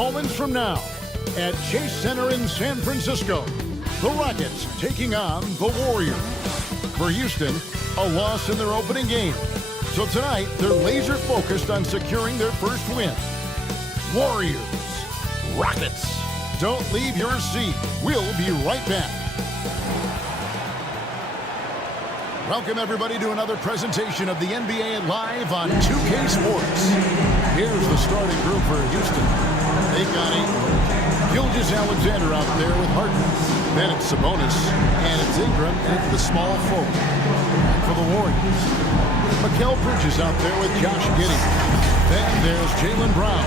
Moments from now, at Chase Center in San Francisco, the Rockets taking on the Warriors. For Houston, a loss in their opening game. So tonight, they're laser focused on securing their first win. Warriors, Rockets. Don't leave your seat. We'll be right back. Welcome, everybody, to another presentation of the NBA Live on 2K Sports. Here's the starting group for Houston. They've got Gilgeous-Alexander out there with Harden. Then it's Sabonis, and it's Ingram at the small forward. For the Warriors, Mikal Bridges out there with Josh Giddey. Then there's Jaylen Brown,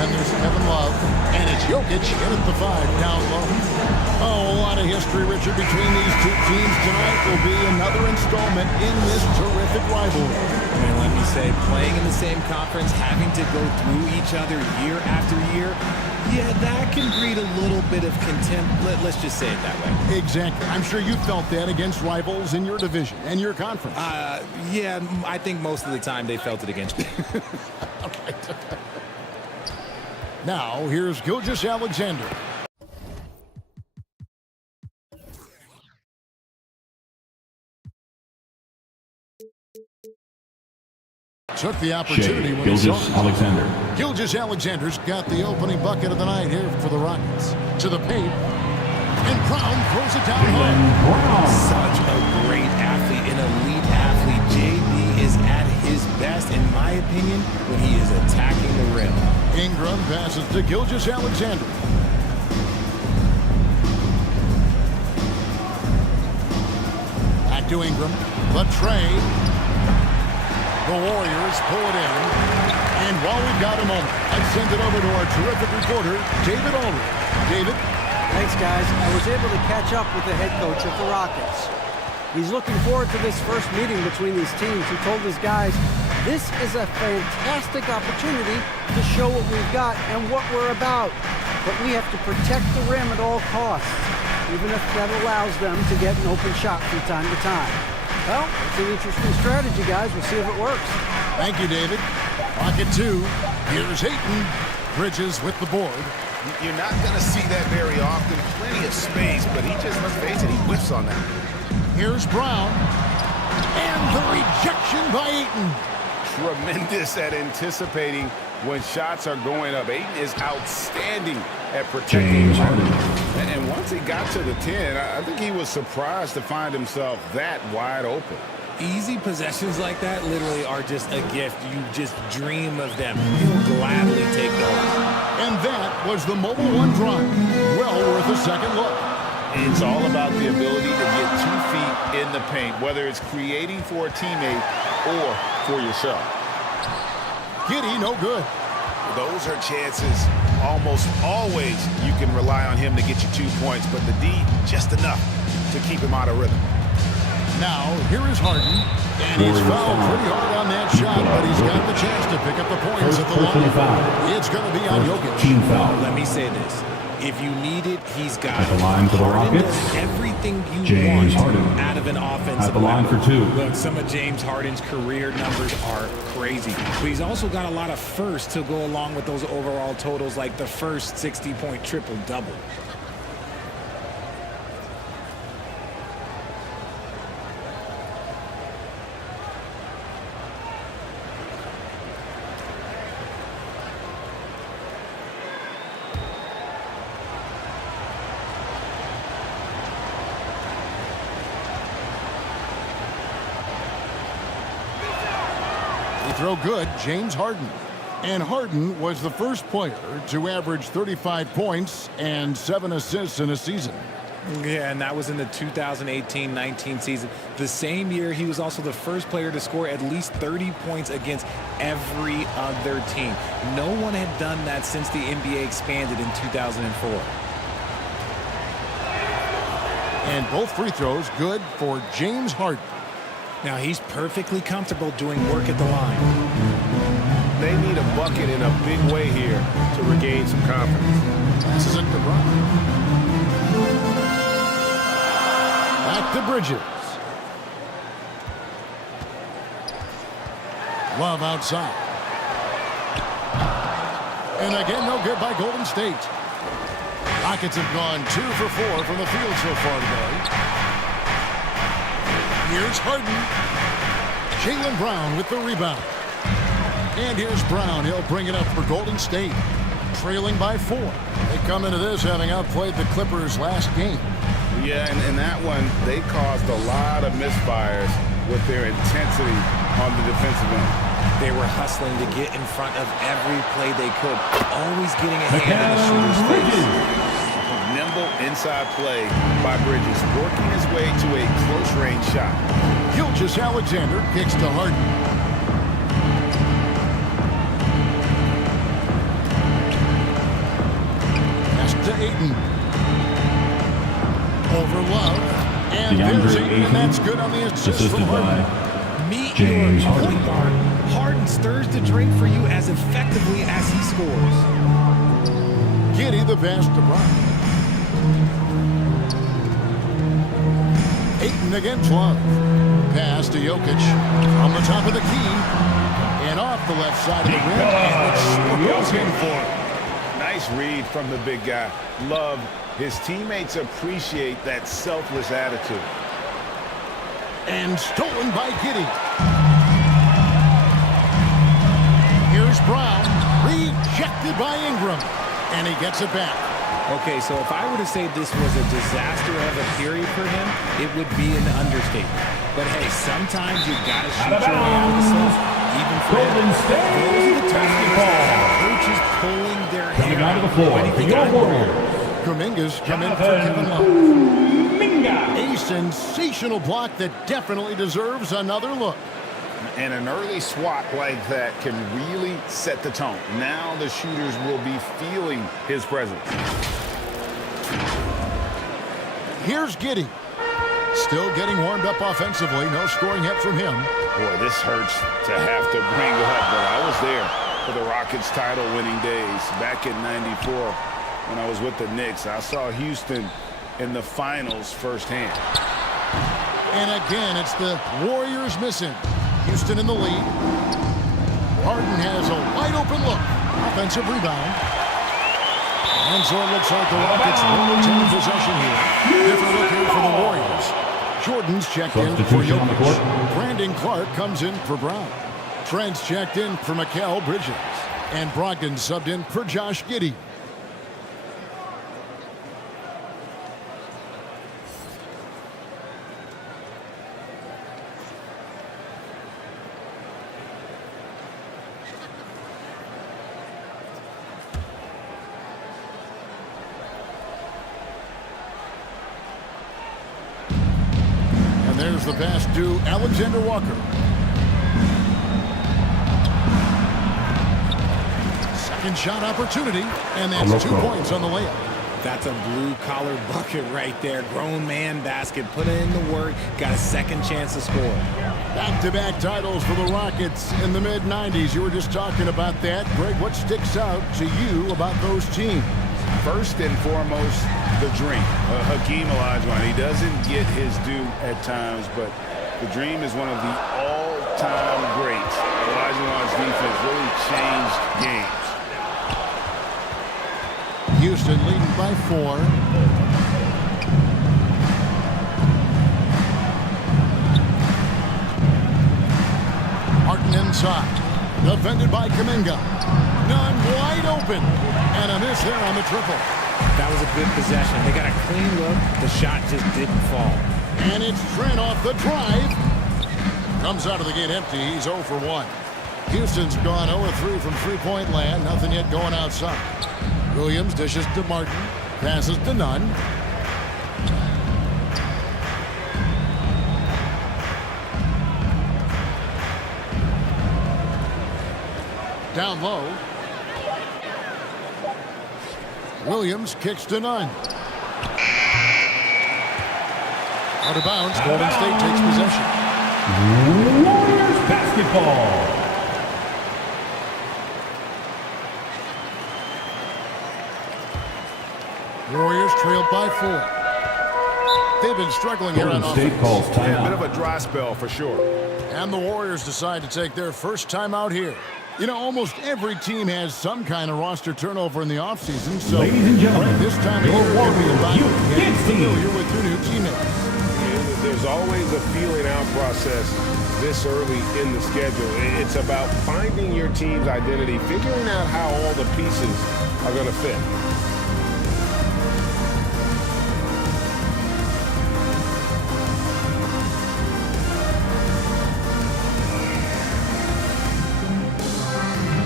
and there's Kevin Love, and it's Jokic in at the 5 down low. Oh, a lot of history, Richard, between these two teams tonight will be another installment in this terrific rivalry. And let me say, playing in the same conference, having to go through each other year after year, yeah, that can breed a little bit of contempt. Let's just say it that way. Exactly. I'm sure you felt that against rivals in your division and your conference. Yeah, I think most of the time they felt it against me. Okay. Now, here's Gilgeous-Alexander. Took the opportunity when he saw Gilgeous-Alexander. Gilgeous-Alexander's got the opening bucket of the night here for the Rockets. To the paint. And Brown throws it down home. Such a great athlete, an elite athlete. JB is at his best, in my opinion, when he is attacking the rim. Ingram passes to Gilgeous-Alexander. Back to Ingram. The trade. The Warriors pull it in. And while we've got a moment, I'd send it over to our terrific reporter, David Aldridge. David? Thanks, guys. I was able to catch up with the head coach of the Rockets. He's looking forward to this first meeting between these teams. He told his guys, this is a fantastic opportunity to show what we've got and what we're about. But we have to protect the rim at all costs, even if that allows them to get an open shot from time to time. Well, it's an interesting strategy, guys. We'll see if it works. Thank you, David. Pocket 2. Here's Ayton. Bridges with the board. You're not going to see that very often. Plenty of space, but he just, let's face it, he whiffs on that. Here's Brown. And the rejection by Ayton. Tremendous at anticipating when shots are going up. Ayton is outstanding at protecting. And once he got to the 10, I think he was surprised to find himself that wide open. Easy possessions like that literally are just a gift. You just dream of them. You'll gladly take those. And that was the Mobile One drive. Well worth a second look. It's all about the ability to get 2 feet in the paint, whether it's creating for a teammate or for yourself. Giddey, no good. Those are chances almost always you can rely on him to get you 2 points, but the D, just enough to keep him out of rhythm. Now, here is Harden, and he's fouled pretty hard on that shot, but he's got the chance to pick up the points at the line. It's going to be on Jokic. Let me say this. If you need it, he's got at the line for the Harden Rockets. does everything you James want Harden out of an offensive at the line for 2. Look, some of James Harden's career numbers are crazy, but he's also got a lot of firsts to go along with those overall totals, like the first 60-point triple-double. Throw good, James Harden. And Harden was the first player to average 35 points and 7 assists in a season. Yeah, and that was in the 2018-19 season. The same year, he was also the first player to score at least 30 points against every other team. No one had done that since the NBA expanded in 2004. And both free throws good for James Harden. Now, he's perfectly comfortable doing work at the line. They need a bucket in a big way here to regain some confidence. Passes it to Brown. Back to Bridges. Love outside. And again, no good by Golden State. Rockets have gone 2 for 4 from the field so far today. Here's Harden. Jaylen Brown with the rebound. And here's Brown. He'll bring it up for Golden State, trailing by 4. They come into this having outplayed the Clippers last game. Yeah, and in that one, they caused a lot of misfires with their intensity on the defensive end. They were hustling to get in front of every play they could, always getting a hand in the shooter's face. Nimble inside play by Bridges, working his way to a close-range shot. Gilgeous-Alexander kicks to Harden. Pass to Ayton. Over Love. And there's Ayton, and that's good on the assist from Harden. Meet James your point guard. Harden stirs the drink for you as effectively as he scores. Giddey the pass to Brown. Ayton against Love. Pass to Jokic from the top of the key and off the left side of the rim, and it's spoken for. Nice read from the big guy. Love. His teammates appreciate that selfless attitude. And stolen by Giddey. Here's Brown, rejected by Ingram, and he gets it back. Okay, so if I were to say this was a disaster of a period for him, it would be an understatement. But hey, sometimes you gotta shoot your way out of the slump, even for him. Those are the times that coaches pulling their hair out of the floor. Why do you think I'm wrong? Kuminga's come in for Kevin Love. A sensational block that definitely deserves another look. And an early swat like that can really set the tone. Now the shooters will be feeling his presence. Here's Giddey. Still getting warmed up offensively. No scoring hit from him. Boy, this hurts to have to bring up, but I was there for the Rockets title-winning days back in '94 when I was with the Knicks. I saw Houston in the finals firsthand. And again, it's the Warriors missing. Houston in the lead. Harden has a wide-open look. Offensive rebound. And so it looks like the Rockets will retain possession here. Different look here for the Warriors. Jordan's checked in for Jokic. Brandon Clark comes in for Brown. Trent's checked in for Mikal Bridges. And Brogdon subbed in for Josh Giddey. There's the pass to Alexander Walker. Second shot opportunity, and that's 2 points on the layup. That's a blue-collar bucket right there. Grown man basket. Put in the work. Got a second chance to score. Back-to-back titles for the Rockets in the mid-'90s. You were just talking about that. Greg, what sticks out to you about those teams? First and foremost, the Dream. Hakeem Olajuwon. He doesn't get his due at times, but the Dream is one of the all-time greats. Olajuwon's defense really changed games. Houston leading by 4. Harden inside. Defended by Kuminga. Nunn wide open. And a miss there on the triple. That was a good possession. They got a clean look. The shot just didn't fall. And it's Trent off the drive. Comes out of the gate empty. He's 0 for 1. Houston's gone 0 for 3 from three-point land. Nothing yet going outside. Williams dishes to Martin. Passes to Nunn. Down low. Williams kicks to Nunn. Out of bounds. Golden State takes possession. Warriors basketball. Warriors trailed by 4. They've been struggling here on Golden State offense. calls timeout. A bit of a dry spell for sure. And the Warriors decide to take their first timeout here. You know, almost every team has some kind of roster turnover in the offseason, so Ladies and gentlemen, this time of your year, everybody Warriors gets Youth Team. familiar with their new teammates. There's always a feeling out process this early in the schedule. It's about finding your team's identity, figuring out how all the pieces are going to fit.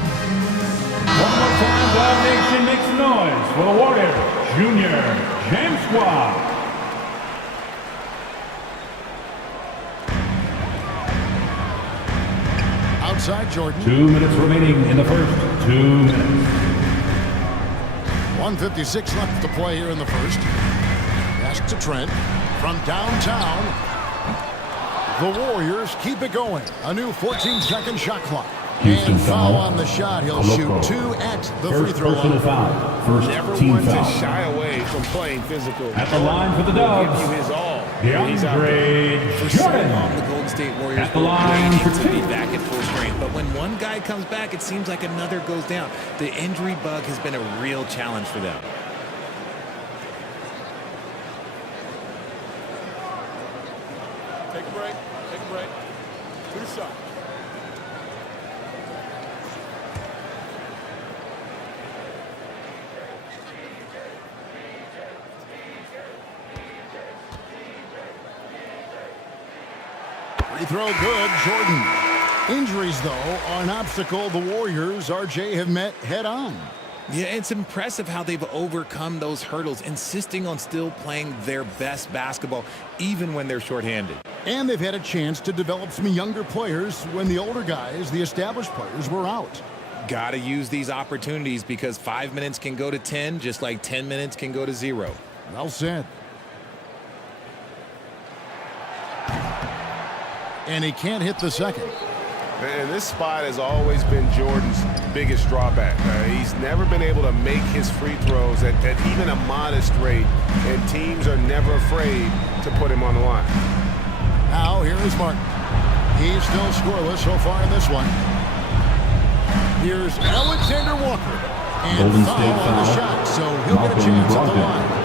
One more time, the nation makes noise for the Warriors Junior James Squad. Outside Jordan. 2 minutes remaining in the first 2 minutes. 1:56 left to play here in the first. Pass to Trent from downtown. The Warriors keep it going. A new 14-second shot clock. Houston And foul foul. on the shot. He'll Loco. shoot 2 at the free First throw personal line. foul. First Never team one to foul. shy away from playing physical. At the line for the Dubs, Give you his all. when he's out there. DeAndre So long, Jordan. the Golden State Warriors At the were line waiting for to be two. back at full strength. But when one guy comes back, it seems like another goes down. The injury bug has been a real challenge for them. Take a break. Take a break. To the shot. Free throw good, Jordan. Injuries, though, are an obstacle the Warriors, RJ, have met head-on. Yeah, it's impressive how they've overcome those hurdles, insisting on still playing their best basketball, even when they're shorthanded. And they've had a chance to develop some younger players when the older guys, the established players, were out. Got to use these opportunities because 5 minutes can go to 10, just like 10 minutes can go to 0. Well said. And he can't hit the second. And this spot has always been Jordan's biggest drawback. He's never been able to make his free throws at even a modest rate, and teams are never afraid to put him on the line. Now, here is Martin. He's still scoreless so far in this one. Here's Alexander Walker. And Golden foul State on the foul. shot, so he'll get a Malcolm chance at the Brogdon. line.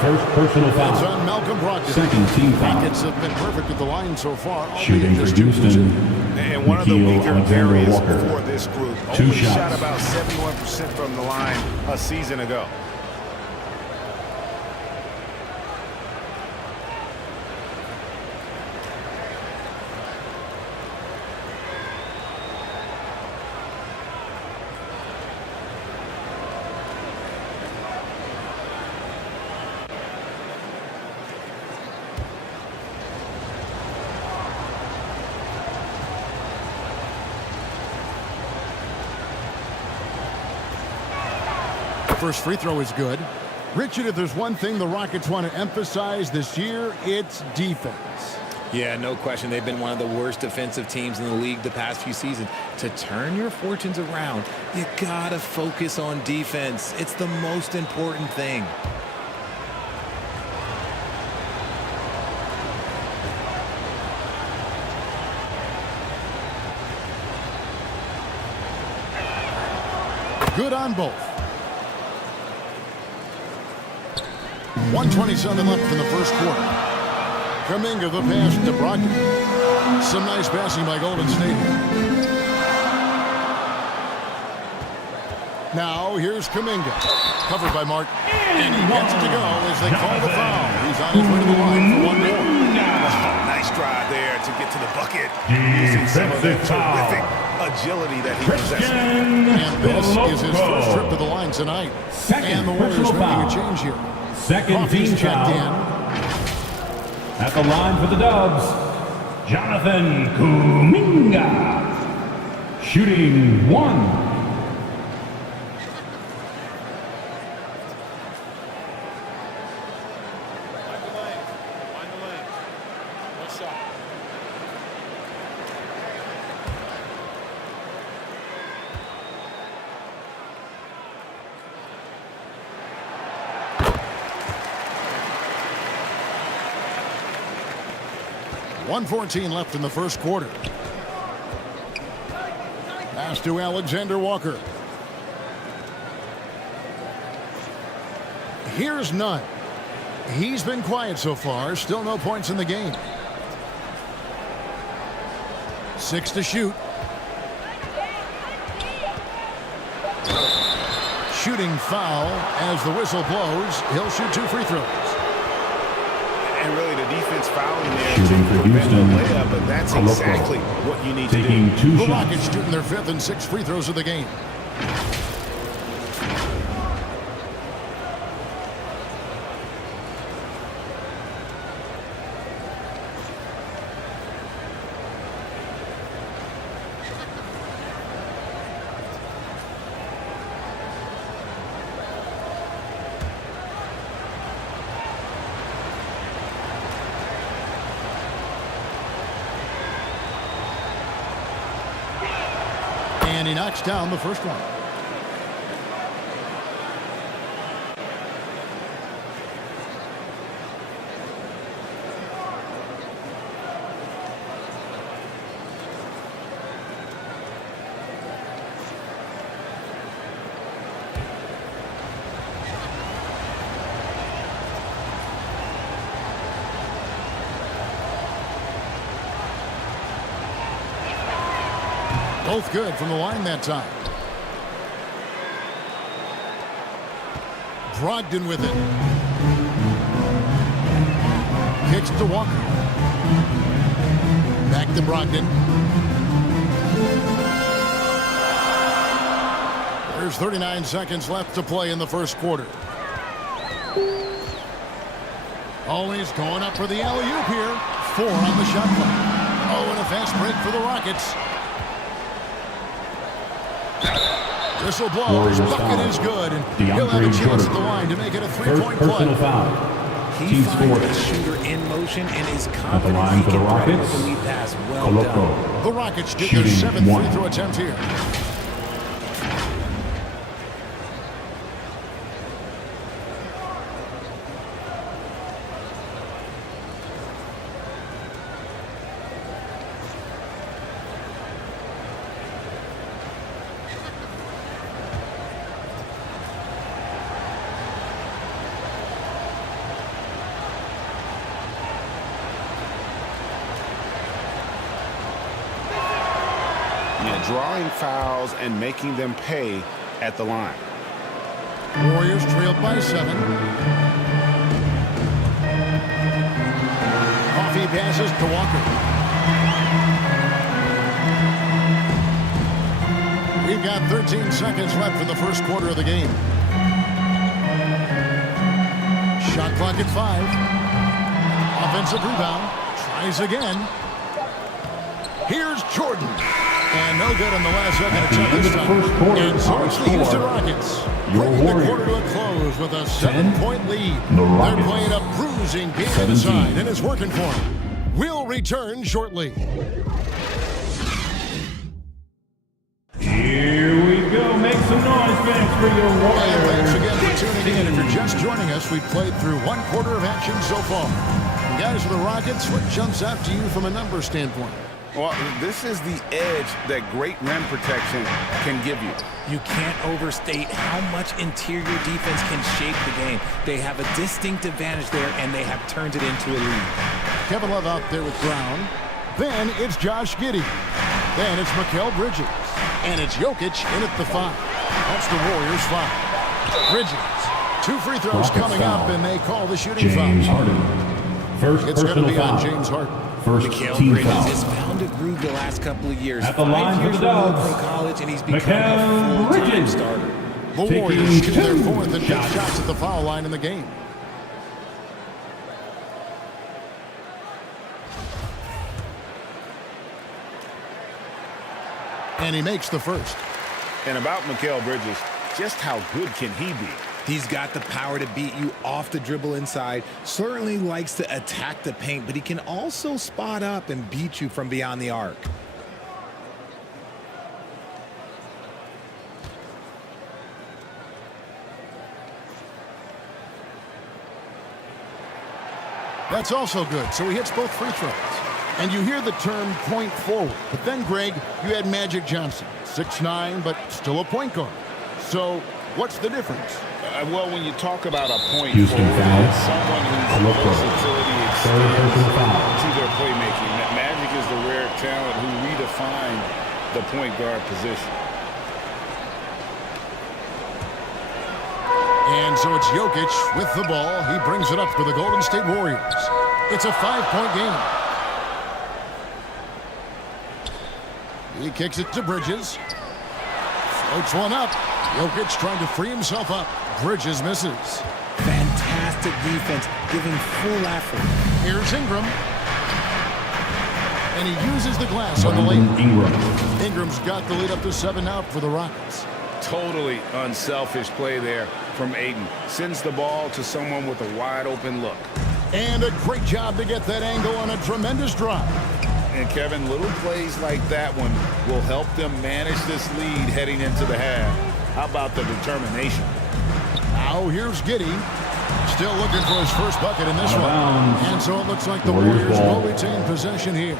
First personal That's foul. on Malcolm Brogdon. Second team foul. Rockets have been perfect at the line so far. Shooting for just 2 Houston, And one of the Nikhil weaker Alexander areas Walker. for this group. 2 Only shots. shot about 71% from the line a season ago. First free throw is good. Richard, if there's one thing the Rockets want to emphasize this year, it's defense. Yeah, no question. They've been one of the worst defensive teams in the league the past few seasons. To turn your fortunes around, you gotta focus on defense. It's the most important thing. Good on both. 1:27 left in the first quarter. Kuminga the pass to Brogdon. Some nice passing by Golden State. Now here's Kuminga. Covered by Martin. And he gets it to go as they call the foul. He's on his way to the line for one more. Nice drive there to get to the bucket. Using some of that Defensive foul. terrific agility that he possesses. And this is his first trip to the line tonight. Second And the Warriors personal making foul. a change here. Second Coffey's team checked foul. in. At the line for the Dubs, Jonathan Kuminga. Shooting 1. Find the lane. Find the lane. One shot. .114 left in the first quarter. Pass to Alexander Walker. Here's Nunn. He's been quiet so far. Still no points in the game. 6 to shoot. Shooting foul as the whistle blows. He'll shoot 2 free throws. And really the defense fouling there Shooting to for prevent the Houston. layup, but that's exactly what you need to do. Taking 2 The shots. Rockets shooting their 5th and 6th free throws of the game. And he knocks down the first one. Both good from the line that time. Brogdon with it. Kicks to Walker. Back to Brogdon. There's 39 seconds left to play in the first quarter. Always going up for the alley-oop here. 4 on the shot clock. Oh, and a fast break for the Rockets. Whistle blows. Warriors Bucket foul. is good. And he'll have a DeAndre chance at the Jordan. line to make it a First three-point personal play. foul. He Team finds scores. the shooter in motion and is At the confident line he for the can drive Rockets, with the lead pass. Well done. Koloko. The Rockets get Shooting their 7th 1. free throw attempt here. Drawing fouls and making them pay at the line. Warriors trailed by 7. Coffee passes to Walker. We've got 13 seconds left for the first quarter of the game. Shot clock at 5. Offensive rebound. Tries again. Here's Jordan. And no good on the last second At the attempt end this of the time. first quarter, And so our it's the Houston score, Rockets. your Bringing the Warriors, quarter to a close with a 10, 7-point lead. the They're Rockets, playing a bruising game 17. inside, and it's working for them. We'll return shortly. Here we go. Make some noise, fans, for your And Warriors. thanks again for tuning in. If you're just joining us, we've played through 1 quarter of action so far. And guys, for the Rockets, what jumps out to you from a number standpoint? Well, this is the edge that great rim protection can give you. You can't overstate how much interior defense can shape the game. They have a distinct advantage there, and they have turned it into a lead. Kevin Love out there with Brown. Then it's Josh Giddey. Then it's Mikal Bridges. And it's Jokic in at the 5. That's the Warriors' 5. Bridges. 2 free throws Rockets coming foul. up, and they call the shooting James foul. Harden. First It's going to personal be on foul. James Harden. First Mikal team Bridges foul. has found a groove the last couple of years. At the line 5 for years the removed Dubs, from college, and he's become Mikal a full-time Bridges. starter. The Taking Warriors shoot their 2 4th and 5th shots. shots at the foul line in the game. And he makes the first. And about Mikal Bridges, just how good can he be? He's got the power to beat you off the dribble inside, certainly likes to attack the paint, but he can also spot up and beat you from beyond the arc. That's also good, so he hits both free throws. And you hear the term point forward. But then, Greg, you had Magic Johnson, 6'9", but still a point guard. So what's the difference? Well, when you talk about a point Houston forward, foul. it's someone whose versatility extends to their playmaking. Magic is the rare talent who redefined the point guard position. And so it's Jokic with the ball. He brings it up for the Golden State Warriors. It's a 5-point game. He kicks it to Bridges. Floats one up. Jokic trying to free himself up. Bridges misses. Fantastic defense, giving full effort. Here's Ingram. And he uses the glass on the lane. Ingram's got the lead up to 7 now for the Rockets. Totally unselfish play there from Ayton. Sends the ball to someone with a wide open look. And a great job to get that angle on a tremendous drive. And Kevin, little plays like that one will help them manage this lead heading into the half. How about the determination? Now here's Giddey. Still looking for his first bucket in this one. And so it looks like the Warriors Warriors ball. will retain possession here.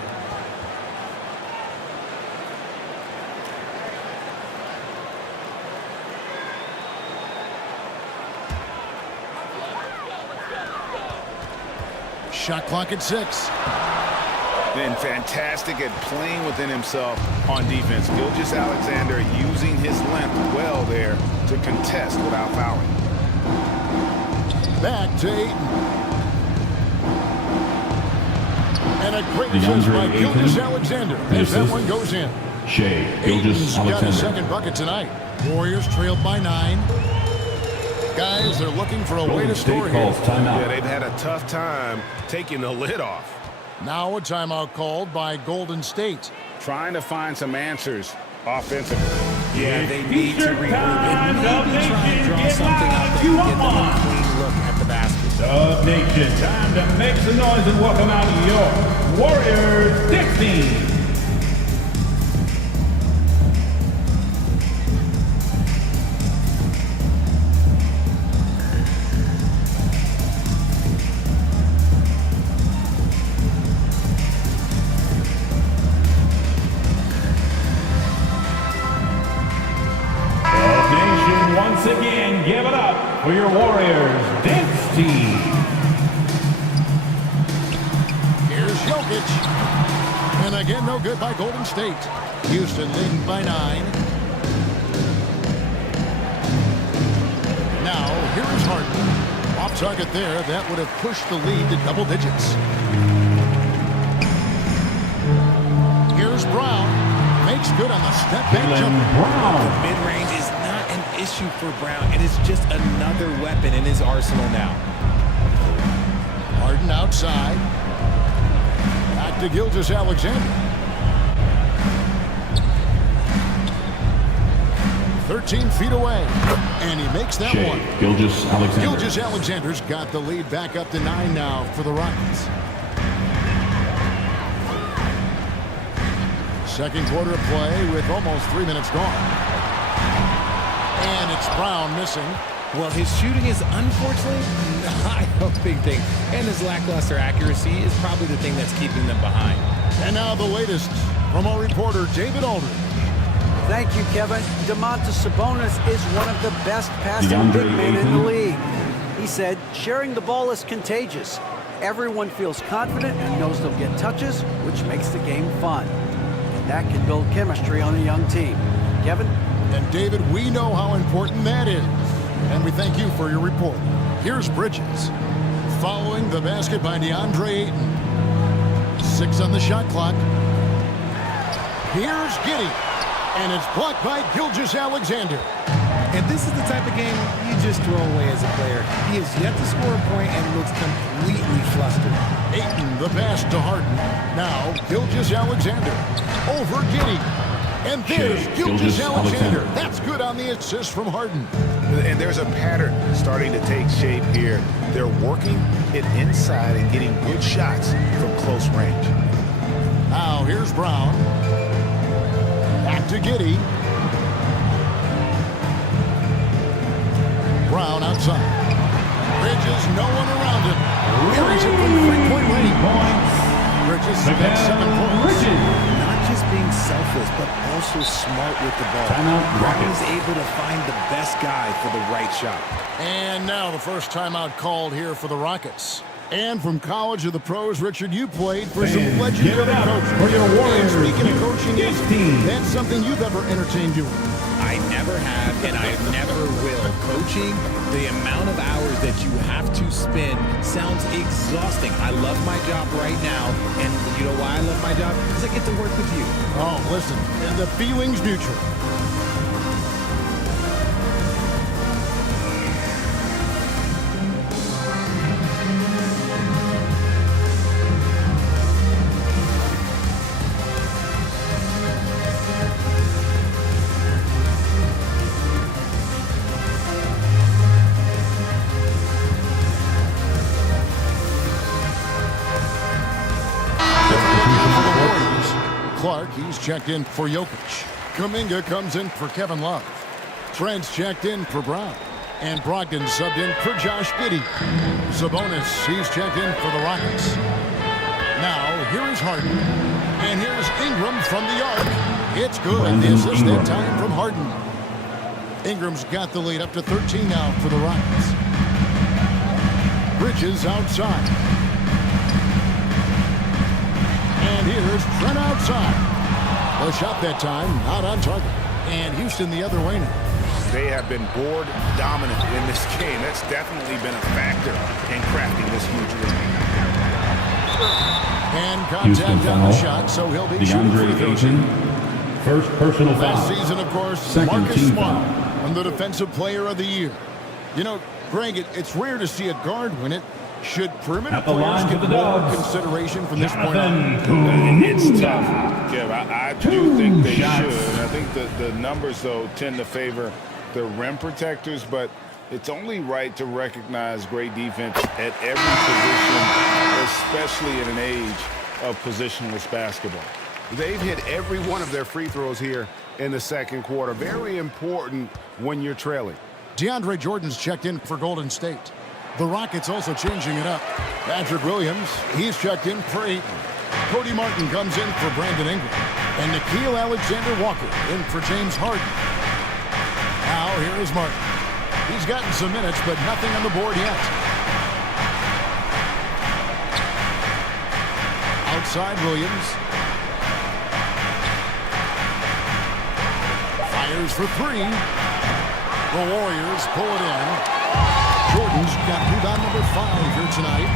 Shot clock at 6. Been fantastic at playing within himself on defense. Gilgeous-Alexander using his length well there to contest without fouling. Back to Ayton. And a great assist by Gilgeous-Alexander as that one goes in. Ayton's got his second bucket tonight. Warriors trailed by 9. Guys, they're looking for a way to score here. Yeah, they've had a tough time taking the lid off. Now a timeout called by Golden State. Trying to find some answers offensively. Yeah, they need to regroup and maybe try and draw something up that can give them a clean look at the basket. Dub Nation, time to make some noise and welcome out your Warriors 16. Once again, give it up for your Warriors dance team. Here's Jokic. And again, no good by Golden State. Houston leading by 9. Now, here is Harden. Off target there. That would have pushed the lead to double digits. Here's Brown. Makes good on the step-back jumper. The mid-range is not an issue for Brown. It is just another weapon in his arsenal now. Harden outside. Back to Gilgeous-Alexander. 13 feet away. And he makes that one. Gilgeous-Alexander. Gilgeous-Alexander's got the lead back up to 9 now for the Rockets. Second quarter of play with almost 3 minutes gone. And it's Brown missing. Well, his shooting is unfortunately not a big thing. And his lackluster accuracy is probably the thing that's keeping them behind. And now the latest from our reporter, David Aldridge. Thank you, Kevin. Domantas Sabonis is one of the best passing big men in the league. He said, sharing the ball is contagious. Everyone feels confident and knows they'll get touches, which makes the game fun. That can build chemistry on a young team. Kevin? And David, we know how important that is. And we thank you for your report. Here's Bridges. Following the basket by DeAndre Ayton. 6 on the shot clock. Here's Giddey. And it's blocked by Gilgeous-Alexander. And this is the type of game you just throw away as a player. He has yet to score a point and looks completely flustered. Ayton, the pass to Harden. Now, Gilgeous-Alexander. Over Giddey. And there's Gilgeous-Alexander. That's good on the assist from Harden. And there's a pattern starting to take shape here. They're working it inside and getting good shots from close range. Now, here's Brown. Back to Giddey. Brown outside. Bridges, no one around him. Carries it from 3-point range. Bridges got 7 points. Bridges. Not just being selfless, but also smart with the ball. Timeout, Rockets. He's able to find the best guy for the right shot. And now the first timeout called here for the Rockets. And from college to the pros, Richard, you played for some And legendary give it up coaches. for your Warriors. And speaking of coaching, team. that's something you've ever entertained doing. I never have, and I never will. Coaching, the amount of hours that you have to spend sounds exhausting. I love my job right now, and you know why I love my job? Because I get to work with you. Oh, listen, the feeling's mutual. Clark, he's checked in for Jokic. Kuminga comes in for Kevin Love. Trent's checked in for Brown. And Brogdon subbed in for Josh Giddey. Sabonis, he's checked in for the Rockets. Now, here is Harden. And here's Ingram from the arc. It's good. The assist that time from Harden. Ingram's got the lead up to 13 now for the Rockets. Bridges outside. And here's Trent outside. The shot that time, not on target. And Houston the other way now. They have been board dominant in this game. That's definitely been a factor in crafting this huge lead. And contact on the shot, so he'll be shooting free throws. First personal foul. Last season, of course, Second Marcus team Smart foul. won the Defensive Player of the Year. You know, Greg, it's rare to see a guard win it. Should perimeter At the players line get for the more Dubs. consideration from this point on? It's tough, Kev. I do think they shots. should. I think the numbers, though, tend to favor the rim protectors, but it's only right to recognize great defense at every position, especially in an age of positionless basketball. They've hit every one of their free throws here in the second quarter. Very important when you're trailing. DeAndre Jordan's checked in for Golden State. The Rockets also changing it up. Patrick Williams, he's checked in for Ayton. Cody Martin comes in for Brandon Ingram. And Nickeil Alexander-Walker in for James Harden. Now here is Martin. He's gotten some minutes, but nothing on the board yet. Outside Williams. Fires for three. The Warriors pull it in. Jordan's got rebound number 5 here tonight.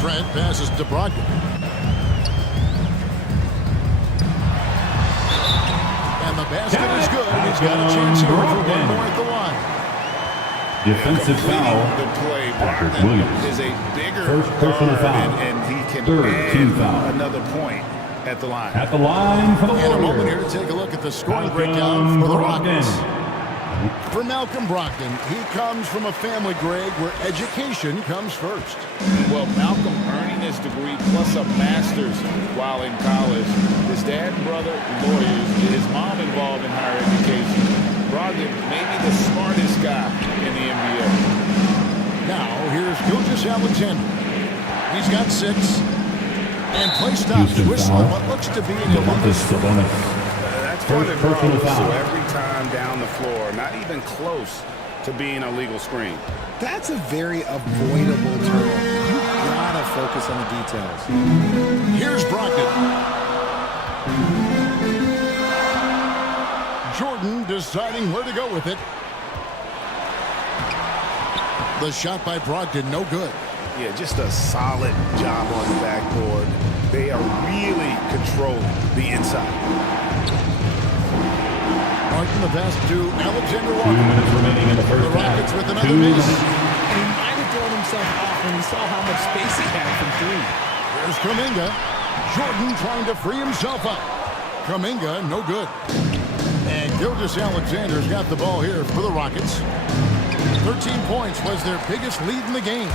Trent passes to Brogdon. And the basket is good. And he's got a chance here for one more at the line. Defensive foul. The play, Patrick Brogdon Williams. is a bigger First personal guard, foul. and he can Third team add foul. another point at the line. At the line for the And a moment here Warriors. to take a look at the scoring Malcolm breakdown for the Brogdon. Rockets. For Malcolm Brogdon, he comes from a family, Greg, where education comes first. Well, Malcolm earning his degree plus a master's while in college. His dad and brother, lawyers. His mom involved in higher education. Brogdon, maybe the smartest guy in the NBA. Now, here's Gilgeous-Alexander. He's got 6. And play stops Houston whistling foul. what looks to be an Demontis illegal. Sabonis. That's First going to personal draw foul. so every time down the floor. Not even close to being a legal screen. That's a very avoidable turnover. You gotta focus on the details. Here's Brogdon. Jordan deciding where to go with it. The shot by Brogdon, no good. Yeah, just a solid job on the backboard. They are really controlling the inside. Martin the pass to Alexander 2 Walker. minutes remaining in the The first Rockets half. with another 2 miss. minutes. And he might have thrown himself off when he saw how much space he had from 3. There's Kuminga. Jordan trying to free himself up. Kuminga, no good. And Gilgeous-Alexander's got the ball here for the Rockets. 13 points was their biggest lead in the game.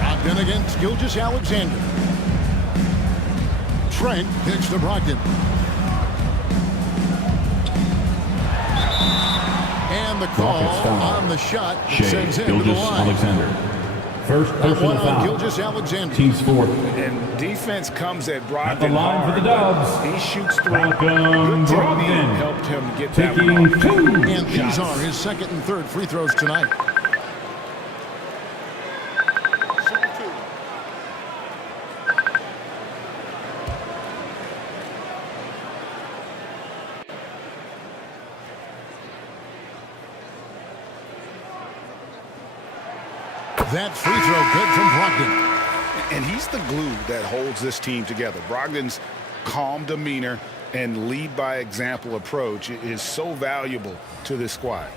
Brogdon against Gilgeous-Alexander. Trent kicks to Brogdon. And And the call Rockets foul. on the shot Shea sends him to the Gilgeous line. Alexander. First That personal one on foul. Gilgeous Alexander. Team's fourth. And defense comes at Brogdon At the line for hard, the Dubs. but he shoots through. Malcolm Good technique Brogdon. helped him get that Taking one. 2 And these shots. are his second and third free throws tonight. Shoot two. That free throw good from Brogdon. And he's the glue that holds this team together. Brogdon's calm demeanor and lead by example approach is so valuable to this squad.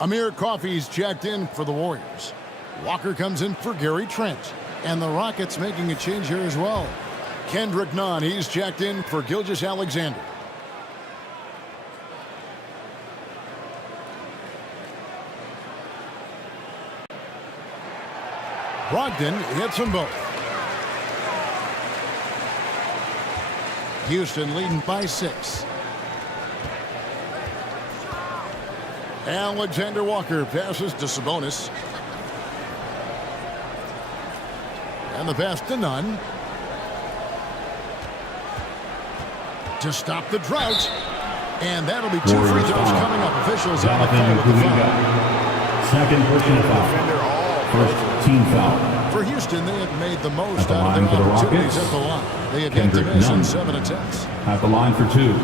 Amir Coffey's checked in for the Warriors. Walker comes in for Gary Trent. And the Rockets making a change here as well. Kendrick Nunn, he's checked in for Gilgeous Alexander. Brogdon hits them both. Houston leading by 6. Alexander Walker passes to Sabonis. And the pass to Nunn. To stop the drought. And that'll be 2 free Warriors throws foul. coming up. Officials on the Jonathan call with the foul. Kuminga. Second personal foul. First team foul. For Houston, they have made the At most the out of line their for the opportunities Rockets, at the line. They have yet to Kendrick miss in Nunn. 7 attempts. At the line for 2.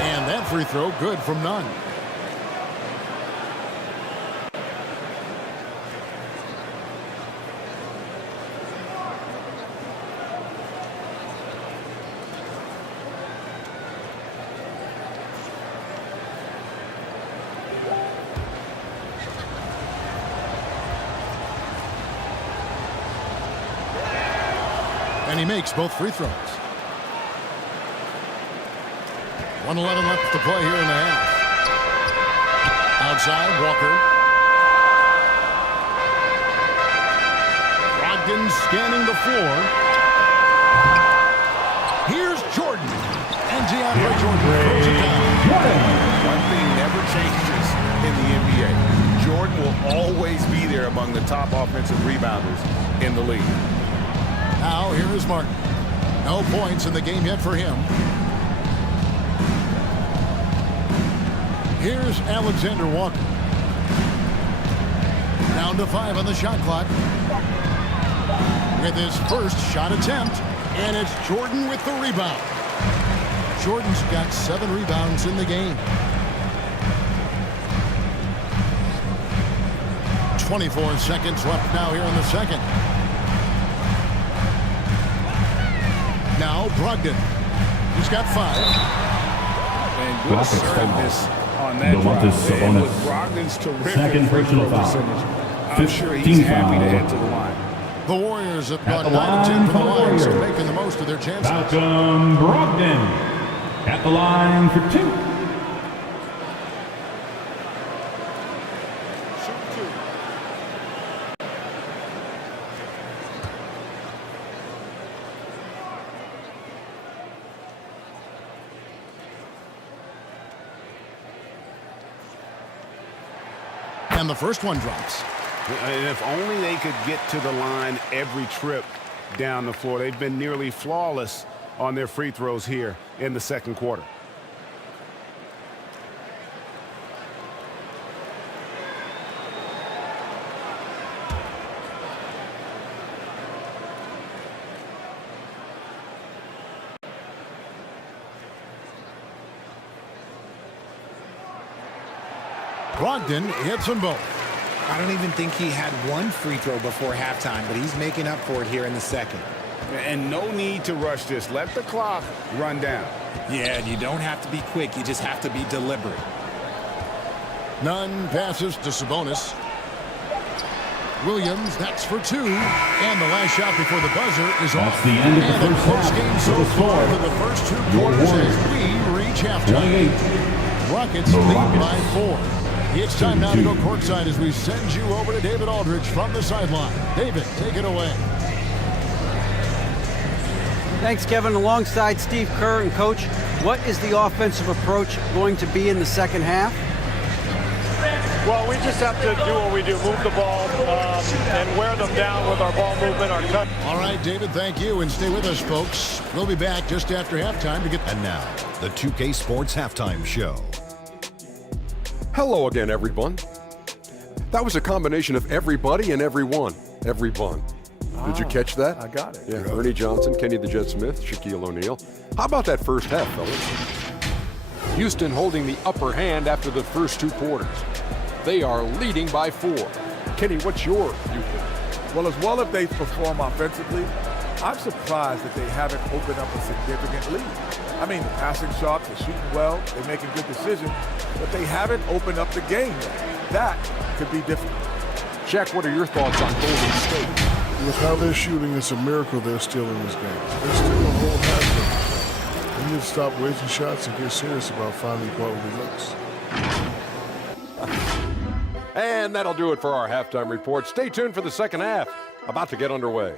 And that free throw good from Nunn. And he makes both free throws. 1:11 left to play here in the half. Outside, Walker. Brogdon scanning the floor. Here's Jordan. And DeAndre Jordan throws it down. One thing never changes in the NBA. Jordan will always be there among the top offensive rebounders in the league. Now here is Martin. No points in the game yet for him. Here's Alexander Walker. Down to 5 on the shot clock. With his first shot attempt. And it's Jordan with the rebound. Jordan's got 7 rebounds in the game. 24 seconds left now here in the second. Now Brogdon. He's got 5. And good Rockets assertiveness on that Domantas drive. And with Sabonis. Brogdon's terrific Second free personal throw foul. percentage, I'm 15 sure he's happy to foul. head to the line. The Warriors have At gone the 9 of 10 line from the for the line, so Warriors. making the most of their chances. Malcolm Brogdon. At the line for 2. Shoot two. And the first one drops. And if only they could get to the line every trip down the floor. They've been nearly flawless on their free throws here in the second quarter. Brogdon hits them both. I don't even think he had one free throw before halftime, but he's making up for it here in the second. And no need to rush this. Let the clock run down. Yeah, and you don't have to be quick. You just have to be deliberate. Nunn passes to Sabonis. Williams, that's for two. And the last shot before the buzzer is That's off. the end of the And a first close half. game so With the far score, for the first two your quarters Warriors, as we reach halftime. 28. Rockets The lead Rockets, by 4. It's time now to 32. go courtside as we send you over to David Aldridge from the sideline. David, take it away. Thanks, Kevin. Alongside Steve Kerr and Coach, what is the offensive approach going to be in the second half? Well, we just have to do what we do, move the ball and wear them down with our ball movement, our cut. All right, David, thank you. And stay with us, folks. We'll be back just after halftime to get... And now, the 2K Sports Halftime Show. Hello again, everyone. That was a combination of everybody and everyone. Everyone. Did you catch that? I got it. Yeah, Ernie Johnson, Kenny the Jet Smith, Shaquille O'Neal. How about that first half, fellas? Houston holding the upper hand after the first two quarters. They are leading by 4. Kenny, what's your viewpoint? Well, as well as they perform offensively, I'm surprised that they haven't opened up a significant lead. I mean, passing shots, they're shooting well, they're making good decisions, but they haven't opened up the game yet. That could be difficult. Shaq, what are your thoughts on Golden State? With how they're shooting, it's a miracle they're still in this game. They're still a whole half. They need to stop wasting shots and get serious about finding quality looks. And that'll do it for our halftime report. Stay tuned for the second half. About to get underway.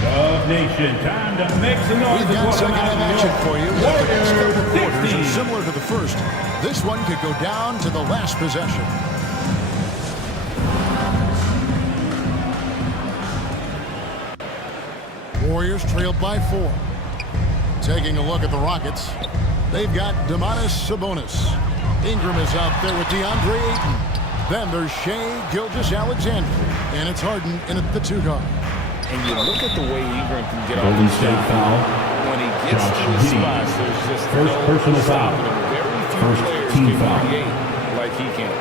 Dub Nation, time to make some noise. We've got second half action for you. The next couple quarters are 60. similar to the first. This one could go down to the last possession. Warriors trailed by 4. Taking a look at the Rockets. They've got Domantas Sabonis. Ingram is out there with DeAndre Ayton. Then there's Shai Gilgeous-Alexander. And it's Harden in at the 2 guard. And you look at the way Ingram can get Golden off the State shot. foul. When he gets Josh to the Giddey. spots, there's just First no personal stopping foul. him. Very few First players team can foul. create like he can.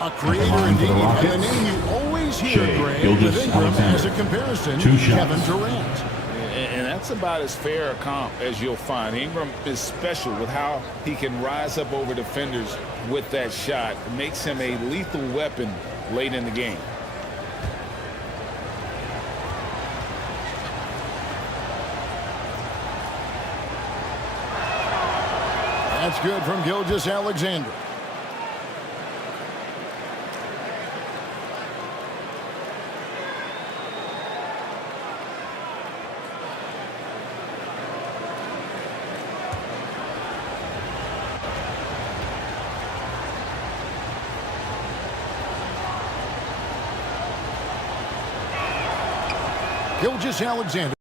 A creator indeed, and the name you always hear, Shai Greg, with Ingram Gilgeous-Alexander. as a comparison, 2 shots. Kevin Durant. And that's about as fair a comp as you'll find. Ingram is special with how he can rise up over defenders with that shot. It makes him a lethal weapon late in the game. That's good from Gilgeous-Alexander. Gilgeous-Alexander.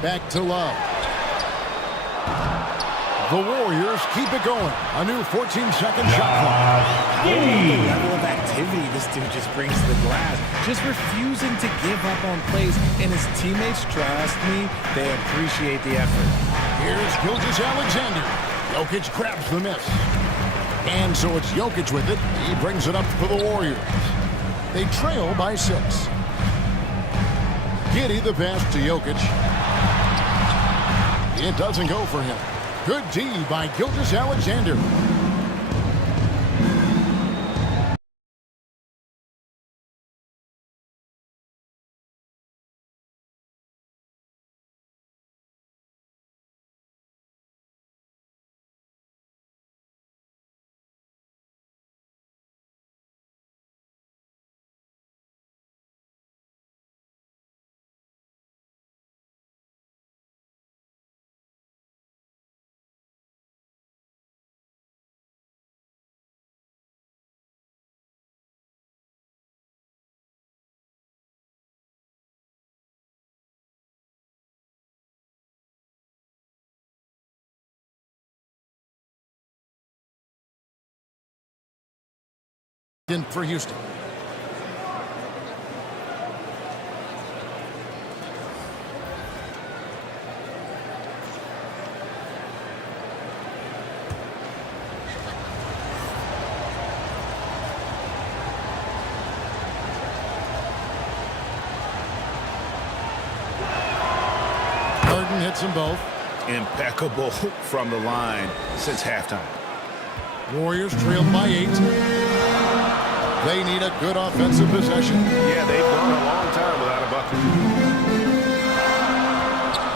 Back to Love. The Warriors keep it going. A new 14-second shot clock. The level of activity this dude just brings to the glass. Just refusing to give up on plays. And his teammates, trust me, they appreciate the effort. Here's Gilgeous-Alexander. Jokic grabs the miss. And so it's Jokic with it. He brings it up for the Warriors. They trail by 6. Giddey the pass to Jokic. It doesn't go for him. Good D by Gilgeous-Alexander. In for Houston. Harden hits them both. Impeccable from the line since halftime. Warriors trailed by 8. They need a good offensive possession. Yeah, they've gone a long time without a bucket.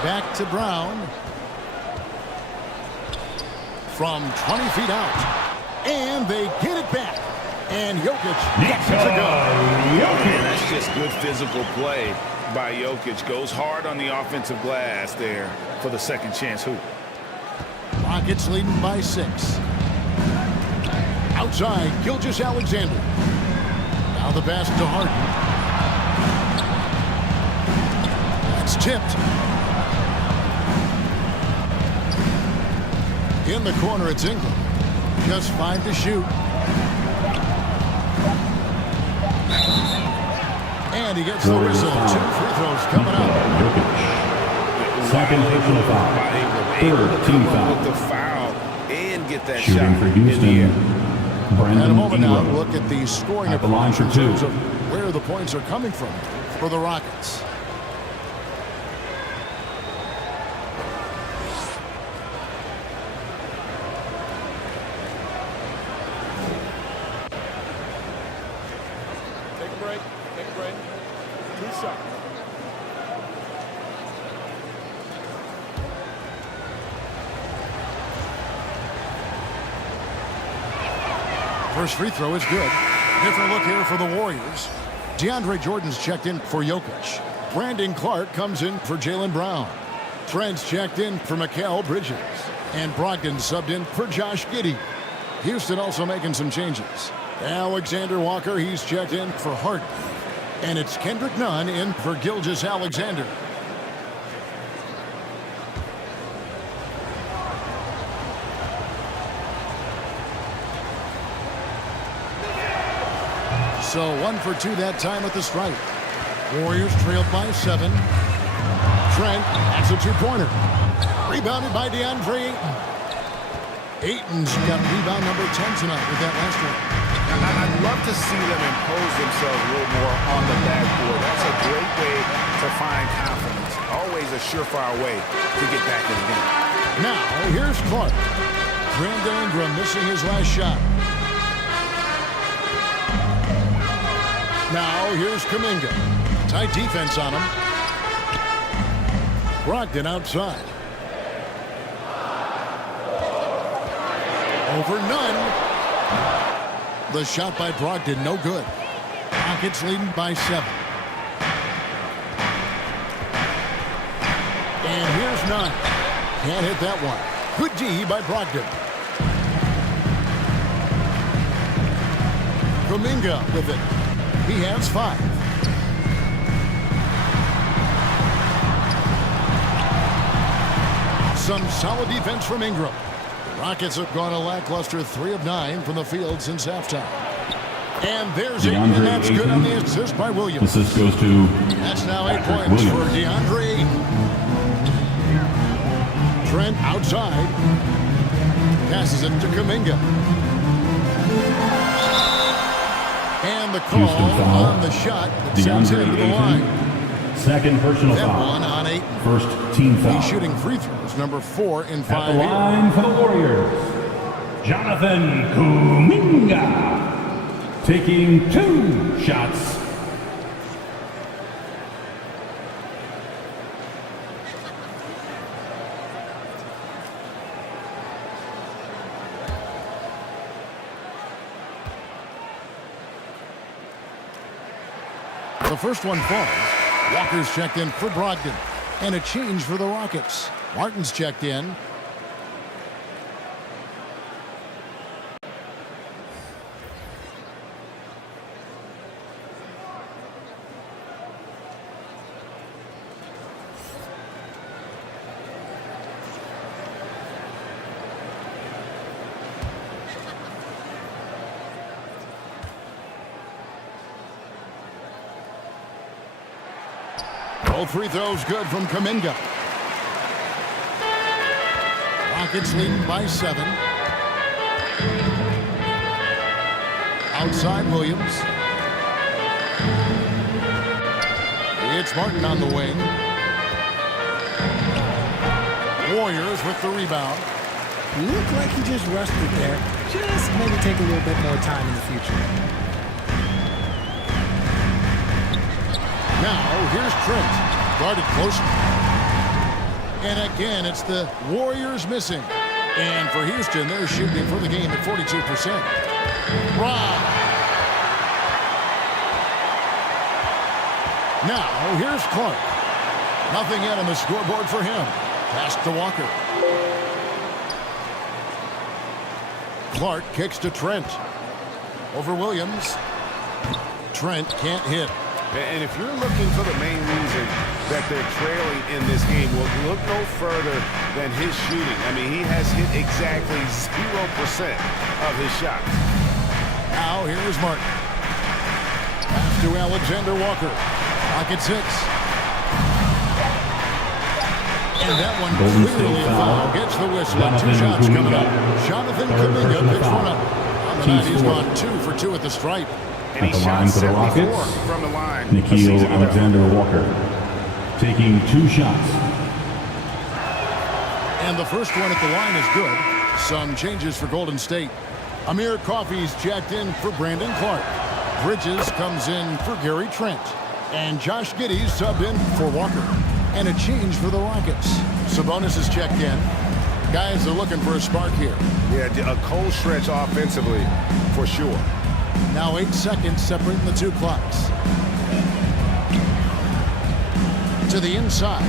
Back to Brown. From 20 feet out. And they get it back. And Jokic gets it to go. And that's just good physical play by Jokic. Goes hard on the offensive glass there for the second chance hoop. Rockets leading by 6. Outside, Gilgeous-Alexander. Now the pass to Harden. That's tipped. In the corner, it's Ingram. Just 5 to shoot. And he gets the whistle. 2 free throws coming up. Second personal foul. Third team foul. With the foul and get that Shooting shot for in the air. Houston. And a Brandon moment now to Ingram. look at the scoring At the line approach for in 2. terms of where the points are coming from for the Rockets. Take a break. Take a break. 2 shots. First free throw is good. Different look here for the Warriors. DeAndre Jordan's checked in for Jokic. Brandon Clark comes in for Jaylen Brown. Trent's checked in for Mikal Bridges. And Brogdon subbed in for Josh Giddey. Houston also making some changes. Alexander Walker, he's checked in for Harden. And it's Kendrick Nunn in for Gilgeous-Alexander. So 1 for 2 that time at the stripe. Warriors trailed by 7. Trent has a 2-pointer. Rebounded by DeAndre Ayton. Ayton's got rebound number 10 tonight with that last one. I'd love to see them impose themselves a little more on the backboard. That's a great way to find confidence. Always a surefire way to get back in the game. Now, here's Clark. Brandon Ingram missing his last shot. Now, here's Kuminga. Tight defense on him. Brogdon outside. Over Nunn. The shot by Brogdon, no good. Rockets leading by 7. And here's Nunn. Can't hit that one. Good D by Brogdon. Kuminga with it. He has 5. some solid defense from Ingram. The Rockets have gone a lackluster 3 of 9 from the field since halftime. And there's Ayton, and that's good on the assist by Williams. Assist goes to That's now 8 points for DeAndre Ayton. Trent outside. Passes it to Kuminga. And the call on the shot that sends him to the line. Second personal That foul. one on Ayton. First team foul. He's shooting free throws, number 4 in 5 At the line for the Warriors, Jonathan Kuminga. Taking 2 shots. The first one falls. Walker's checked in for Brogdon. And a change for the Rockets. Martin's checked in. Both free throws good from Kuminga. Rockets leading by 7. Outside Williams. It's Martin on the wing. Warriors with the rebound. Looked like he just rushed it there. Just maybe take a little bit more time in the future. Now, here's Trent. Guarded closely. And again, it's the Warriors missing. And for Houston, they're shooting for the game at 42%. Rob. Now, here's Clark. Nothing yet on the scoreboard for him. Pass to Walker. Clark kicks to Trent. Over Williams. Trent can't hit. And if you're looking for the main reason that they're trailing in this game, well, look no further than his shooting. I mean, he has hit exactly 0% of his shots. Now, here's Martin. Pass to Alexander Walker. Pocket 6. And that one clearly a foul. Gets the whistle. 2 shots coming up. Jonathan Kuminga picks one up. On the night, he's gone 2 for 2 at the stripe. And he shot 74 from the line. Nikhil Alexander Walker taking 2 shots. And the first one at the line is good. Some changes for Golden State. Amir Coffey's jacked in for Brandon Clark. Bridges comes in for Gary Trent. And Josh Giddey's subbed in for Walker. And a change for the Rockets. Sabonis is checked in. Guys are looking for a spark here. Yeah, a cold stretch offensively for sure. Now 8 seconds separating the 2 clocks. To the inside.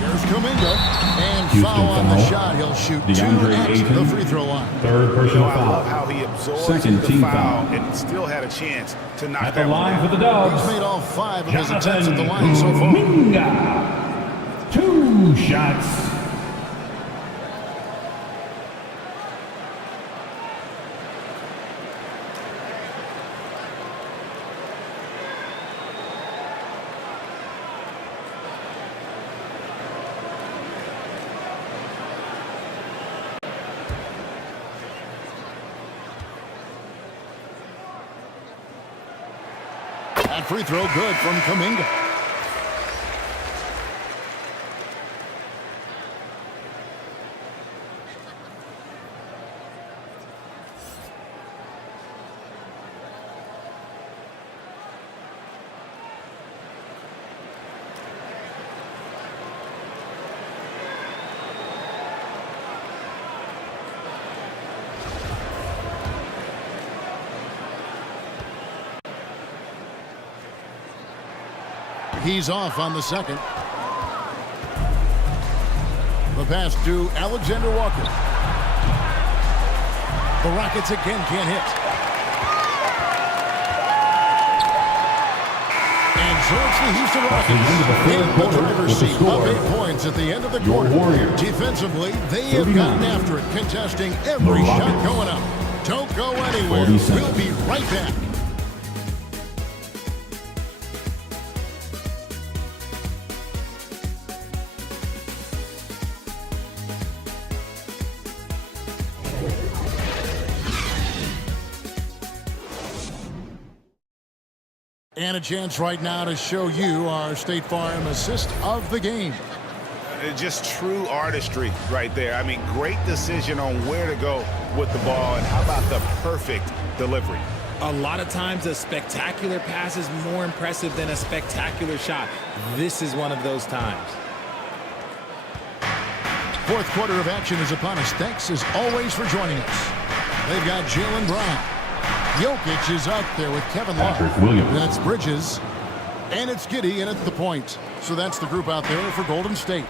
Here's Kuminga. And Houston foul on the foul. shot. He'll shoot DeAndre 2 at Ayton. the free throw line. Third personal I foul. love how he absorbed Second the team foul foul. and still had a chance to knock At the that line one for the down. Dubs, He's made all 5 of his attempts at Jonathan the line so far. Kuminga. 2 shots. That free throw good from Kuminga. He's off on the second. The pass to Alexander Walker. The Rockets again can't hit. And So it's the Houston At the end of the Rockets third in the quarter driver's with the seat, score, up 8 points at the end of the your quarter. Warriors, Defensively, they have 39. gotten after it, contesting every The shot Rockets, going up. Don't go anywhere. 47. We'll be right back. And a chance right now to show you our State Farm assist of the game. Just true artistry right there. I mean, great decision on where to go with the ball, and how about the perfect delivery? A lot of times a spectacular pass is more impressive than a spectacular shot. This is one of those times. Fourth quarter of action is upon us. Thanks as always for joining us. They've got Jaylen Brown. Jokic is out there with Kevin Love. That's Bridges. And it's Giddey in at the point. So that's the group out there for Golden State.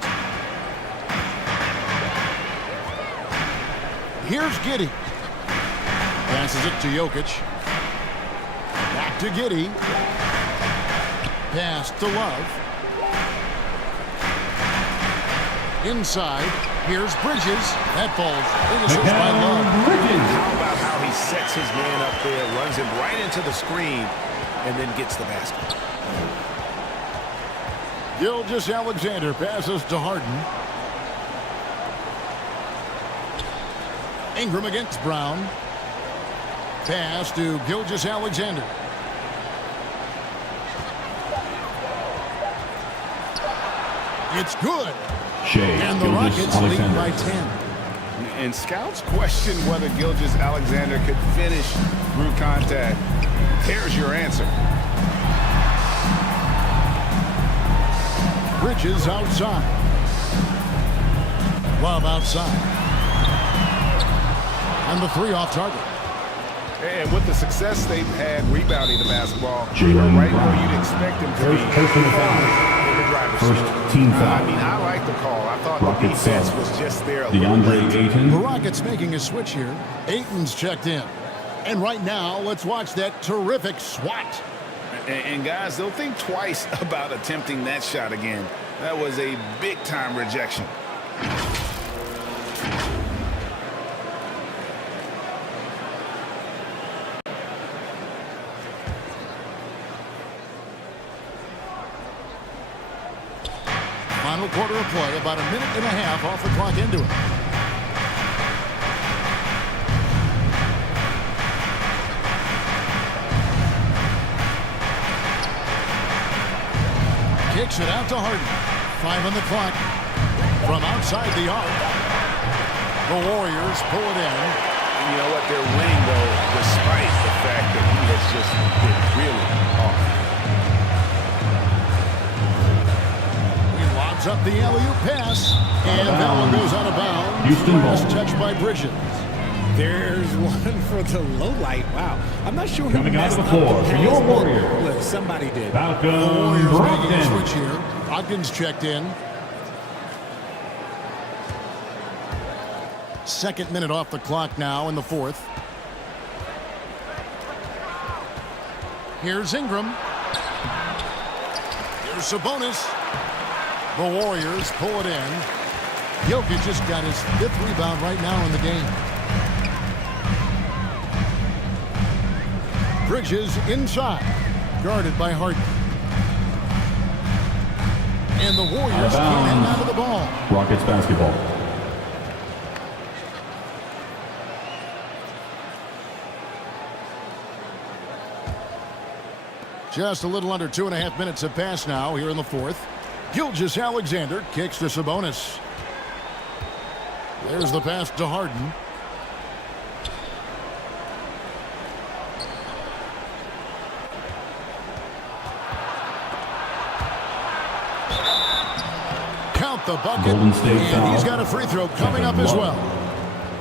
Here's Giddey. Passes it to Jokic. Back to Giddey. Pass to Love. Inside. Here's Bridges. That falls. Big assist by Love. How about how he sets his man up there, runs him right into the screen, and then gets the basket. Gilgeous-Alexander passes to Harden. Ingram against Brown. Pass to Gilgeous-Alexander. It's good. And the Rockets lead by 10. And scouts question whether Gilgeous-Alexander could finish through contact. Here's your answer. Bridges outside. Love outside. And the three off target. And with the success they've had rebounding the basketball, Jaylen right Brown. where you'd expect them to First be. personal foul. In the driver's First seat. team foul. I mean, I like the call. I thought Rockets the defense sub. was just there a little DeAndre late. Ayton. The Rockets making a switch here. Ayton's checked in. And right now, let's watch that terrific swat. And guys, they'll think twice about attempting that shot again. That was a big-time rejection. Final quarter of play, about a minute and a half off the clock into it. Kicks it out to Harden. 5 on the clock. From outside the arc. The Warriors pull it in. And you know what? They're winning, though, despite the fact that he has just been really off. He lobs up the alley-oop pass. And that one goes out of bounds. Houston ball. Last touch by Bridges. There's one for the low light. Wow. I'm not sure who Coming out messed of the floor up the for pass, your but Warriors. look, somebody did. Falcon Warriors making a Brogdon. switch here. Ogden's checked in. Second minute off the clock now in the fourth. Here's Ingram. Here's Sabonis. The Warriors pull it in. Jokic just got his 5th rebound right now in the game. Bridges inside. Guarded by Harden. And the Warriors can't hang out of the ball. Rockets basketball. Just a little under 2.5 minutes have passed now here in the fourth. Gilgeous-Alexander kicks to Sabonis. There's the pass to Harden. Count the bucket. Golden State and foul. he's got a free throw coming up as well.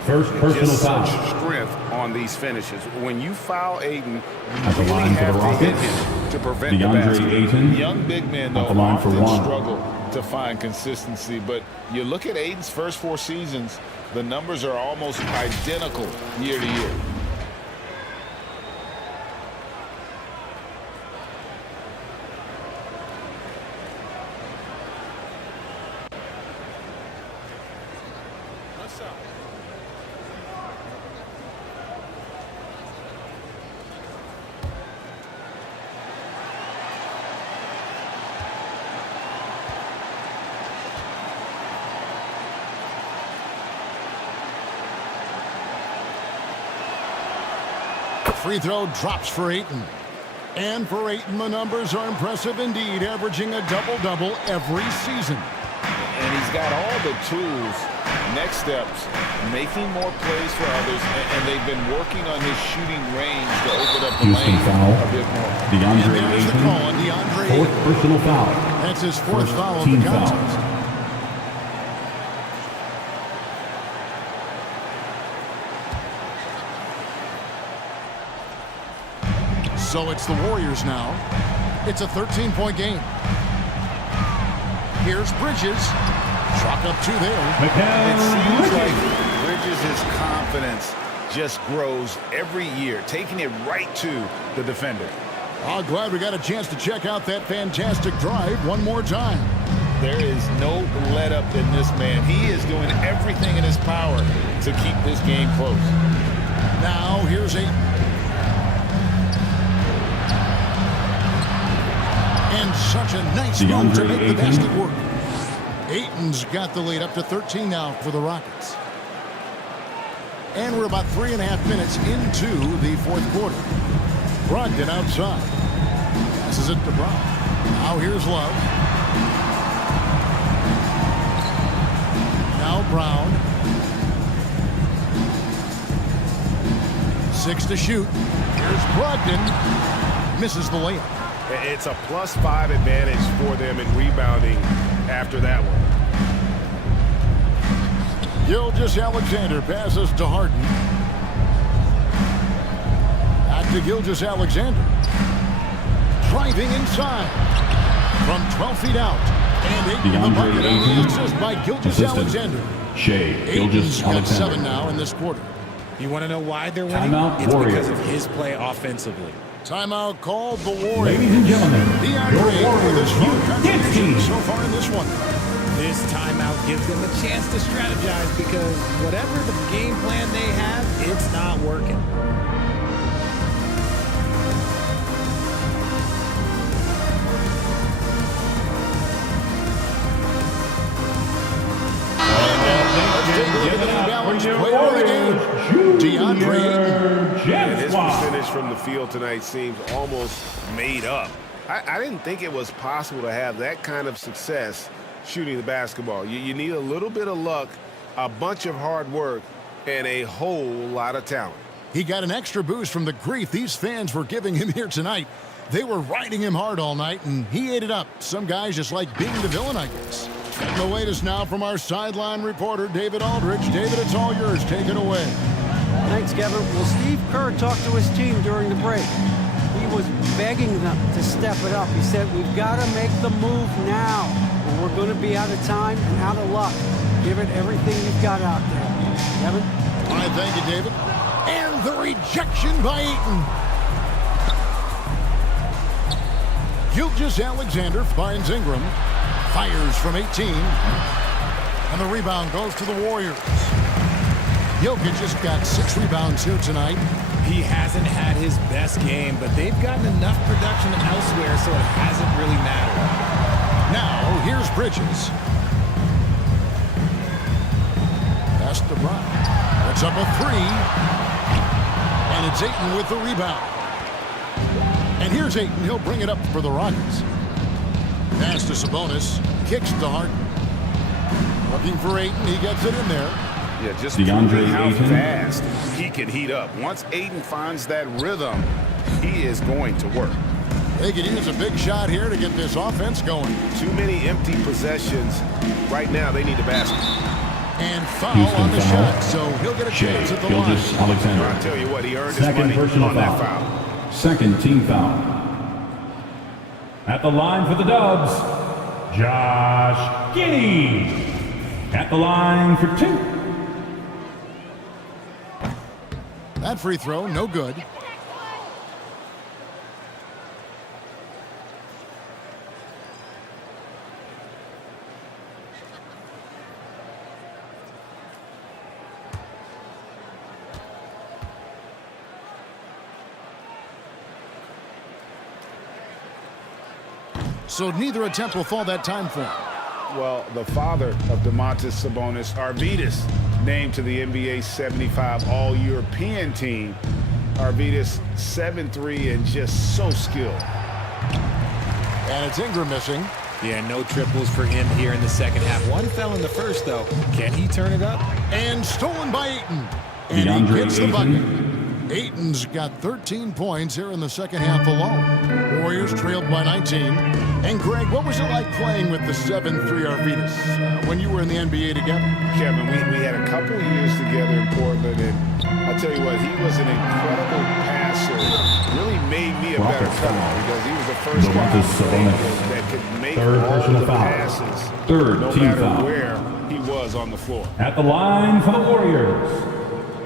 First personal Just foul. such strength on these finishes. When you foul Aiden, At the you really line for have the to hit Rockets, him to prevent the DeAndre basket. Ayton. Young big men, At though, the line for often one. struggle to find consistency. But you look at Aiden's first 4 seasons, the numbers are almost identical year to year. Free throw drops for Ayton. And for Ayton, the numbers are impressive indeed, averaging a double-double every season. And he's got all the tools, next steps, making more plays for others, and they've been working on his shooting range to open up the lane a bit more. DeAndre Ayton, fourth personal foul. That's his fourth foul of team the contest. foul. So it's the Warriors now. It's a 13-point game. Here's Bridges. Chalk up 2 there. It seems like Bridges' confidence just grows every year, taking it right to the defender. Oh, glad we got a chance to check out that fantastic drive one more time. There is no let-up in this man. He is doing everything in his power to keep this game close. Now here's Ayton. And such a nice move to make the basket work. Ayton's got the lead up to 13 now for the Rockets. And we're about 3.5 minutes into the fourth quarter. Brogdon outside. Passes it to Brown. Now here's Love. Now Brown. 6 to shoot. Here's Brogdon. Misses the layup. It's a +5 advantage for them in rebounding after that one. Gilgeous-Alexander passes to Harden. Back to Gilgeous-Alexander. Driving inside. From 12 feet out. And Ayton the bucket on the assist by Gilgeous-Alexander. Ayton's got 7 now in this quarter. You want to know why they're winning? It's because of his play offensively. Timeout called the Warriors. Ladies and gentlemen, DeAndre with his strong contribution so far in this one. This timeout gives them a chance to strategize because whatever the game plan they have, it's not working. DeAndre Ayton. His percentage from the field tonight seems almost made up. I didn't think it was possible to have that kind of success shooting the basketball. You need a little bit of luck, a bunch of hard work, and a whole lot of talent. He got an extra boost from the grief these fans were giving him here tonight. They were riding him hard all night, and he ate it up. Some guys just like being the villain, I guess. And the latest now from our sideline reporter, David Aldridge. David, it's all yours. Take it away. Thanks, Kevin. Well, Steve Kerr talked to his team during the break. He was begging them to step it up. He said, we've got to make the move now, or we're going to be out of time and out of luck. Give it everything you've got out there. Kevin? All right, thank you, David. And the rejection by Ayton. Gilgeous-Alexander finds Ingram. Fires from 18. And the rebound goes to the Warriors. Jokic just got 6 rebounds here tonight. He hasn't had his best game, but they've gotten enough production elsewhere, so it hasn't really mattered. Now, here's Bridges. Pass to Brown. Puts up a 3. And it's Ayton with the rebound. And here's Ayton. He'll bring it up for the Rockets. Pass to Sabonis. Kicks to Harden. Looking for Ayton. He gets it in there. Yeah, just DeAndre how Ayton. fast he can heat up. Once Ayton finds that rhythm, he is going to work. They could use a big shot here to get this offense going. Too many empty possessions. Right now, they need a basket. And foul Houston on the foul. shot, so he'll get a chance at the line. Gilgeous-Alexander. I'll tell you what, he earned his Second money personal on that foul. foul. Second team foul. At the line for the Dubs, Josh Giddey. At the line for 2. That free throw, no good. so neither attempt will fall that time for him. Well, the father of Domantas Sabonis, Arvydas, named to the NBA 75 All-European team. Arvydas 7'3" and just so skilled. And it's Ingram missing. Yeah, no triples for him here in the second half. One fell in the first, though. Can he turn it up? And stolen by Ayton. And he gets the bucket. Ayton's got 13 points here in the second half alone. Warriors trailed by 19. And Greg, what was it like playing with the 7'3" Arvydas when you were in the NBA together? Kevin, we had a couple years together in Portland, and I'll tell you what, he was an incredible passer. Really made me a better player because he was the first guy that could make all the passes no matter where he was on the floor. At the line for the Warriors,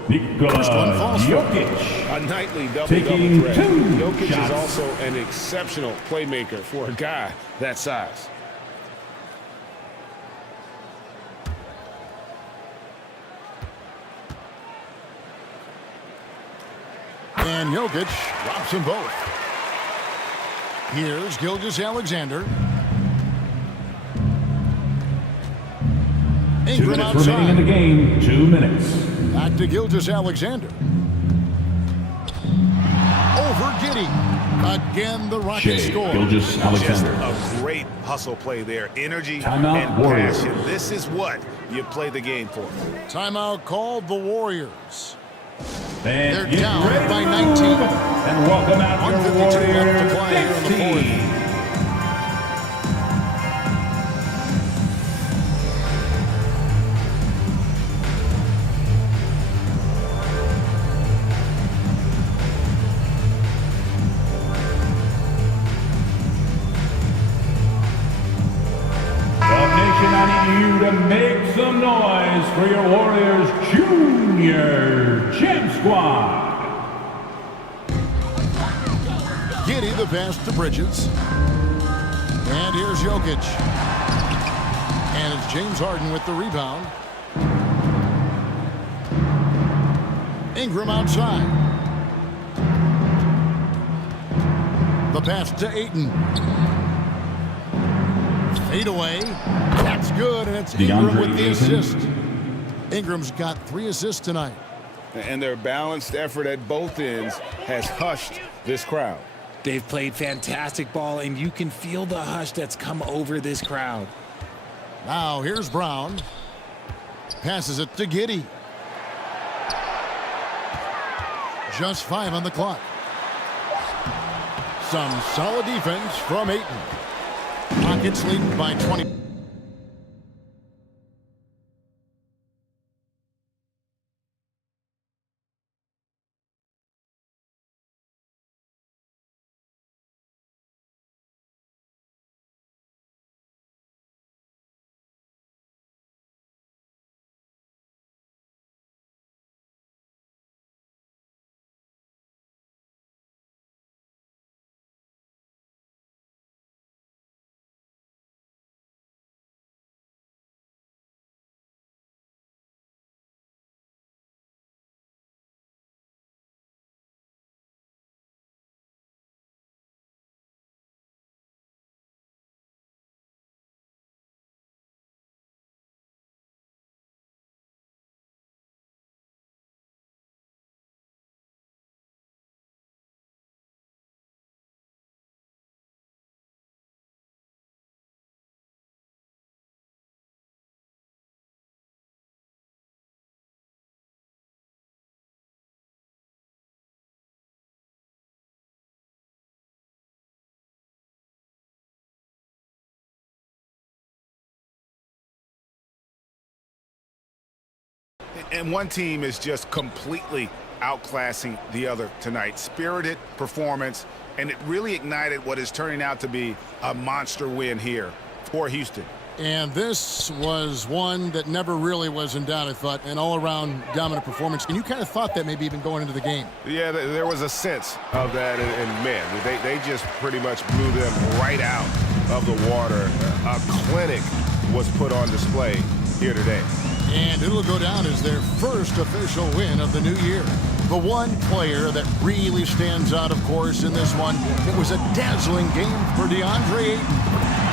Nikola Jokic. A nightly double-double taking threat. 2 Jokic shots. is also an exceptional playmaker for a guy that size. And Jokic drops them both. Here's Gilgeous-Alexander. 2 minutes remaining in the game. 2 minutes. Back to Gilgeous-Alexander. Over Giddey. Again, the Rockets score. Just Gilgeous-Alexander. a great hustle play there. Energy Timeout, and Warriors. passion. This is what you play the game for. Timeout called the Warriors. And They're get down ready by to 19. move. And welcome out your 152 left to Warriors play here in the 16. fourth. I need you to make some noise for your Warriors Junior Gem Squad. Giddey the pass to Bridges. And here's Jokic. And it's James Harden with the rebound. Ingram outside. The pass to Ayton. Fade away. That's good, and it's Ingram with the assist. Ingram's got 3 assists tonight. And their balanced effort at both ends has hushed this crowd. They've played fantastic ball, and you can feel the hush that's come over this crowd. Now here's Brown. Passes it to Giddey. Just 5 on the clock. Some solid defense from Ayton. Rockets leading by 20. And one team is just completely outclassing the other tonight. Spirited performance, and it really ignited what is turning out to be a monster win here for Houston. And this was one that never really was in doubt, I thought, an all-around dominant performance. And you kind of thought that maybe even going into the game. Yeah, there was a sense of that, and man, they just pretty much blew them right out of the water. A clinic was put on display here today. And it'll go down as their first official win of the new year. The one player that really stands out, of course, in this one, it was a dazzling game for DeAndre Ayton.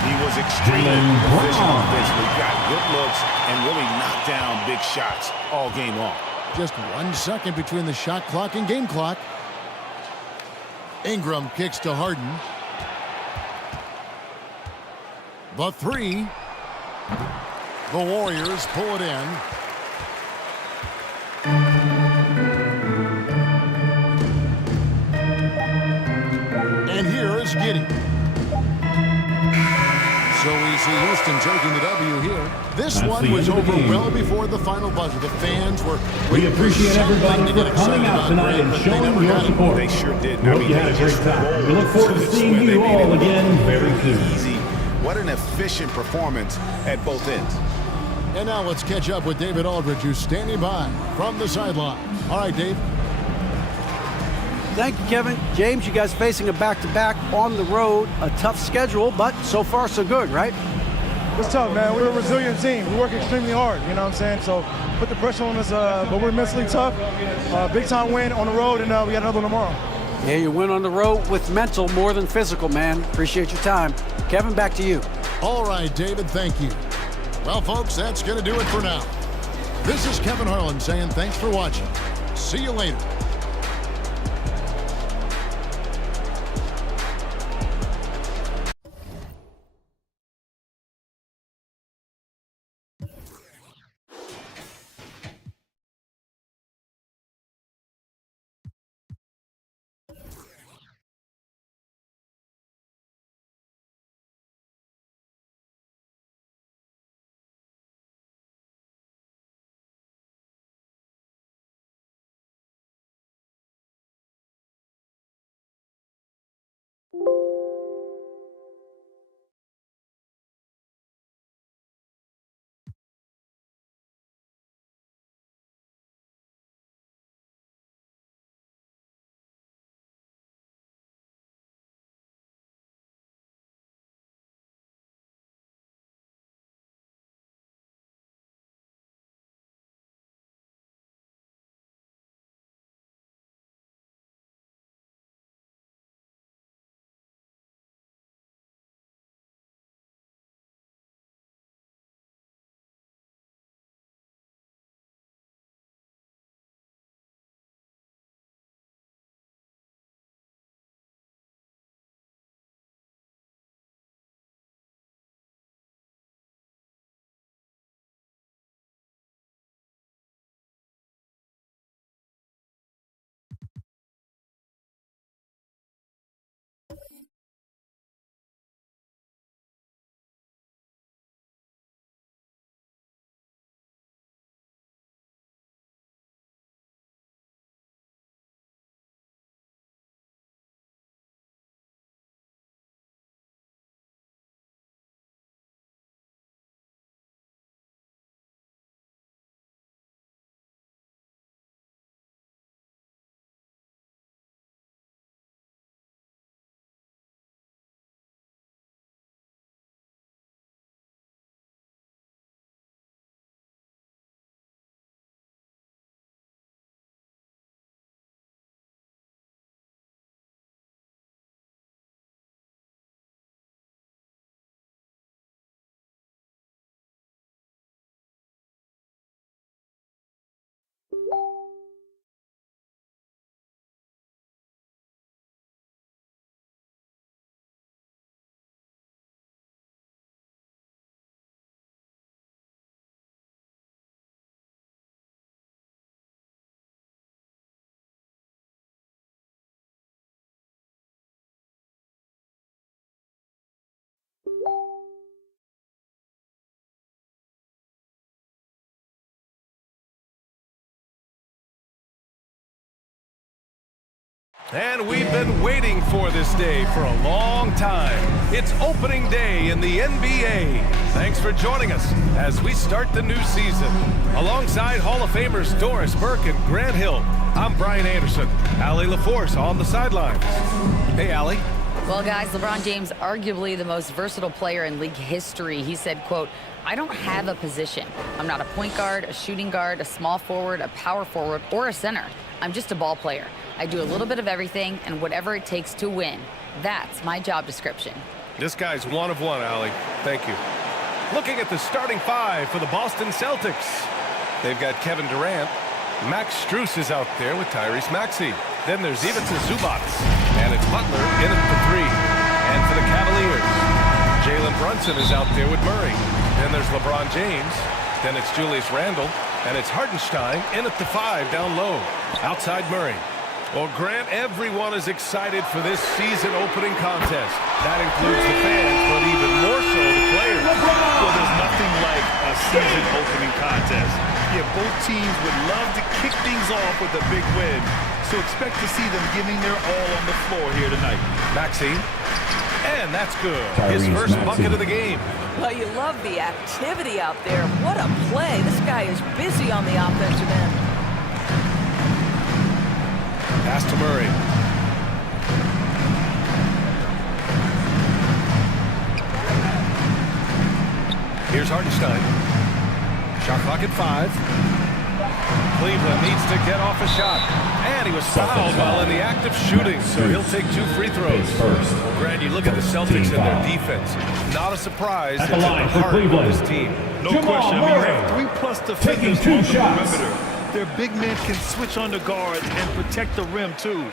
He was extremely efficient offensively, got good looks, and really knocked down big shots all game long. Just 1 second between the shot clock and game clock. Ingram kicks to Harden. The three. The Warriors pull it in. And here is Giddey. So we see Houston taking the W here. This one was over well before the final buzzer. The fans were We appreciate everybody for coming out tonight and showing your support. They sure did. We hope you had a great time. We look forward to seeing you all again very soon. Easy. What an efficient performance at both ends. And now let's catch up with David Aldridge, who's standing by from the sideline. All right, Dave. Thank you, Kevin. James, you guys facing a back-to-back on the road, a tough schedule, but so far so good, right? It's tough, man. We're a resilient team. We work extremely hard, you know what I'm saying? So put the pressure on us, but we're mentally tough. Big-time win on the road, and we got another one tomorrow. Yeah, you win on the road with mental more than physical, man. Appreciate your time. Kevin, back to you. All right, David, thank you. Well, folks, that's going to do it for now. This is Kevin Harlan saying thanks for watching. See you later. And we've been waiting for this day for a long time. It's opening day in the NBA. Thanks for joining us as we start the new season. Alongside Hall of Famers Doris Burke and Grant Hill, I'm Brian Anderson. Allie LaForce on the sidelines. Hey, Allie. Well, guys, LeBron James, arguably the most versatile player in league history. He said, quote, "I don't have a position. I'm not a point guard, a shooting guard, a small forward, a power forward, or a center. I'm just a ball player. I do a little bit of everything and whatever it takes to win. That's my job description." This guy's one of one, Allie. Thank you. Looking at the starting five for the Boston Celtics. They've got Kevin Durant. Max Strus is out there with Tyrese Maxey. Then there's Ivica Zubac. And it's Butler in at the 3. And for the Cavaliers, Jalen Brunson is out there with Murray. Then there's LeBron James. Then it's Julius Randle. And it's Hartenstein in at the 5 down low. Outside Murray. Well, Grant, everyone is excited for this season opening contest. That includes the fans, but even more so the players. Well, there's nothing like a season opening contest. Yeah, both teams would love to kick things off with a big win. So expect to see them giving their all on the floor here tonight. Maxey. And that's good. His first bucket of the game. Well, you love the activity out there. What a play. This guy is busy on the offensive end. Pass to Murray. Here's Hartenstein. Shot clock at 5. Cleveland needs to get off a shot. And he was fouled while in the act of shooting, so he'll take 2 free throws. Grant, you look at the Celtics and their defense. Not a surprise. It's at the heart of this team. No question. I mean, you have 3+ defenders on the perimeter. Their big men can switch on the guards and protect the rim, too.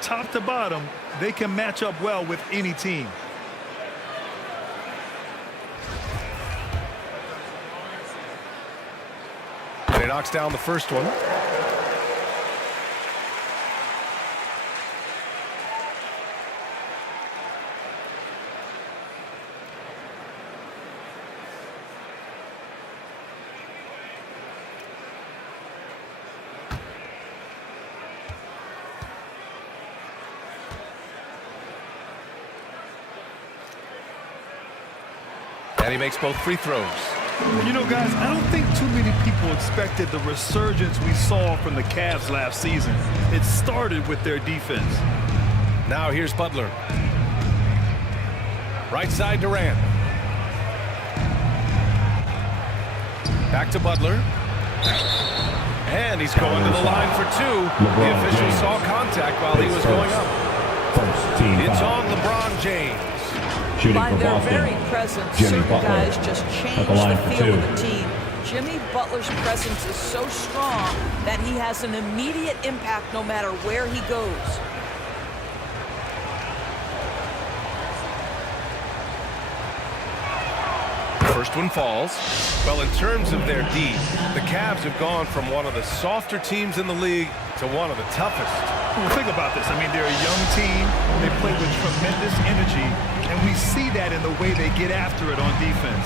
Top to bottom, they can match up well with any team. And he knocks down the first one. And he makes both free throws. You know, guys, I don't think too many people expected the resurgence we saw from the Cavs last season. It started with their defense. Now here's Butler. Right side Durant. Back to Butler. And he's going to the line for 2. The official saw contact while he was going up. It's on LeBron James. By their very presence, certain guys just change the feel of the team. Jimmy Butler's presence is so strong that he has an immediate impact no matter where he goes. First one falls. Well, in terms of their D, the Cavs have gone from one of the softer teams in the league to one of the toughest. Well, think about this. I mean, they're a young team. They play with tremendous energy, and we see that in the way they get after it on defense.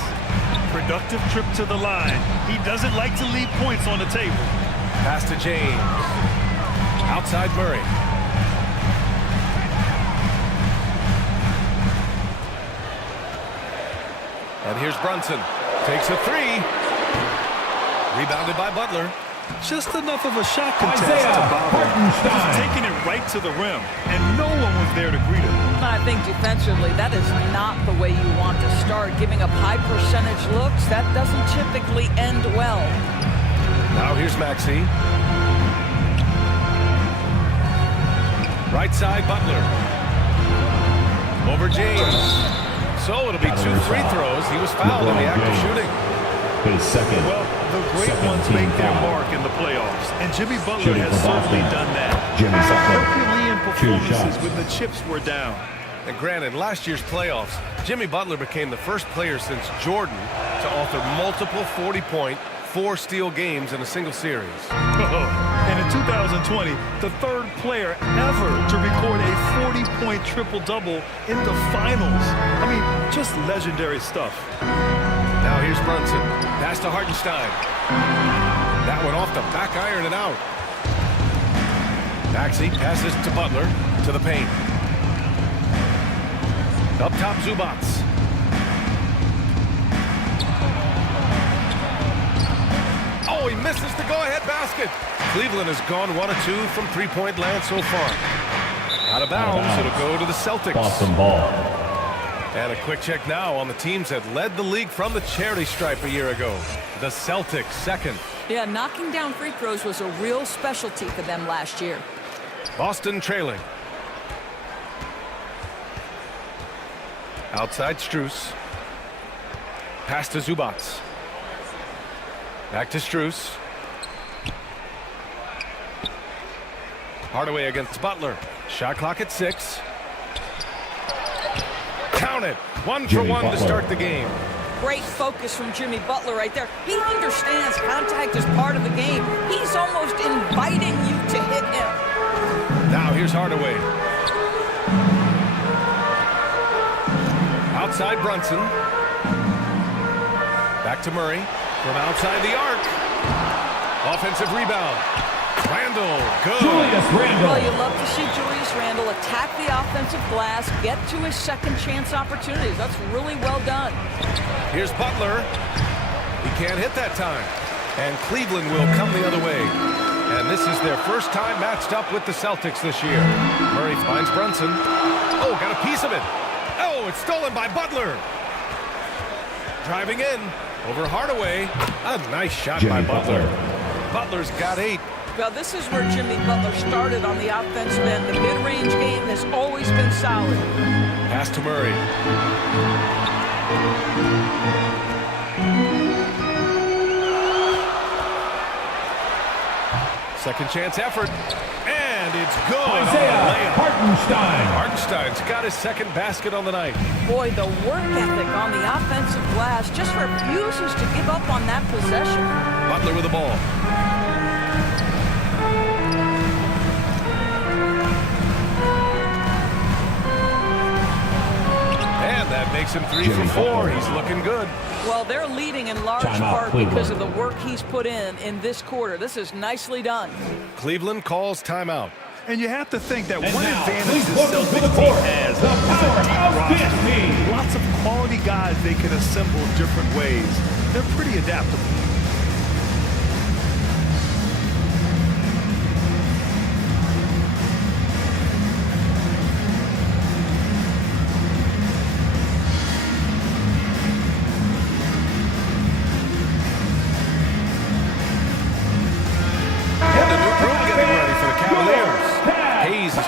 Productive trip to the line. He doesn't like to leave points on the table. Pass to James. Outside Murray. And here's Brunson. Takes a 3. Rebounded by Butler. Just enough of a shot contest to bother him. Just taking it right to the rim, and no one was there to greet him. I think defensively, that is not the way you want to start. Giving up high percentage looks, that doesn't typically end well. Now here's Maxey. Right side, Butler. Over James. So it'll be 2 free throws. He was fouled in the act of shooting. His second. Well, the great ones make their mark in the playoffs, and Jimmy Butler has certainly done that. He's Herculean performances when the chips were down. And granted, last year's playoffs, Jimmy Butler became the first player since Jordan to author multiple 40-point, 4-steal games in a single series. And in 2020, the 3rd player ever to record a 40-point triple-double in the finals. I mean, just legendary stuff. Now here's Brunson. Pass to Hartenstein. That one off the back iron and out. Maxey passes to Butler to the paint. Up top, Zubac. Oh, he misses the go-ahead basket. Cleveland has gone 1 of 2 from 3-point land so far. Out of bounds. It'll go to the Celtics. Boston ball. And a quick check now on the teams that led the league from the charity stripe a year ago. The Celtics second. Yeah, knocking down free throws was a real specialty for them last year. Boston trailing. Outside Strus. Pass to Zubats. Back to Strus. Hardaway against Butler. Shot clock at 6. Count it. 1 for 1 to start the game. Great focus from Jimmy Butler right there. He understands contact is part of the game. He's almost inviting you to hit him. Now here's Hardaway. Outside Brunson. Back to Murray. From outside the arc. Offensive rebound. Randle, good. Julius Randle. Well, you love to see Julius Randle attack the offensive glass, get to his second chance opportunities. That's really well done. Here's Butler. He can't hit that time. And Cleveland will come the other way. And this is their first time matched up with the Celtics this year. Murray finds Brunson. Oh, got a piece of it. Oh, it's stolen by Butler. Driving in over Hardaway. A nice shot by Butler. Butler's got 8. Well, this is where Jimmy Butler started on the offensive end. The mid-range game has always been solid. Pass to Murray. Second chance effort. And it's good. Isaiah Hartenstein. Hartenstein's got his second basket on the night. Boy, the work ethic on the offensive glass just refuses to give up on that possession. Butler with the ball. And that makes him 3 for 4. He's looking good. Well, they're leading in large part because of the work he's put in this quarter. This is nicely done. Cleveland calls timeout. And you have to think that And one now, advantage please the welcome to the Celtics team court, has the is a deep powerhouse roster. team. Lots of quality guys they can assemble different ways. They're pretty adaptable.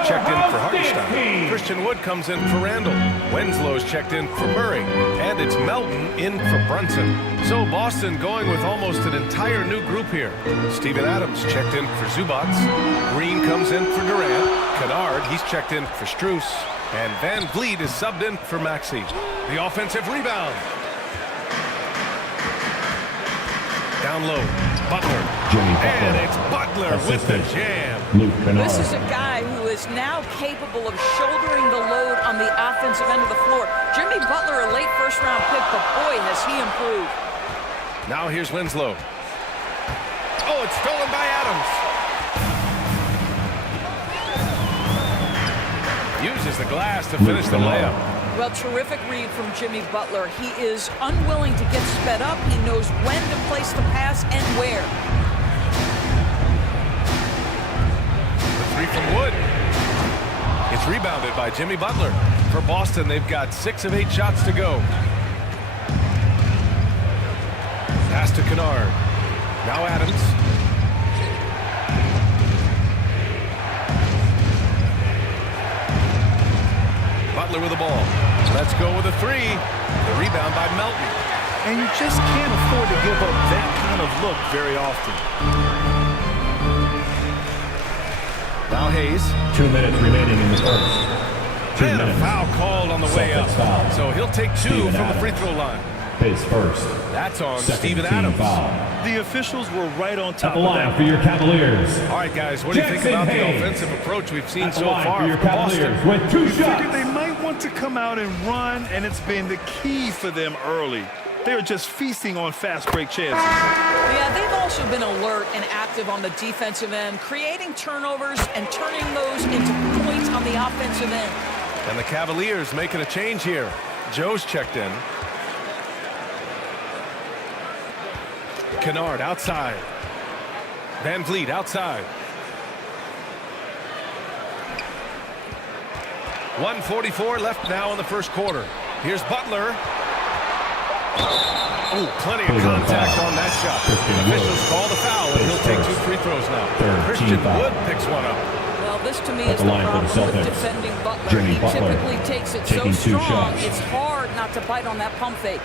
Checked in for Hartenstein. Christian Wood comes in for Randle. Wenslow's checked in for Murray. And it's Melton in for Brunson. So Boston going with almost an entire new group here. Steven Adams checked in for Zubats. Green comes in for Durant. Kennard, he's checked in for Strus. And Van Vliet is subbed in for Maxey. The offensive rebound. Down low. Butler. And it's Butler with the jam. This is a guy who is now capable of shouldering the load on the offensive end of the floor. Jimmy Butler, a late first-round pick, but boy, has he improved. Now here's Winslow. Oh, it's stolen by Adams. Uses the glass to finish the layup. Well, terrific read from Jimmy Butler. He is unwilling to get sped up. He knows when to place the pass and where. The 3 from Wood. It's rebounded by Jimmy Butler. For Boston, they've got 6 of 8 shots to go. Pass to Kennard. Now Adams. Butler with the ball. Let's go with a 3. The rebound by Melton. And you just can't afford to give up that kind of look very often. Now Hayes. 2 minutes remaining in the first. 2 And minutes. a foul called on the way up. Foul. So he'll take 2 Steven from the Adams. free throw line. His first. That's on Second Steven team Adams. Foul. The officials were right on top At the of line that. for your Cavaliers. All right, guys, what do you think Jackson about the Hayes. offensive approach we've seen At the so line far for your from Cavaliers Boston? with 2 Figured shots. they might want to come out and run, and it's been the key for them early. They are just feasting on fast break chances. Yeah, they've also been alert and active on the defensive end, creating turnovers and turning those into points on the offensive end. And the Cavaliers making a change here. Joe's checked in. Kennard outside. Van Vliet outside. 1:44 left now in the first quarter. Here's Butler. Oh, plenty of contact on that shot. The officials call the foul, and he'll take 2 free throws now. Christian Wood picks one up. Well, this to me is the problem with defending Butler. He typically takes it so strong, it's hard not to bite on that pump fake.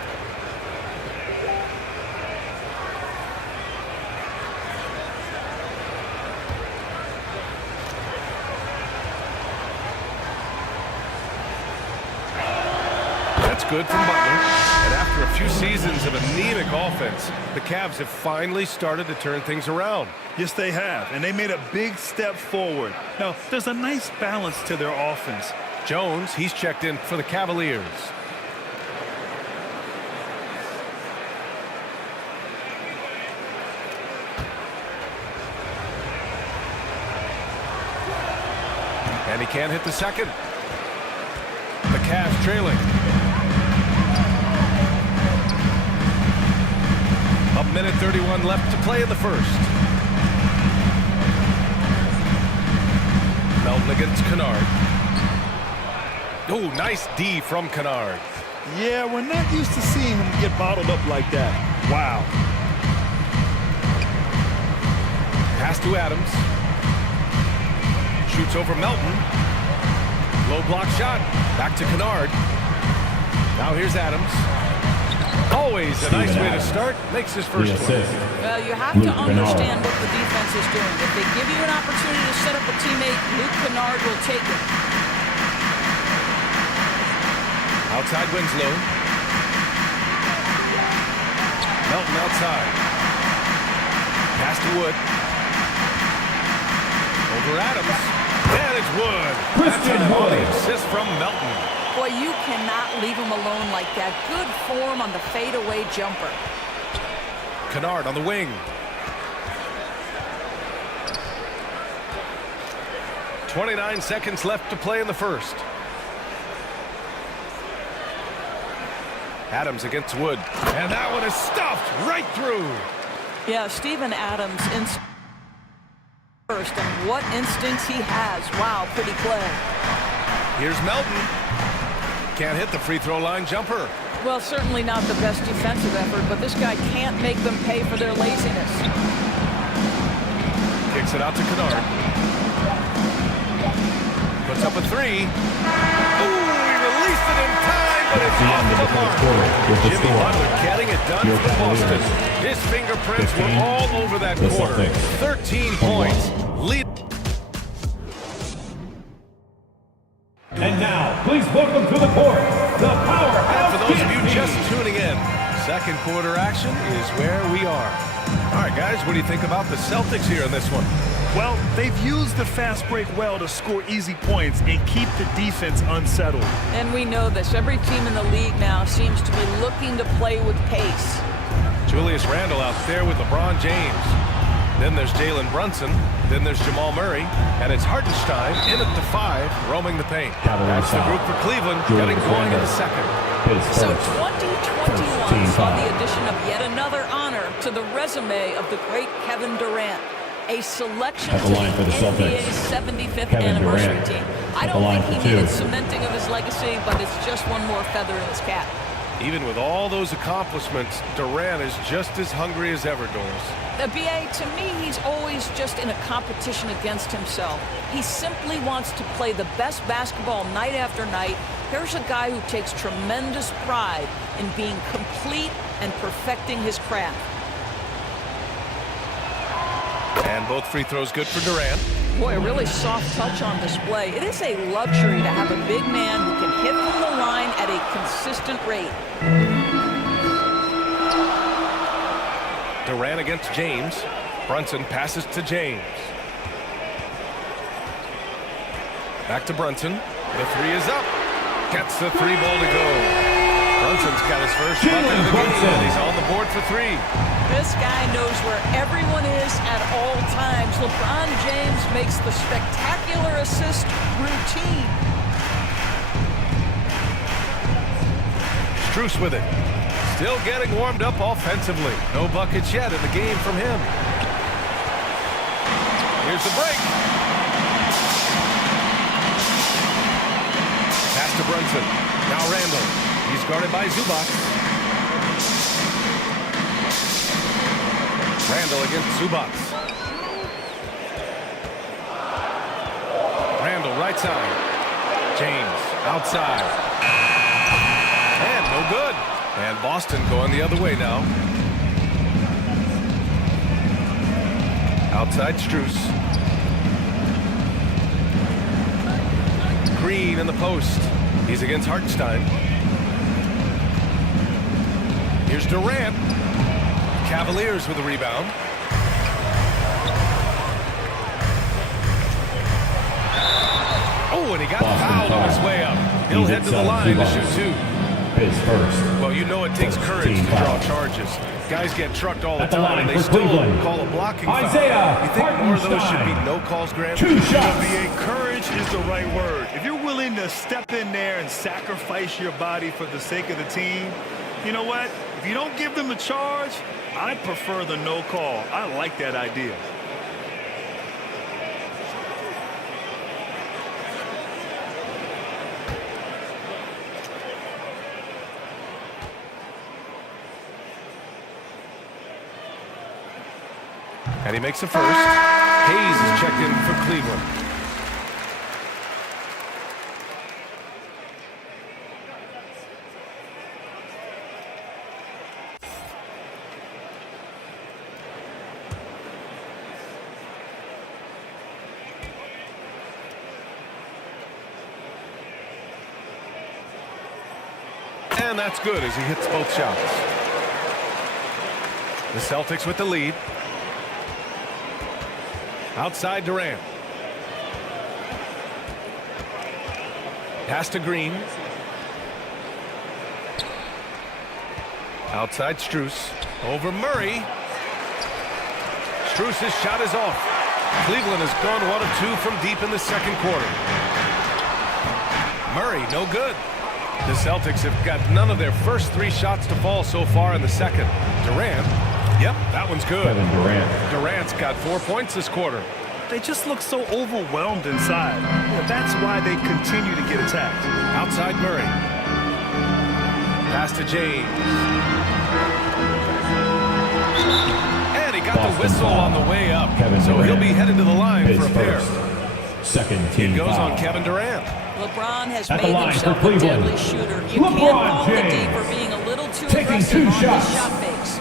That's good from Butler. And after a few seasons of anemic offense, the Cavs have finally started to turn things around. Yes, they have, and they made a big step forward. Now, there's a nice balance to their offense. Jones, he's checked in for the Cavaliers. And he can't hit the second. The Cavs trailing. A minute 31 left to play in the first. Melton against Kennard. Oh, nice D from Kennard. Yeah, we're not used to seeing him get bottled up like that. Wow. Pass to Adams. Shoots over Melton. Low block shot. Back to Kennard. Now here's Adams. Always a nice way to start. Makes his first one. Well, you have to understand what the defense is doing. If they give you an opportunity to set up a teammate, Luke Kennard will take it. Outside Winslow. Melton outside. Pass to Wood. Over Adams. And it's Wood. That's an assist from Melton. Boy, you cannot leave him alone like that. Good form on the fadeaway jumper. Kennard on the wing. .29 seconds left to play in the first. Adams against Wood. And that one is stuffed right through. Yeah, Steven Adams in first, and what instincts he has. Wow, pretty play. Here's Melton. Can't hit the free throw line jumper. Well, certainly not the best defensive effort, but this guy can't make them pay for their laziness. Kicks it out to Kennard. Puts up a three. Ooh, he released it in time, but it's off the mark. Jimmy Butler getting it done for Boston. His fingerprints were all over that quarter. 13 points. Lead. And now, please welcome to the court, the powerhouse. And for those of you just tuning in, second quarter action is where we are. All right, guys, what do you think about the Celtics here in this one? Well, they've used the fast break well to score easy points and keep the defense unsettled. And we know this. Every team in the league now seems to be looking to play with pace. Julius Randle out there with LeBron James. Then there's Jalen Brunson. Then there's Jamal Murray. And it's Hartenstein in at the 5, roaming the paint. That's the group for Cleveland, getting going in the second. So 2021 saw the addition of yet another honor to the resume of the great Kevin Durant. A selection to the NBA's 75th anniversary team. I don't think he needed cementing of his legacy, but it's just one more feather in his cap. Even with all those accomplishments, Durant is just as hungry as ever, Doris. B.A., to me, he's always just in a competition against himself. He simply wants to play the best basketball night after night. Here's a guy who takes tremendous pride in being complete and perfecting his craft. And both free throws good for Durant. Boy, a really soft touch on display. It is a luxury to have a big man who can hit from the line at a consistent rate. Durant against James. Brunson passes to James. Back to Brunson. The three is up. Gets the three ball to go. Brunson's got his first bucket of the game, and he's on the board for three. This guy knows where everyone is at all times. LeBron James makes the spectacular assist routine. Strus with it. Still getting warmed up offensively. No buckets yet in the game from him. Here's the break. Brunson. Now Randall. He's guarded by Zubac. Randall against Zubac. Randall right side. James outside. And no good. And Boston going the other way now. Outside Strus. Green in the post. He's against Hartenstein. Here's Durant. Cavaliers with a rebound. Oh, and he got fouled on his way up. He'll head to the line to shoot two. His first. Well, you know it takes courage to draw charges. Guys get trucked all the At the time, line and they for still Cleveland, call a blocking foul. Isaiah You think more of those should be Hartenstein. no calls granted? 2 shots. NBA, courage is the right word. If you're willing to step in there and sacrifice your body for the sake of the team, you know what? If you don't give them the charge, I prefer the no call. I like that idea. And he makes a first. Hayes is checked in for Cleveland. And that's good as he hits both shots. The Celtics with the lead. Outside Durant. Pass to Green. Outside Strus. Over Murray. Strus' shot is off. Cleveland has gone 1 of 2 from deep in the second quarter. Murray, no good. The Celtics have got none of their first 3 shots to fall so far in the second. Durant. Yep, that one's good. Kevin Durant. Durant's got 4 points this quarter. They just look so overwhelmed inside. That's why they continue to get attacked. Outside Murray. Pass to James. And he got Boston the whistle foul. on the way up. Kevin So Durant. he'll be headed to the line His for a pair. first. Second team It goes foul. on Kevin Durant. LeBron has At the made line for himself a Cleveland, deadly shooter. You LeBron can't fault the D James. for being a little too Taking aggressive 2 on shots. his shot fakes.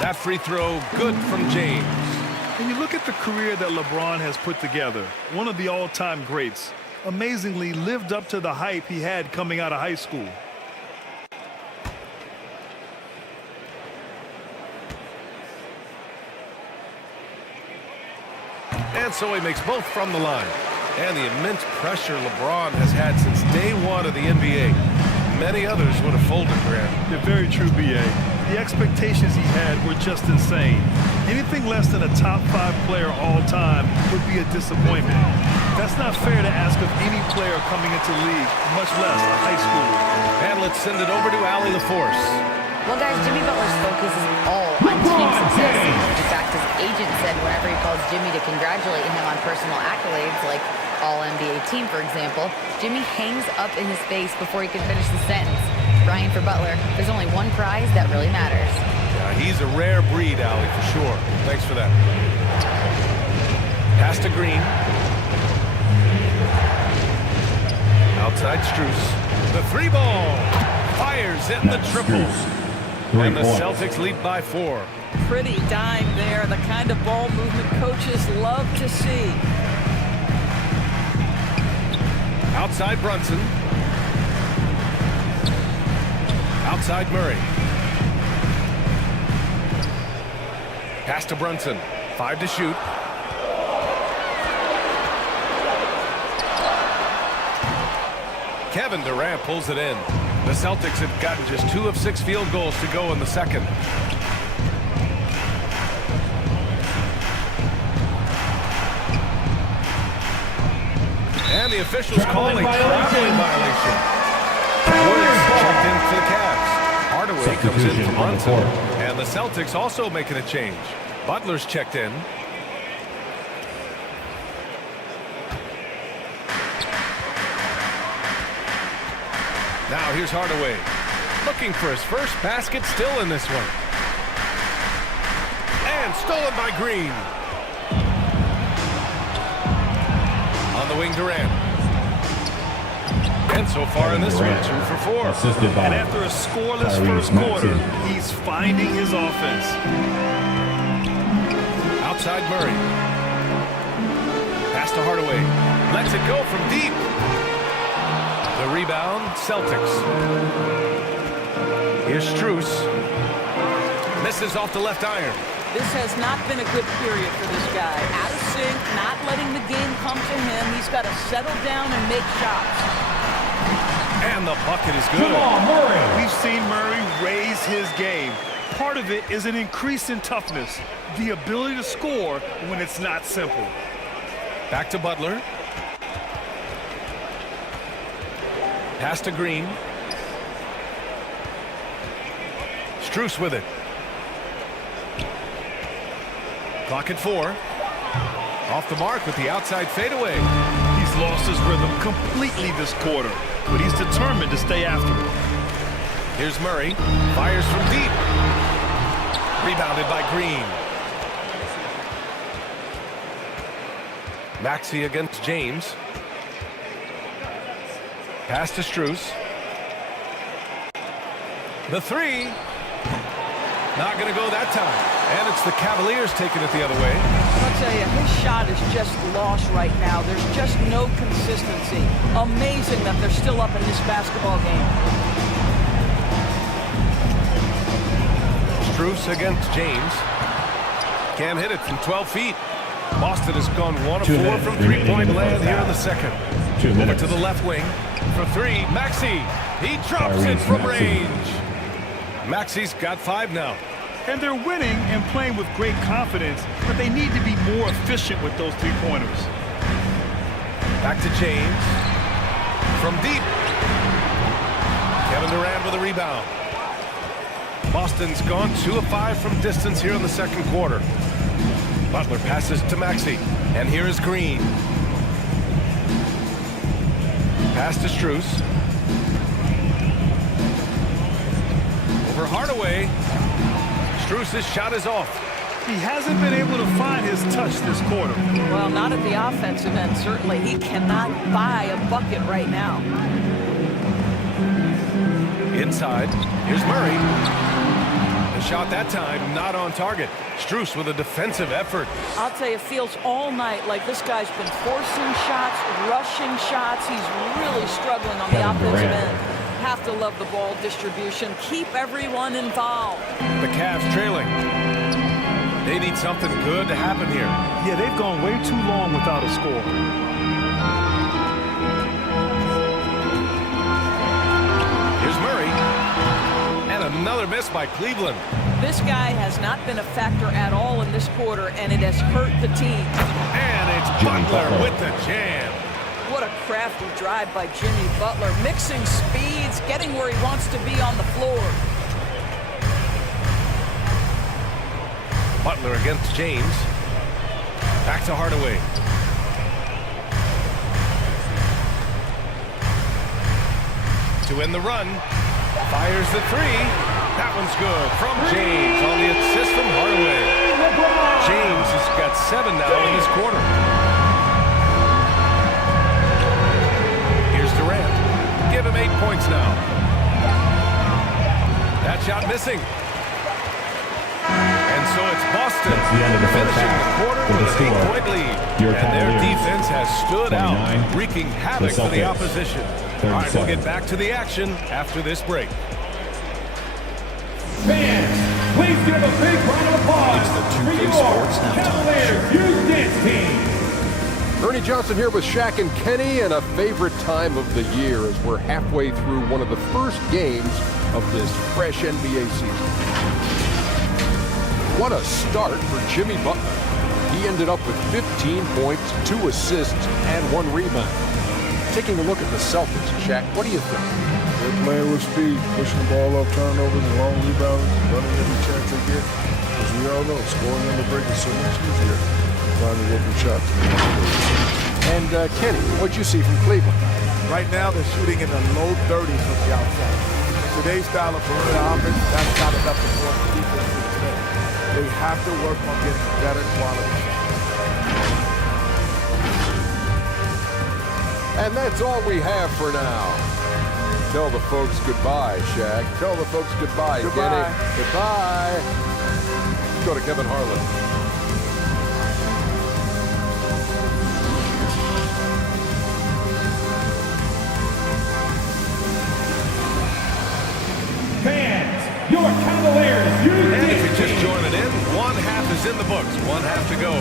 That free throw, good from James. And you look at the career that LeBron has put together, one of the all-time greats, amazingly lived up to the hype he had coming out of high school. And so he makes both from the line. And the immense pressure LeBron has had since day 1 of the NBA. Many others would have folded, Grant. You're very true, B.A. The expectations he had were just insane. Anything less than a top 5 player all time would be a disappointment. That's not fair to ask of any player coming into the league, much less a high schooler. And let's send it over to Allie LaForce. Well, guys, Jimmy Butler's focus is all on team success. In fact, his agent said whenever he calls Jimmy to congratulate him on personal accolades, like All-NBA team, for example, Jimmy hangs up in his face before he can finish the sentence. Brian, for Butler, there's only one prize that really matters. Yeah, he's a rare breed, Allie, for sure. Thanks for that. Pass to Green. Outside Strus. The 3-ball. Fires in the triple. And the Celtics lead by 4. Pretty dime there, the kind of ball movement coaches love to see. Outside Brunson. Outside Murray. Pass to Brunson. 5 to shoot. Kevin Durant pulls it in. The Celtics have gotten just 2 of 6 field goals to go in the second. And the the officials calling a traveling violation. Woods checked in for the Cavs. Hardaway comes in for Brunson. And the Celtics also making a change. Butler's checked in. Now here's Hardaway. Looking for his first basket, still in this one. And stolen by Green. On the wing, Durant. And so far in this one, 2 for 4. Assisted by and after a scoreless Tyrese first quarter, Maxey. he's finding his offense. Outside Murray. Pass to Hardaway. Lets it go from deep. The rebound, Celtics. Here's Strus. Misses off the left iron. This has not been a good period for this guy. Out of sync, not letting the game come to him. He's got to settle down and make shots. And the bucket is good. Jamal Murray. We've seen Murray raise his game. Part of it is an increase in toughness, the ability to score when it's not simple. Back to Butler. Pass to Green. Strus with it. Clock at 4. Off the mark with the outside fadeaway. He's lost his rhythm completely this quarter, but he's determined to stay after it. Here's Murray. Fires from deep. Rebounded by Green. Maxey against James. Pass to Strus. The 3. Not going to go that time. And it's the Cavaliers taking it the other way. I'll tell you, his shot is just lost right now. There's just no consistency. Amazing that they're still up in this basketball game. Strus against James. Can't hit it from 12 feet. Boston has gone 1 of 4 from three-point land here in the second. Over to the left wing for 3. Maxey. He drops it from range. Maxey's got 5 now. And they're winning and playing with great confidence, but they need to be more efficient with those three-pointers. Back to James. From deep. Kevin Durant with a rebound. Boston's gone 2 of 5 from distance here in the second quarter. Butler passes to Maxey. And here is Green. Pass to Strus. Over Hardaway. Strus' shot is off. He hasn't been able to find his touch this quarter. Well, not at the offensive end, certainly. He cannot buy a bucket right now. Inside. Here's Murray. The shot that time not on target. Strus with a defensive effort. I'll tell you, it feels all night like this guy's been forcing shots, rushing shots. He's really struggling on the offensive end. Have to love the ball distribution. Keep everyone involved. The Cavs trailing. They need something good to happen here. Yeah, they've gone way too long without a score. Here's Murray. And another miss by Cleveland. This guy has not been a factor at all in this quarter, and it has hurt the team. And it's Butler with the jam. What a crafty drive by Jimmy Butler, mixing speeds, getting where he wants to be on the floor. Butler against James. Back to Hardaway. To end the run. Fires the 3. That one's good from James on the assist from Hardaway. James has got 7 now in this quarter. Here's Durant. Give him 8 points now. That shot missing. And so it's Boston finishing the quarter with an 8-point lead. And their defense has stood out, wreaking havoc for the opposition. All right, we'll get back to the action after this break. Fans, please give a big round of applause for your Cavaliers youth dance team. Ernie Johnson here with Shaq and Kenny, and a favorite time of the year as we're halfway through one of the first games of this fresh NBA season. What a start for Jimmy Butler. He ended up with 15 points, 2 assists, and 1 rebound. Taking a look at the Celtics, Shaq, what do you think? They're playing with speed, pushing the ball up, turnovers, and long rebounds, running every chance they get. As we all know, scoring on the break is so much easier than finding open shots. And Kenny, what'd you see from Cleveland? Right now, they're shooting in the low 30s from the outside. In today's style of perimeter offense, that's not enough to force the defense to defend. They have to work on getting better quality shots. And that's all we have for now. Tell the folks goodbye, Shaq. Tell the folks goodbye, Goodbye. Kenny. Goodbye. Go to Kevin Harlan. Fans, your Cavaliers, And if you're just joining in, one half is in the books, one half to go.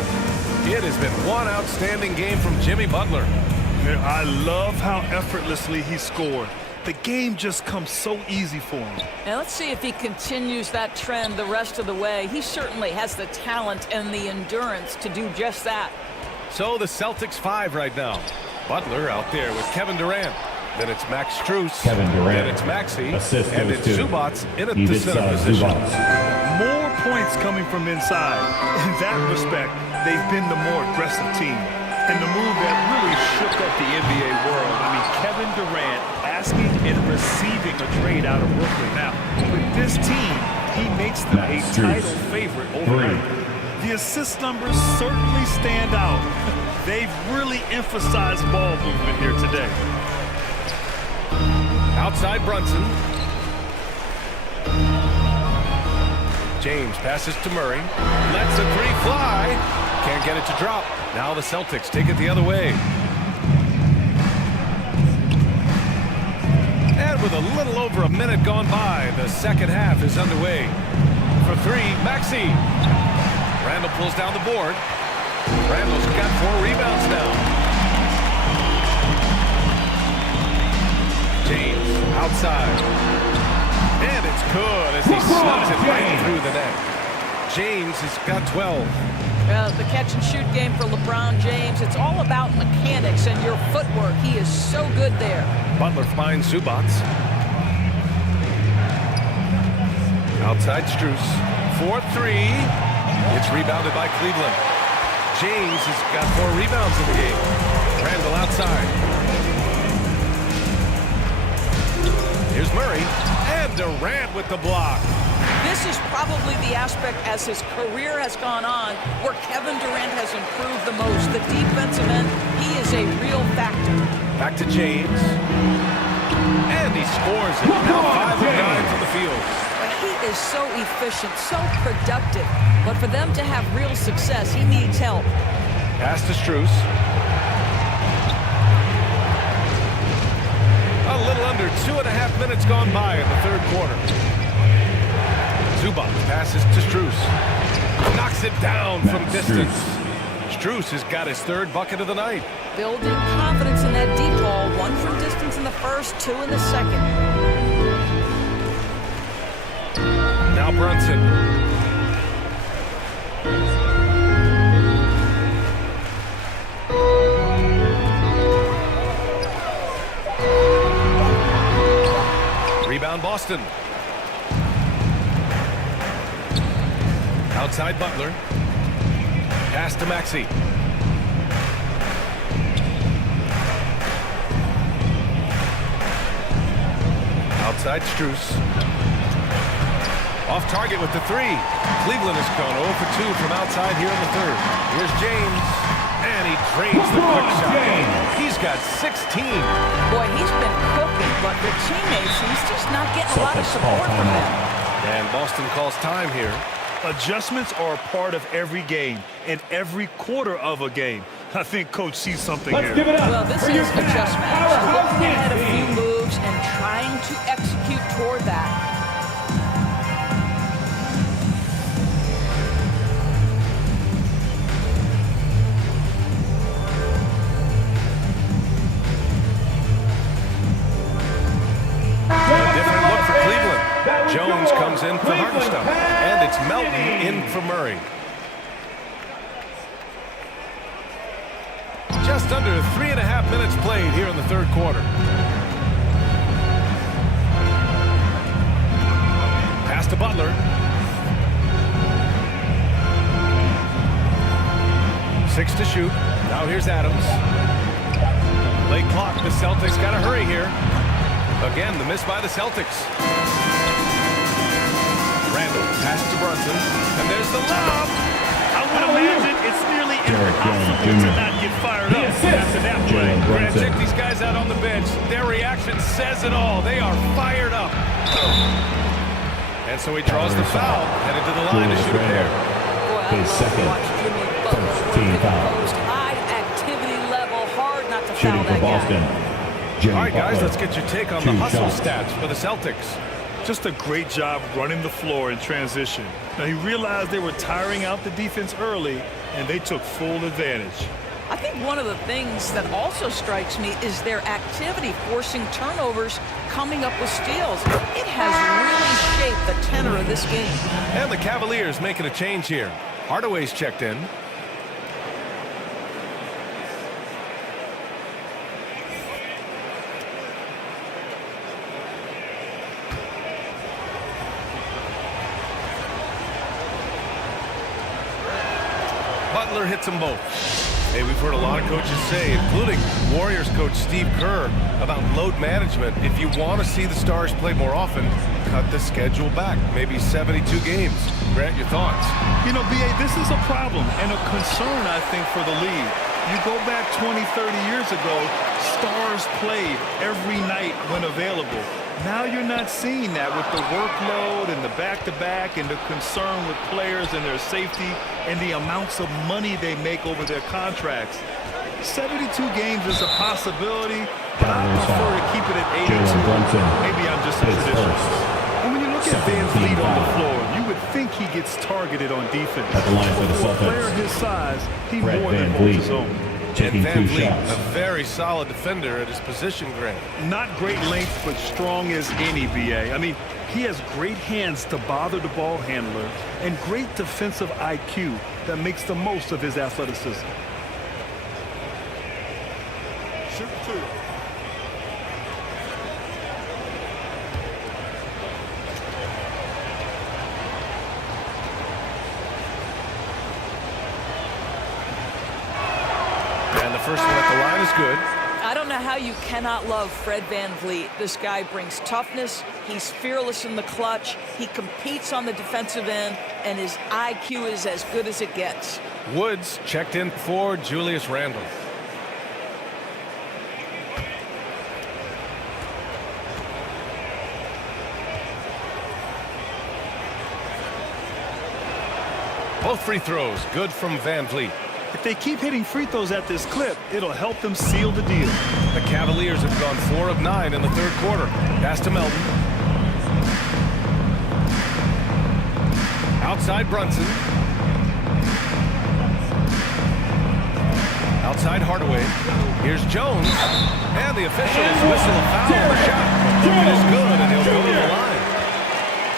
It has been one outstanding game from Jimmy Butler. I love how effortlessly he scored. The game just comes so easy for him. And let's see if he continues that trend the rest of the way. He certainly has the talent and the endurance to do just that. So the Celtics 5 right now. Butler out there with Kevin Durant. Then it's Max Strus. Kevin Durant. Then it's Maxey. Assist and goes it's to Zubats in at the center position. More points coming from inside. In that respect, they've been the more aggressive team. And the move that really shook up the NBA world. I mean, Kevin Durant asking and receiving a trade out of Brooklyn. Now, with this team, he makes them a title favorite overnight. The assist numbers certainly stand out. They've really emphasized ball movement here today. Outside Brunson. James passes to Murray. Lets the three fly. Can't get it to drop. Now the Celtics take it the other way. And with a little over a minute gone by, the second half is underway. For three, Maxey. Randall pulls down the board. Randall's got 4 rebounds now. James outside. And it's good as he slots it right through the net. James has got 12. The catch-and-shoot game for LeBron James, it's all about mechanics and your footwork. He is so good there. Butler finds Zubats. Outside Strus. 4-3. It's rebounded by Cleveland. James has got 4 rebounds in the game. Randall outside. Here's Murray. And Durant with the block. This is probably the aspect as his career has gone on where Kevin Durant has improved the most. The defensive end, he is a real factor. Back to James. And he scores it. Now 5 of 9 from the field. He is so efficient, so productive. But for them to have real success, he needs help. Pass to Strus. A little under 2.5 minutes gone by in the third quarter. Zubats passes to Strus. Knocks it down from distance. Strus has got his 3rd bucket of the night. Building confidence in that deep ball. 1 from distance in the first, 2 in the second. Now Brunson. Rebound Boston. Outside Butler. Pass to Maxey. Outside Strus. Off target with the 3. Cleveland has gone 0 for 2 from outside here in the third. Here's James. And he drains the quick shot. He's got 16. Boy, he's been cooking, but the teammates, he's just not getting a lot of support from them. And Boston calls time here. Adjustments are a part of every game and every quarter of a game. I think Coach sees something here. Well, this is a chess match. Looking ahead a few moves and trying to execute toward that. Different look for Cleveland. Jones comes in for Hartenstein. And it's Melton in for Murray. Just under 3.5 minutes played here in the third quarter. Pass to Butler. 6 to shoot. Now here's Adams. Late clock. The Celtics got to hurry here. Again, the miss by the Celtics. Randall passes to Brunson. And there's the lob. I would imagine it's nearly impossible to not get fired up after that play. Grant, check these guys out on the bench. Their reaction says it all. They are fired up. And so he draws the foul, headed to the line to shoot a pair. His second, first team foul. High activity level, hard not to foul that guy. All right, guys, let's get your take on the hustle stats for the Celtics. Just a great job running the floor in transition. Now, he realized they were tiring out the defense early, and they took full advantage. I think one of the things that also strikes me is their activity, forcing turnovers, coming up with steals. It has really shaped the tenor of this game. And the Cavaliers making a change here. Hardaway's checked in. Butler hits them both. Hey, we've heard a lot of coaches say, including Warriors coach Steve Kerr, about load management. If you want to see the Stars play more often, cut the schedule back. Maybe 72 games. Grant, your thoughts? You know, B.A., this is a problem and a concern, I think, for the league. You go back 20, 30 years ago, Stars played every night when available. Now you're not seeing that with the workload and the back-to-back and the concern with players and their safety and the amounts of money they make over their contracts. 72 games is a possibility, but I prefer to keep it at 82. Maybe I'm just a traditionalist. And when you look at Van Vliet on the floor, you would think he gets targeted on defense. At the line for the For a Celtics, player his size, he Fred more Van than holds his Vliet. own. Taking Van 2 Vliet, shots. a very solid defender at his position, Grant. Not great length, but strong as any, B.A. I mean, he has great hands to bother the ball handler and great defensive IQ that makes the most of his athleticism. Shoot 2. And the first one at the line is good. I don't know how you cannot love Fred Van Vliet. This guy brings toughness. He's fearless in the clutch. He competes on the defensive end, and his IQ is as good as it gets. Woods checked in for Julius Randle. Both free throws good from Van Vliet. If they keep hitting free throws at this clip, it'll help them seal the deal. The Cavaliers have gone 4 of 9 in the third quarter. Pass to Melton. Outside Brunson. Outside Hardaway. Here's Jones. And the officials whistle a foul on the shot. It is good, and he'll go to the line.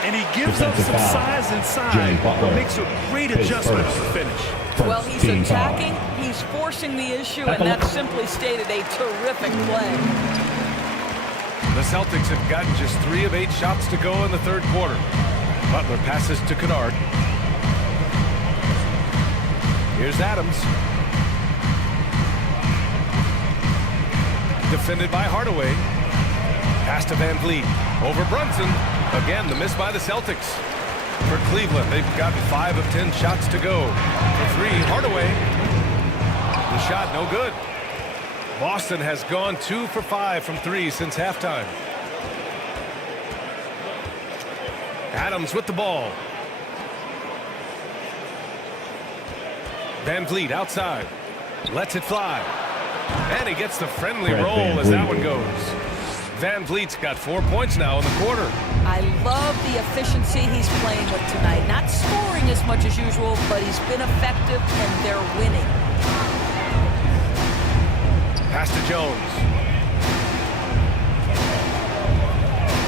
And he gives up some size inside, but makes a great adjustment on the finish. Well, he's attacking, he's forcing the issue, and that simply stated a terrific play. The Celtics have gotten just 3 of 8 shots to go in the third quarter. Butler passes to Kennard. Here's Adams. Defended by Hardaway. Pass to Van Vliet. Over Brunson. Again, the miss by the Celtics. For Cleveland, they've gotten 5 of 10 shots to go. For 3, Hardaway. The shot no good. Boston has gone 2 for 5 from 3 since halftime. Adams with the ball. Van Vliet outside. Lets it fly. And he gets the friendly roll as that one goes. Van Vliet's got 4 points now in the quarter. I love the efficiency he's playing with tonight. Not scoring as much as usual, but he's been effective, and they're winning. Pass to Jones.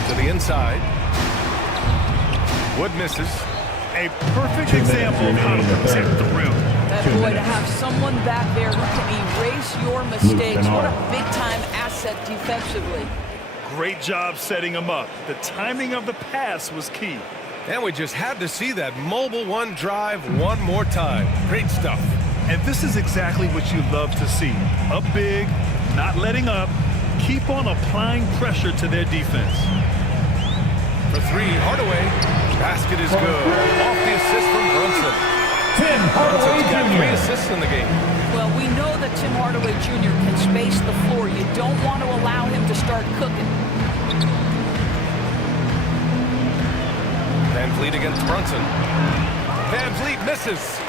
To the inside. Wood misses. A perfect example of how to protect the rim. boy, to have someone back there who can erase your mistakes. What a big-time asset defensively. Great job setting him up. The timing of the pass was key. And we just had to see that mobile one drive one more time. Great stuff. And this is exactly what you love to see. Up big, not letting up, keep on applying pressure to their defense. For three, Hardaway. Basket is good. Off the assist from Brunson. Tim Hardaway Brunson's got 3 Jr. assists in the game. Well, we know that Tim Hardaway Jr. can space the floor. You don't want to allow him to start cooking. Van Vliet against Brunson. Van Vliet misses.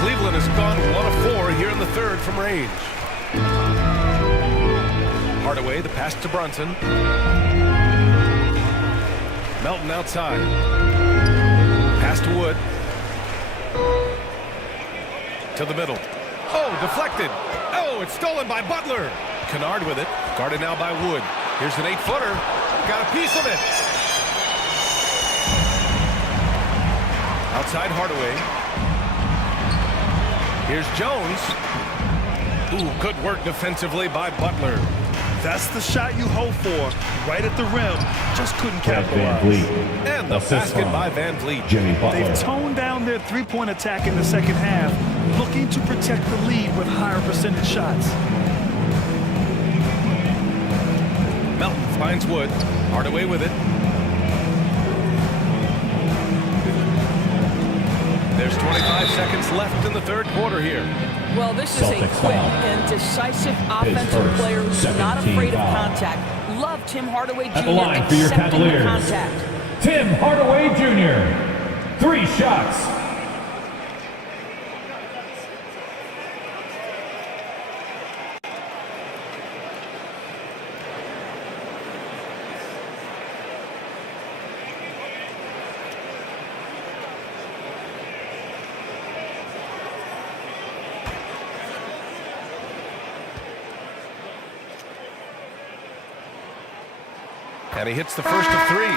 Cleveland has gone 1 of 4 here in the third from range. Hardaway, the pass to Brunson. Melton outside. Pass to Wood. To the middle. Oh, deflected. Oh, it's stolen by Butler. Kennard with it. Guarded now by Wood. Here's an 8-footer. Got a piece of it. Outside Hardaway. Here's Jones. Ooh, good work defensively by Butler. That's the shot you hope for. Right at the rim. Just couldn't capitalize. And the basket by Van Vliet. They've toned down their three-point attack in the second half, looking to protect the lead with higher percentage shots. Melton finds Wood. Hardaway with it. There's 25 seconds left in the third quarter here. Well, this is a quick and decisive offensive player who's not afraid of contact. Love Tim Hardaway Jr. At the line for your accepting the Cavaliers, contact. Tim Hardaway Jr. 3 shots. And he hits the first of 3.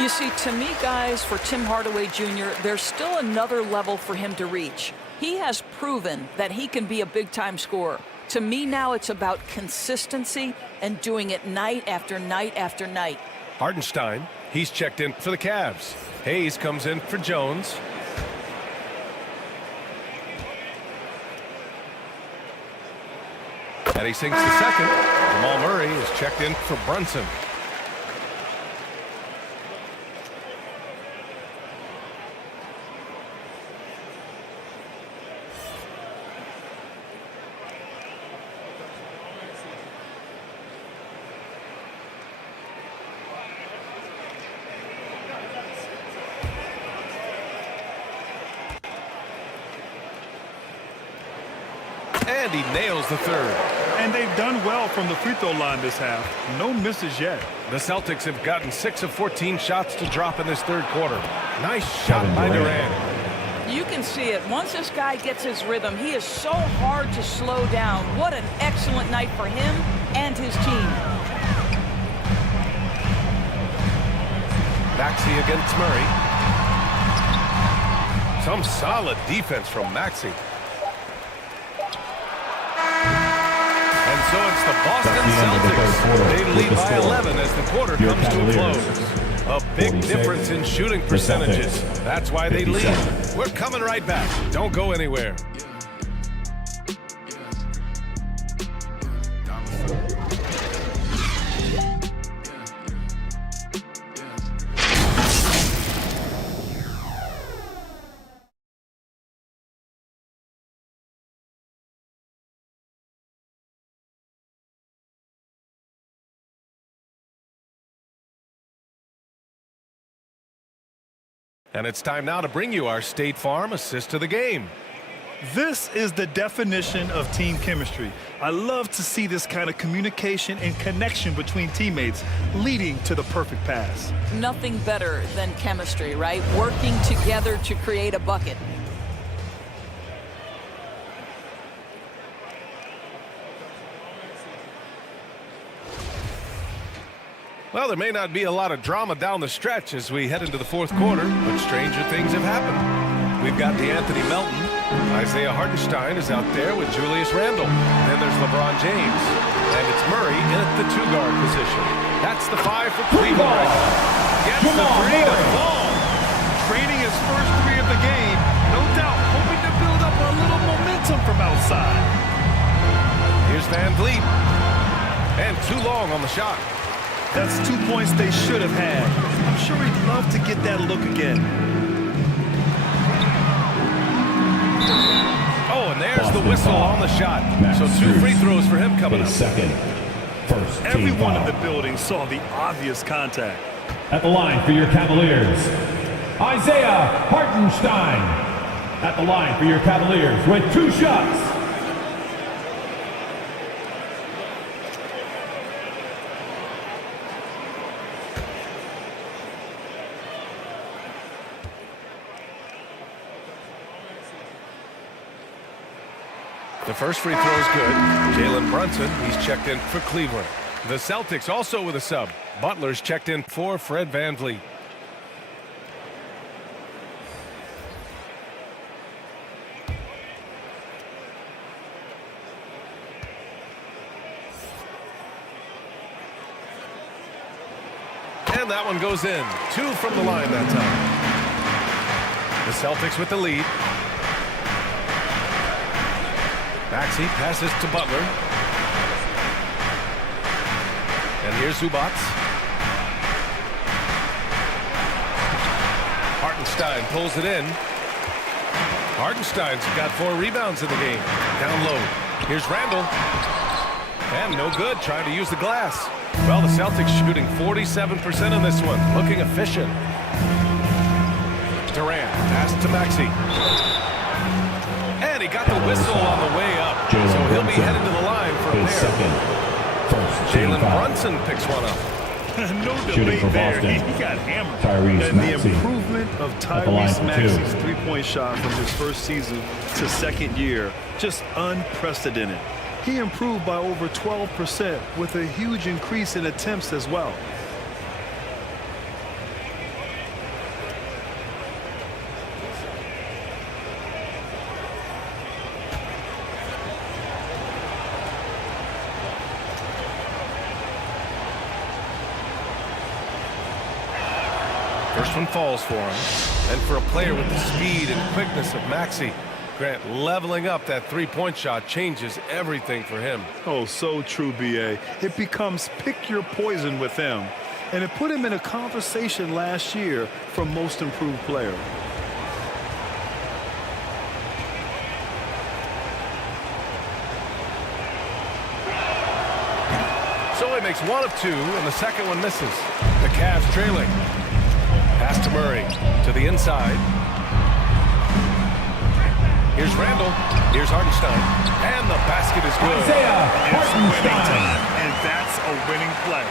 You see, to me, guys, for Tim Hardaway Jr., there's still another level for him to reach. He has proven that he can be a big-time scorer. To me now, it's about consistency and doing it night after night after night. Hartenstein, he's checked in for the Cavs. Hayes comes in for Jones. And he sinks the second. Jamal Murray is checked in for Brunson. And he nails the third. And they've done well from the free throw line this half. No misses yet. The Celtics have gotten 6 of 14 shots to drop in this third quarter. Nice shot by Durant. You can see it. Once this guy gets his rhythm, he is so hard to slow down. What an excellent night for him and his team. Maxey against Murray. Some solid defense from Maxey. And so it's the Boston Celtics. They lead by 11 as the quarter comes to a close. A big difference in shooting percentages. That's why they lead. We're coming right back. Don't go anywhere. And it's time now to bring you our State Farm assist to the game. This is the definition of team chemistry. I love to see this kind of communication and connection between teammates leading to the perfect pass. Nothing better than chemistry, right? Working together to create a bucket. Well, there may not be a lot of drama down the stretch as we head into the fourth quarter, but stranger things have happened. We've got DeAnthony Melton Isaiah Hartenstein is out there with Julius Randle. Then there's LeBron James. And it's Murray in at the 2-guard position. That's the 5 for Cleveland. Gets the 3 to fall. Training his first 3 of the game. No doubt hoping to build up a little momentum from outside. Here's Van Vliet. And too long on the shot. That's 2 points they should have had. I'm sure he'd love to get that look again. Oh, and there's the whistle on the shot. So 2 free throws for him coming up. First Everyone in the building saw the obvious contact. At the line for your Cavaliers, Isaiah Hartenstein. At the line for your Cavaliers with 2 shots. The first free throw is good. Jalen Brunson, he's checked in for Cleveland. The Celtics also with a sub. Butler's checked in for Fred Van Vliet. And that one goes in. 2 from the line that time. The Celtics with the lead. Maxey passes to Butler. And here's Zubac. Hartenstein pulls it in. Hartenstein's got 4 rebounds in the game. Down low. Here's Randle. And no good, trying to use the glass. Well, the Celtics shooting 47% in this one. Looking efficient. Durant, pass to Maxey. And he got the whistle on the way up. So he'll be headed to the line for a pair. Jalen Brunson picks one up. No debate there. He got hammered. And the improvement of Tyrese Maxey's 3-point shot from his first season to second year, just unprecedented. He improved by over 12% with a huge increase in attempts as well. First one falls for him. And for a player with the speed and quickness of Maxey, Grant, leveling up that 3-point shot changes everything for him. Oh, so true, B.A. It becomes pick your poison with him. And it put him in a conversation last year for most improved player. So he makes 1 of 2, and the second one misses. The Cavs trailing. Pass to Murray, to the inside. Here's Randle, here's Hartenstein, and the basket is good. Isaiah Hartenstein. And that's a winning play.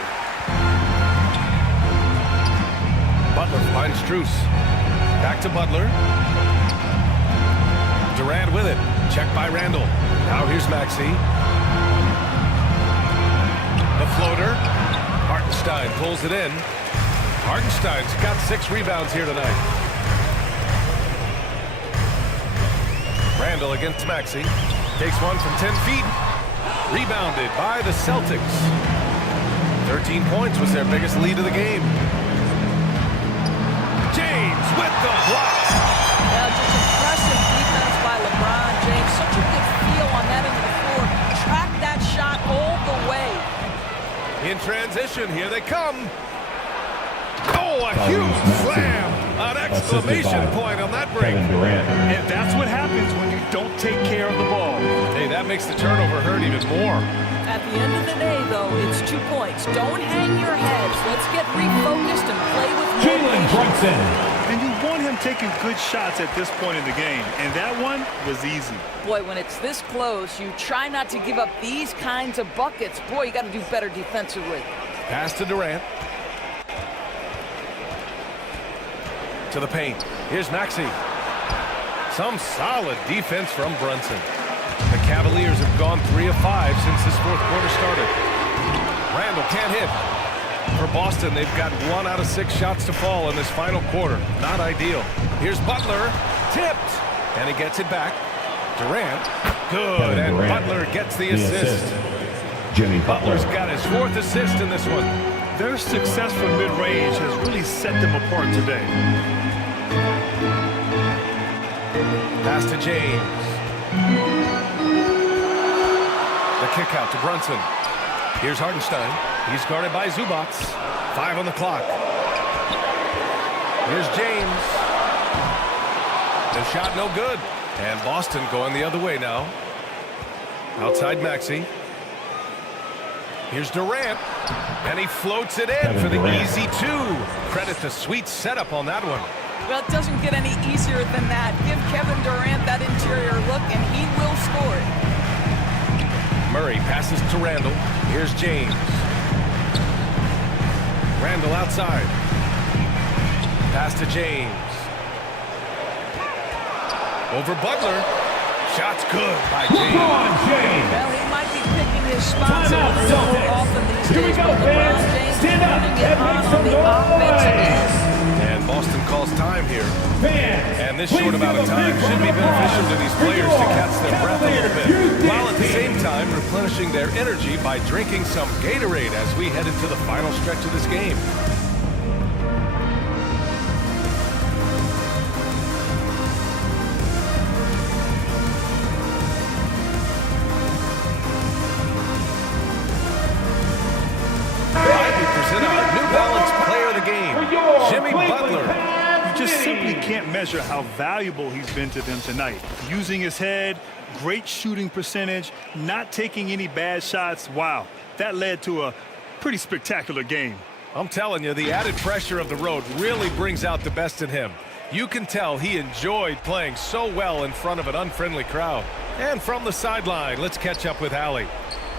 Butler finds Strus. Back to Butler. Durant with it, checked by Randle. Now here's Maxey. The floater. Hartenstein pulls it in. Hartenstein's got 6 rebounds here tonight. Randle against Maxey. Takes one from 10 feet. Rebounded by the Celtics. 13 points was their biggest lead of the game. James with the block. Yeah, just impressive defense by LeBron James. Such a good feel on that end of the floor. Track that shot all the way. In transition, here they come. Oh, a huge slam! An exclamation point on that break. And that's what happens when you don't take care of the ball. Hey, that makes the turnover hurt even more. At the end of the day, though, it's 2 points. Don't hang your heads. Let's get refocused and play with Jalen Brunson. And you want him taking good shots at this point in the game. And that one was easy. Boy, when it's this close, you try not to give up these kinds of buckets. Boy, you got to do better defensively. Pass to Durant. To the paint. Here's Maxey. Some solid defense from Brunson. The Cavaliers have gone 3 of 5 since this 4th quarter started. Randle can't hit. For Boston, they've got 1 out of 6 shots to fall in this final quarter. Not ideal. Here's Butler. Tipped. And he gets it back. Durant. Good, and Butler gets the assist. Jimmy Butler's got his 4th assist in this one. Their success from mid-range has really set them apart today. Pass to James. The kick out to Brunson. Here's Hartenstein. He's guarded by Zubac. 5 on the clock. Here's James. The shot no good. And Boston going the other way now. Outside Maxey. Here's Durant. And he floats it in for the easy 2. Credit the sweet setup on that one. Well, it doesn't get any easier than that. Give Kevin Durant that interior look, and he will score it. Murray passes to Randall. Here's James. Randall outside. Pass to James. Over Butler. Shot's good by James. Well, he might be picking his spots a little more often these days, but LeBron James Stand up putting it and on make some the offensive noise. end. And Boston calls time here. And this short amount of time should be beneficial to these players to catch their breath a little bit, while at the same time replenishing their energy by drinking some Gatorade as we head into the final stretch of this game. Jimmy Butler. You just simply can't measure how valuable he's been to them tonight. Using his head, great shooting percentage, not taking any bad shots. Wow, that led to a pretty spectacular game. I'm telling you, the added pressure of the road really brings out the best in him. You can tell he enjoyed playing so well in front of an unfriendly crowd. And from the sideline, let's catch up with Allie.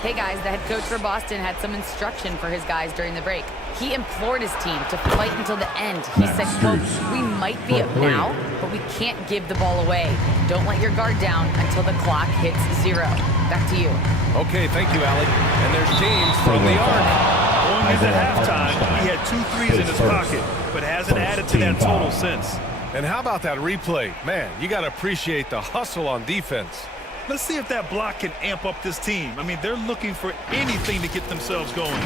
Hey guys, the head coach for Boston had some instruction for his guys during the break. He implored his team to fight until the end. He said, quote, "We might be up now, but we can't give the ball away. Don't let your guard down until the clock hits 0. Back to you." Okay, thank you, Allie. And there's James from the arc. Going into halftime, he had 2 threes in his pocket, but hasn't added to that total since. And how about that replay? Man, you got to appreciate the hustle on defense. Let's see if that block can amp up this team. I mean, they're looking for anything to get themselves going.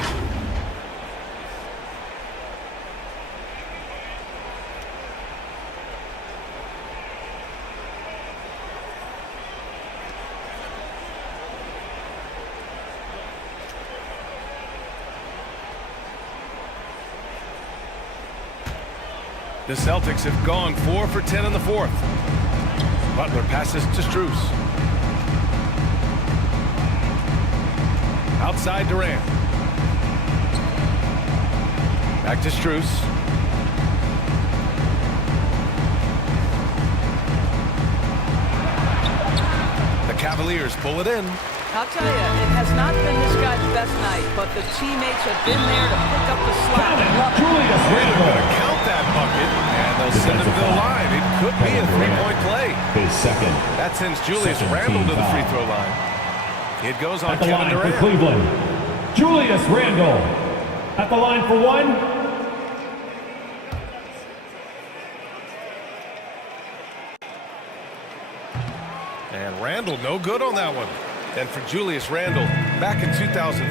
The Celtics have gone 4 for 10 in the 4th. Butler passes to Strus. Outside Durant. Back to Strus. The Cavaliers pull it in. I'll tell you, it has not been this guy's best night, but the teammates have been there to pick up the slack. Julius Randle. They're going to count that bucket, and they'll send it to the line. It could be a 3-point play. His second. That sends Julius Randle to the free throw line. It goes on At the Kevin line Durant. for Cleveland, Julius Randle. At the line for 1. And Randle no good on that one. And for Julius Randle, back in 2014,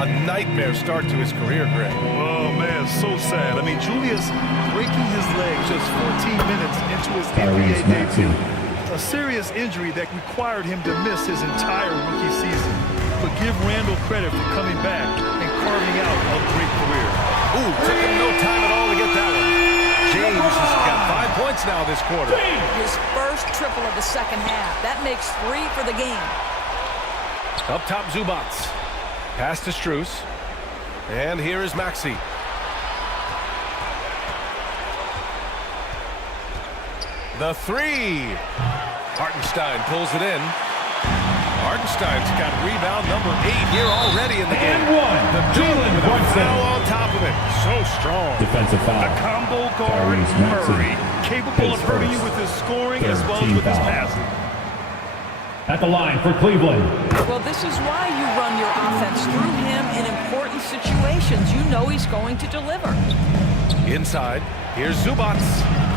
a nightmare start to his career, Greg. Oh, man, so sad. I mean, Julius breaking his leg just 14 minutes into his NBA debut. A serious injury that required him to miss his entire rookie season. But give Randle credit for coming back and carving out a great career. Ooh, took him no time at all to get that one. James has got 5 points now this quarter. His first triple of the second half. That makes 3 for the game. Up top, Zubac. Pass to Strus. And here is Maxey. The 3. Hartenstein pulls it in. Hartenstein's got rebound number 8 here already in the game. And 1. The Jalen with a foul on top of it. So strong. Defensive foul. The combo guard Murray, capable of hurting you with his scoring as well as with his passing. At the line for Cleveland. Well, this is why you run your offense through him in important situations. You know he's going to deliver. Inside, here's Zubac.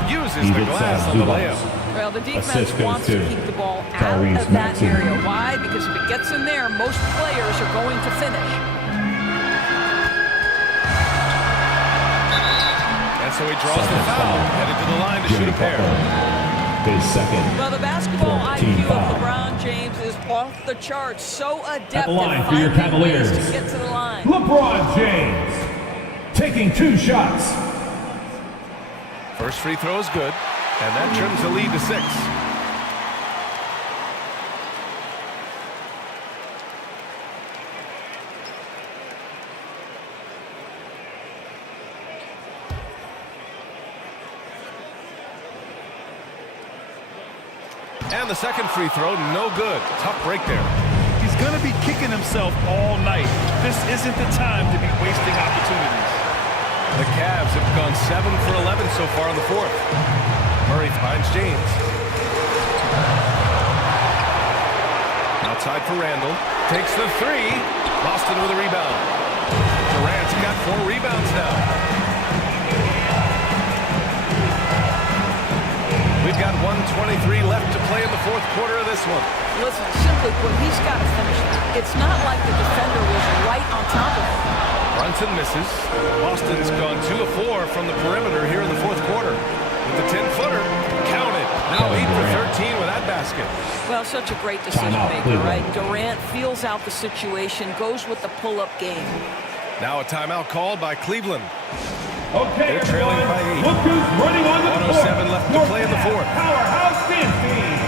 Uses the glass on the layup. Well, the defense wants to keep the ball out of that area. Why? Because if it gets in there, most players are going to finish. And so he draws the foul, headed to the line to shoot a pair. His second. Well, the basketball IQ of LeBron James is off the charts. So adept at the line at for your finding ways Cavaliers. to get to the line. LeBron James taking 2 shots. First free throw is good, and that trims the lead to 6. And the second free throw, no good. Tough break there. He's going to be kicking himself all night. This isn't the time to be wasting opportunities. The Cavs have gone 7 for 11 so far in the 4th. Murray finds James. Outside for Randall. Takes the 3. Boston with a rebound. Durant's got 4 rebounds now. We've got 1:23 left to play in the 4th quarter of this one. Listen, simply put, he's got to finish that. It's not like the defender was right on top of him. Brunson misses. Boston's gone 2 of 4 from the perimeter here in the 4th quarter. With the 10-footer, counted. Now 8 for 13 with that basket. Well, such a great decision maker, right? Durant feels out the situation, goes with the pull-up game. Now a timeout called by Cleveland. Okay, they're trailing by 8. Look who's running on the 107 left to play in the 4th. Powerhouse dance team.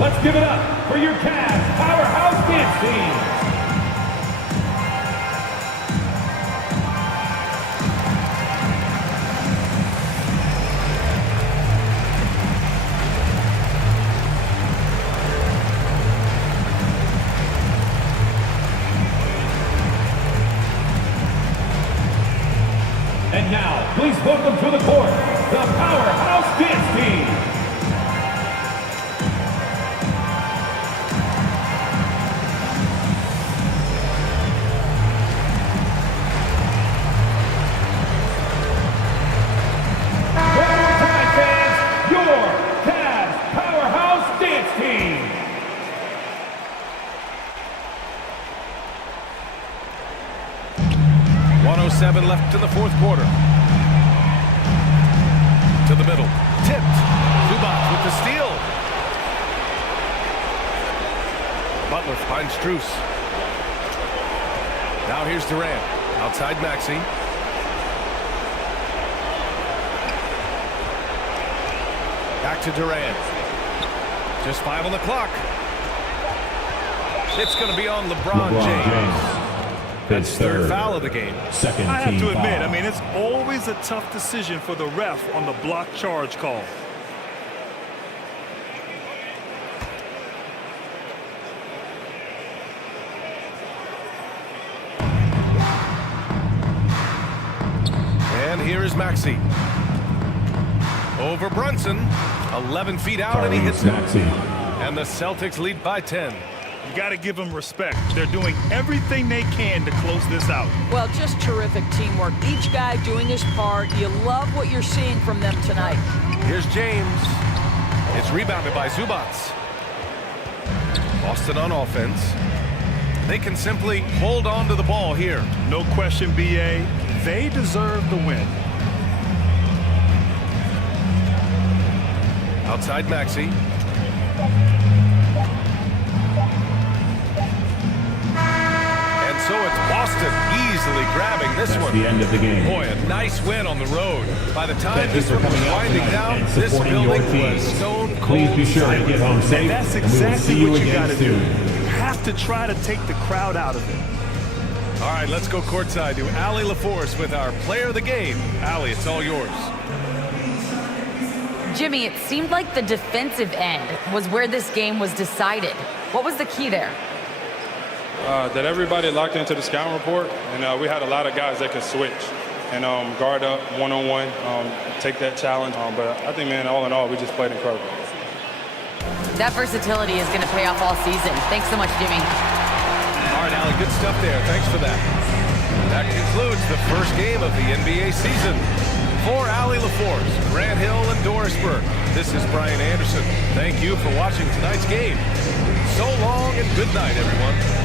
Let's give it up for your Cavs Powerhouse dance team. And now, please welcome to the court, the Powerhouse Dance Team. One more time, fans, your Cavs Powerhouse Dance Team. .107 left in the 4th quarter. To the middle. Tipped. Zubac with the steal. Butler finds Strus. Now here's Durant. Outside Maxey. Back to Durant. Just 5 on the clock. It's going to be on LeBron James. That's third foul of the game. Second I have to admit, foul. I mean, it's always a tough decision for the ref on the block charge call. And here is Maxey. Over Brunson. 11 feet out, and he hits it. And the Celtics lead by 10. You got to give them respect. They're doing everything they can to close this out. Well, just terrific teamwork. Each guy doing his part. You love what you're seeing from them tonight. Here's James. It's rebounded by Zubac. Boston on offense. They can simply hold on to the ball here. No question, B.A. They deserve the win. Outside Maxey. So it's Boston easily grabbing this one. The end of the game. Boy, a nice win on the road. By the time this one was winding down, this building was stone cold. Please be sure to get home safe. And that's exactly what you got to do. You have to try to take the crowd out of it. All right, let's go courtside to Allie LaForce with our player of the game. Allie, it's all yours. Jimmy, it seemed like the defensive end was where this game was decided. What was the key there? That everybody locked into the scouting report, and we had a lot of guys that could switch and guard up one-on-one, take that challenge. But I think, man, all in all, we just played incredible. That versatility is going to pay off all season. Thanks so much, Jimmy. All right, Allie, good stuff there. Thanks for that. That concludes the first game of the NBA season. For Allie LaForce, Grant Hill, and Doris Burke, this is Brian Anderson. Thank you for watching tonight's game. So long and good night, everyone.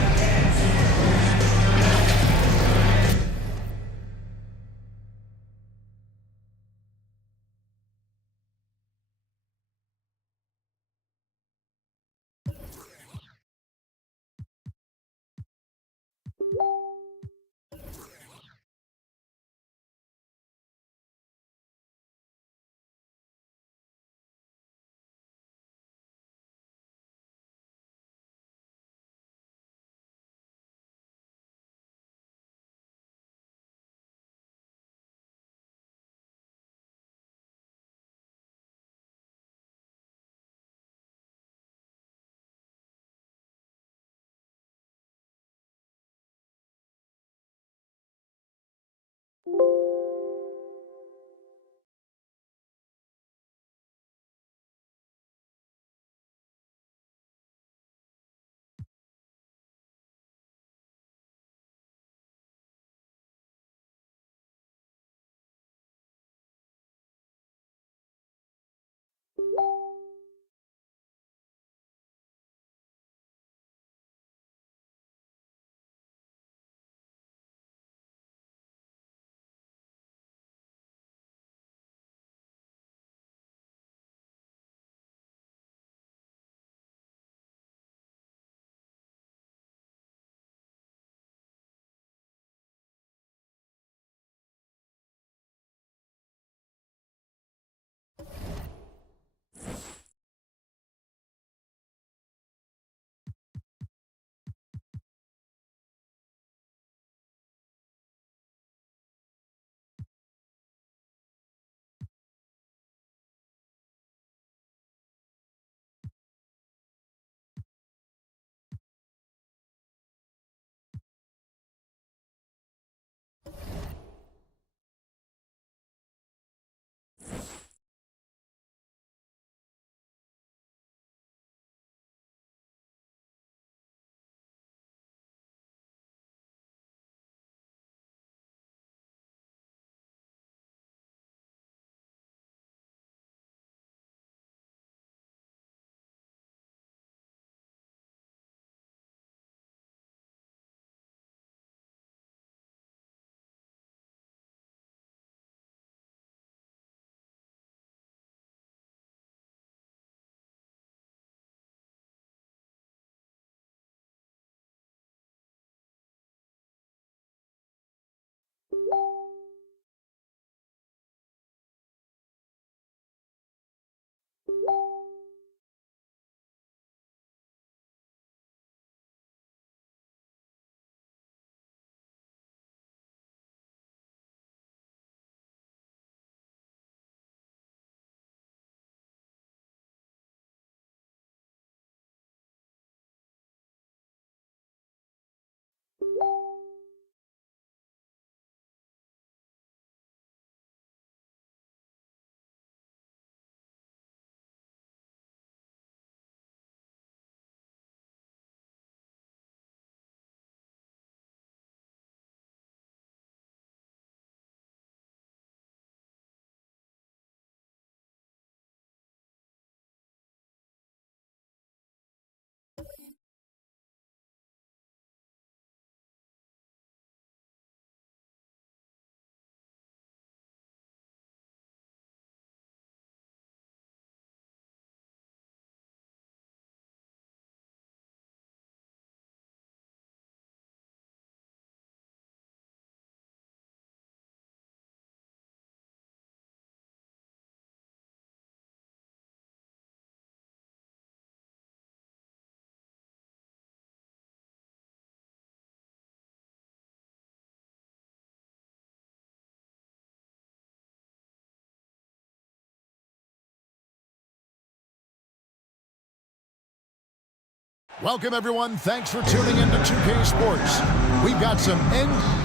Welcome, everyone. Thanks for tuning in to 2K Sports. We've got some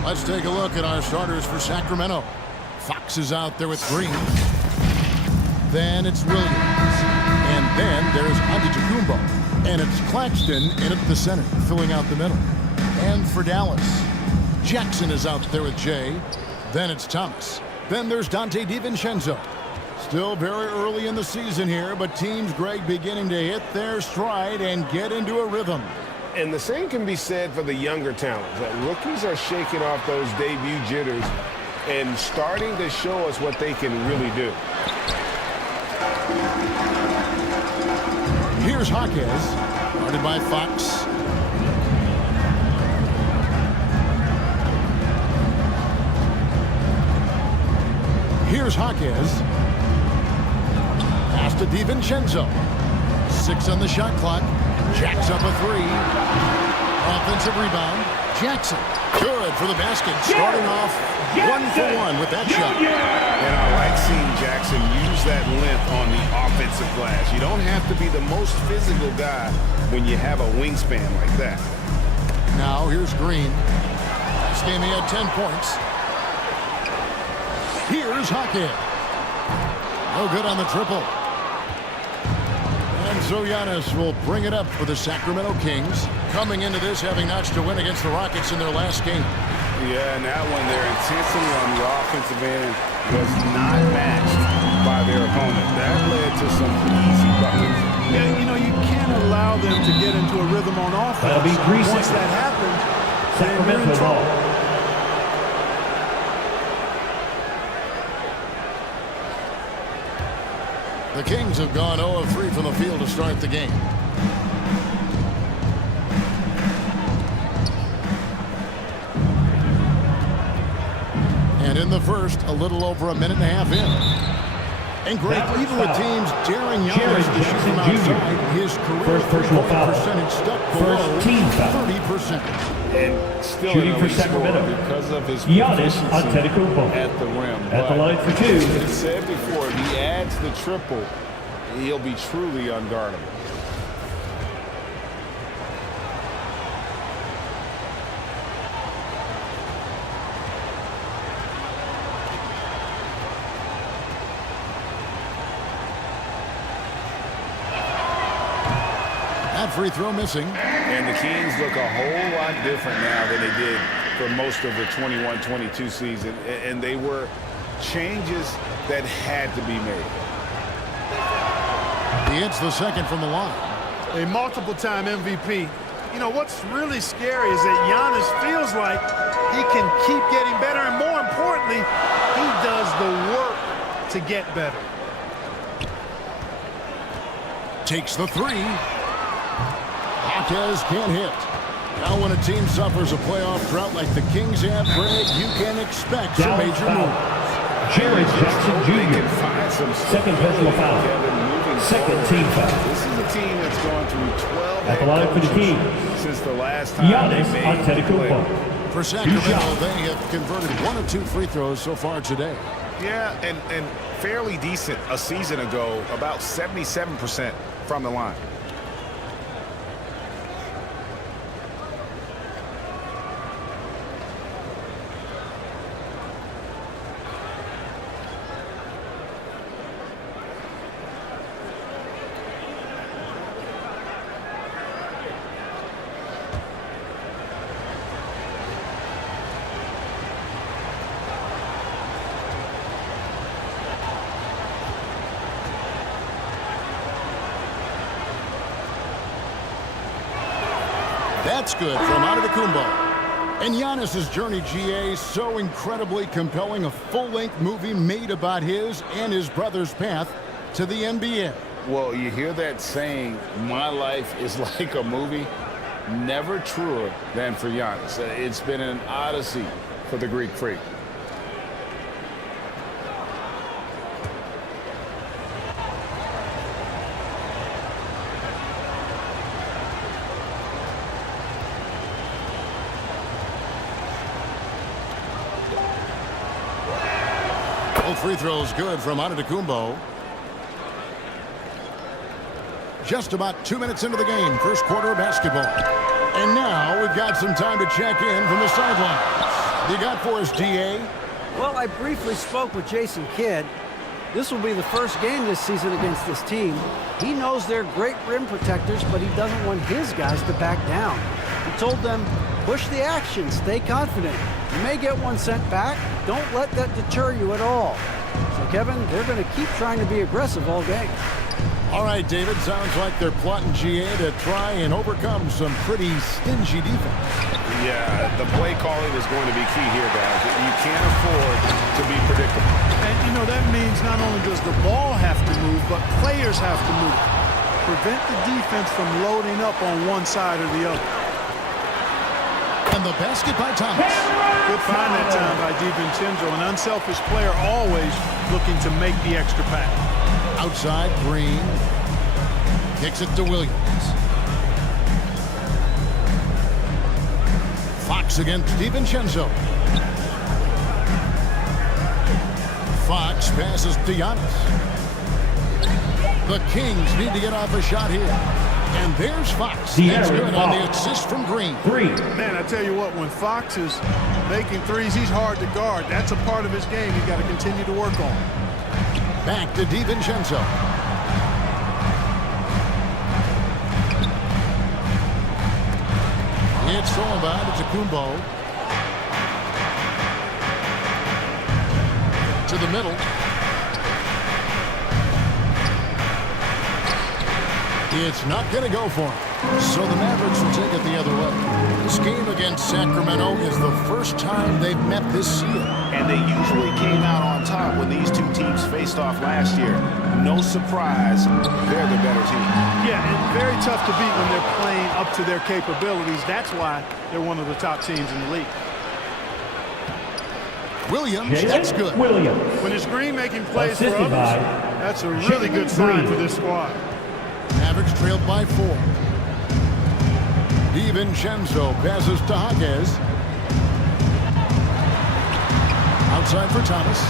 Let's take a look at our starters for Sacramento. Fox is out there with Green. Then it's Williams. And Then there's Antetokounmpo. And it's Claxton in at the center, filling out the middle. And for Dallas, Jackson is out there with Jay. Then it's Thomas. Then there's Dante DiVincenzo. Still very early in the season here, but teams, Greg, beginning to hit their stride and get into a rhythm. And the same can be said for the younger talents. Rookies are shaking off those debut jitters and starting to show us what they can really do. Here's Jaquez, guarded by Fox. Here's Jaquez. Pass to DiVincenzo. 6 on the shot clock. Jacks up a 3. Offensive rebound. Jackson. Good for the basket. Starting off 1 for 1 with that shot. And I like seeing Jackson use that length on the offensive glass. You don't have to be the most physical guy when you have a wingspan like that. Now here's Green. This game he had 10 points. Here's Jaquez. No good on the triple. And so Giannis will bring it up for the Sacramento Kings. Coming into this, having notched a win against the Rockets in their last game. Yeah, and that one, their intensity on the offensive end was not matched by their opponent. That led to some easy buckets. Yeah, you know, you can't allow them to get into a rhythm on offense. That'll be 3 Once seconds. that happens, Sacramento ball. The Kings have gone 0 of 3 from the field to start the game. And in the first, a little over a minute and a half in. And Greg, even with teams daring Giannis to shoot from outside, his career three-point percentage stuck below 30%. And still shooting for score Sacramento because of his Giannis proficiency Antetokounmpo at the rim. at the line for 2. As I said before, if he adds the triple, he'll be truly unguardable. That free throw missing. And the Kings look a whole lot different now than they did for most of the 21-22 season. And they were changes that had to be made. He hits the second from the line. a multiple-time MVP. You know, what's really scary is that Giannis feels like he can keep getting better, and more importantly, he does the work to get better. Takes the three. Jaquez can't hit. Now when a team suffers a playoff drought like the Kings have, Greg, you can expect some major moves. Jared Jackson Jr. Second personal foul. Second team foul. This is a team that's gone through 12 at the line for the Kings since the last time Giannis they made Antetokounmpo. For Sacramento, they have converted 1 of 2 free throws so far today. Yeah, and fairly decent a season ago, about 77% from the line. That's good from Antetokounmpo. And Giannis's journey, GA, so incredibly compelling. A full-length movie made about his and his brother's path to the NBA. Well, you hear that saying, my life is like a movie? Never truer than for Giannis. It's been an odyssey for the Greek freak. Both free throws good from Antetokounmpo. Just about 2 minutes into the game, first quarter of basketball. And now we've got some time to check in from the sidelines. You got for us, DA? Well, I briefly spoke with Jason Kidd, This will be the first game this season against this team. He knows they're great rim protectors, but he doesn't want his guys to back down. He told them, push the action, stay confident. You may get one sent back. Don't let that deter you at all. So, Kevin, they're going to keep trying to be aggressive all game. All right, David, sounds like they're plotting GA to try and overcome some pretty stingy defense. Yeah, the play calling is going to be key here, guys. You can't afford to be predictable. And, you know, that means not only does the ball have to move, but players have to move. Prevent the defense from loading up on one side or the other. And the basket by Thomas. Good find that time by DiVincenzo. An unselfish player always looking to make the extra pass. Outside, Green. Kicks it to Williams. Fox against DiVincenzo. Fox passes to Giannis. The Kings need to get off a shot here. And there's Fox. That's good on the assist from Green. Man, I tell you what, when Fox is making threes, he's hard to guard. That's a part of his game you got to continue to work on. Back to DiVincenzo. It's Solomon to Kumbo. To the middle. It's not going to go for him. So the Mavericks will take it the other way. This game against Sacramento is the first time they've met this year. And they usually came out on top when these two teams faced off last year. No surprise, they're the better team. Yeah, and very tough to beat when they're playing up to their capabilities. That's why they're one of the top teams in the league. Williams, that's good. When it's Green making plays for others, that's a really good sign for this squad. Mavericks trailed by 4. DiVincenzo passes to Jaquez. Outside for Thomas.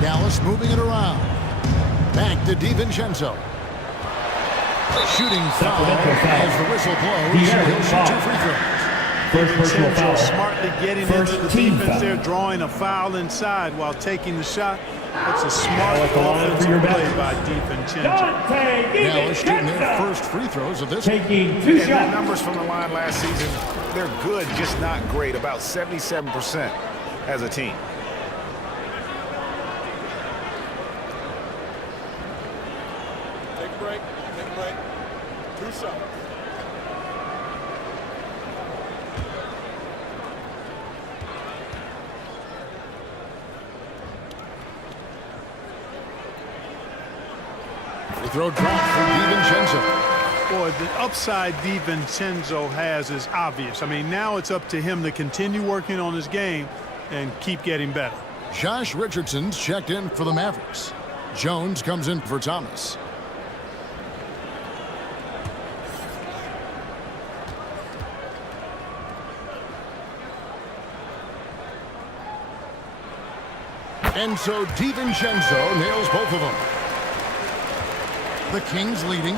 Dallas moving it around. Back to DiVincenzo. Shooting foul as the whistle blows. He'll shoot 2 free throws. DiVincenzo smartly getting into the defense there, drawing a foul inside while taking the shot. That's a smart offensive play by DiVincenzo. Dallas shooting their first free throws of this. Taking 2 shots. The numbers from the line last season, they're good, just not great. About 77% as a team. Take a break. Take a break. 2 shots. Throw drop from DiVincenzo. Boy, the upside DiVincenzo has is obvious. I mean, now it's up to him to continue working on his game and keep getting better. Josh Richardson's checked in for the Mavericks. Jones comes in for Thomas. And so DiVincenzo nails both of them. The Kings leading.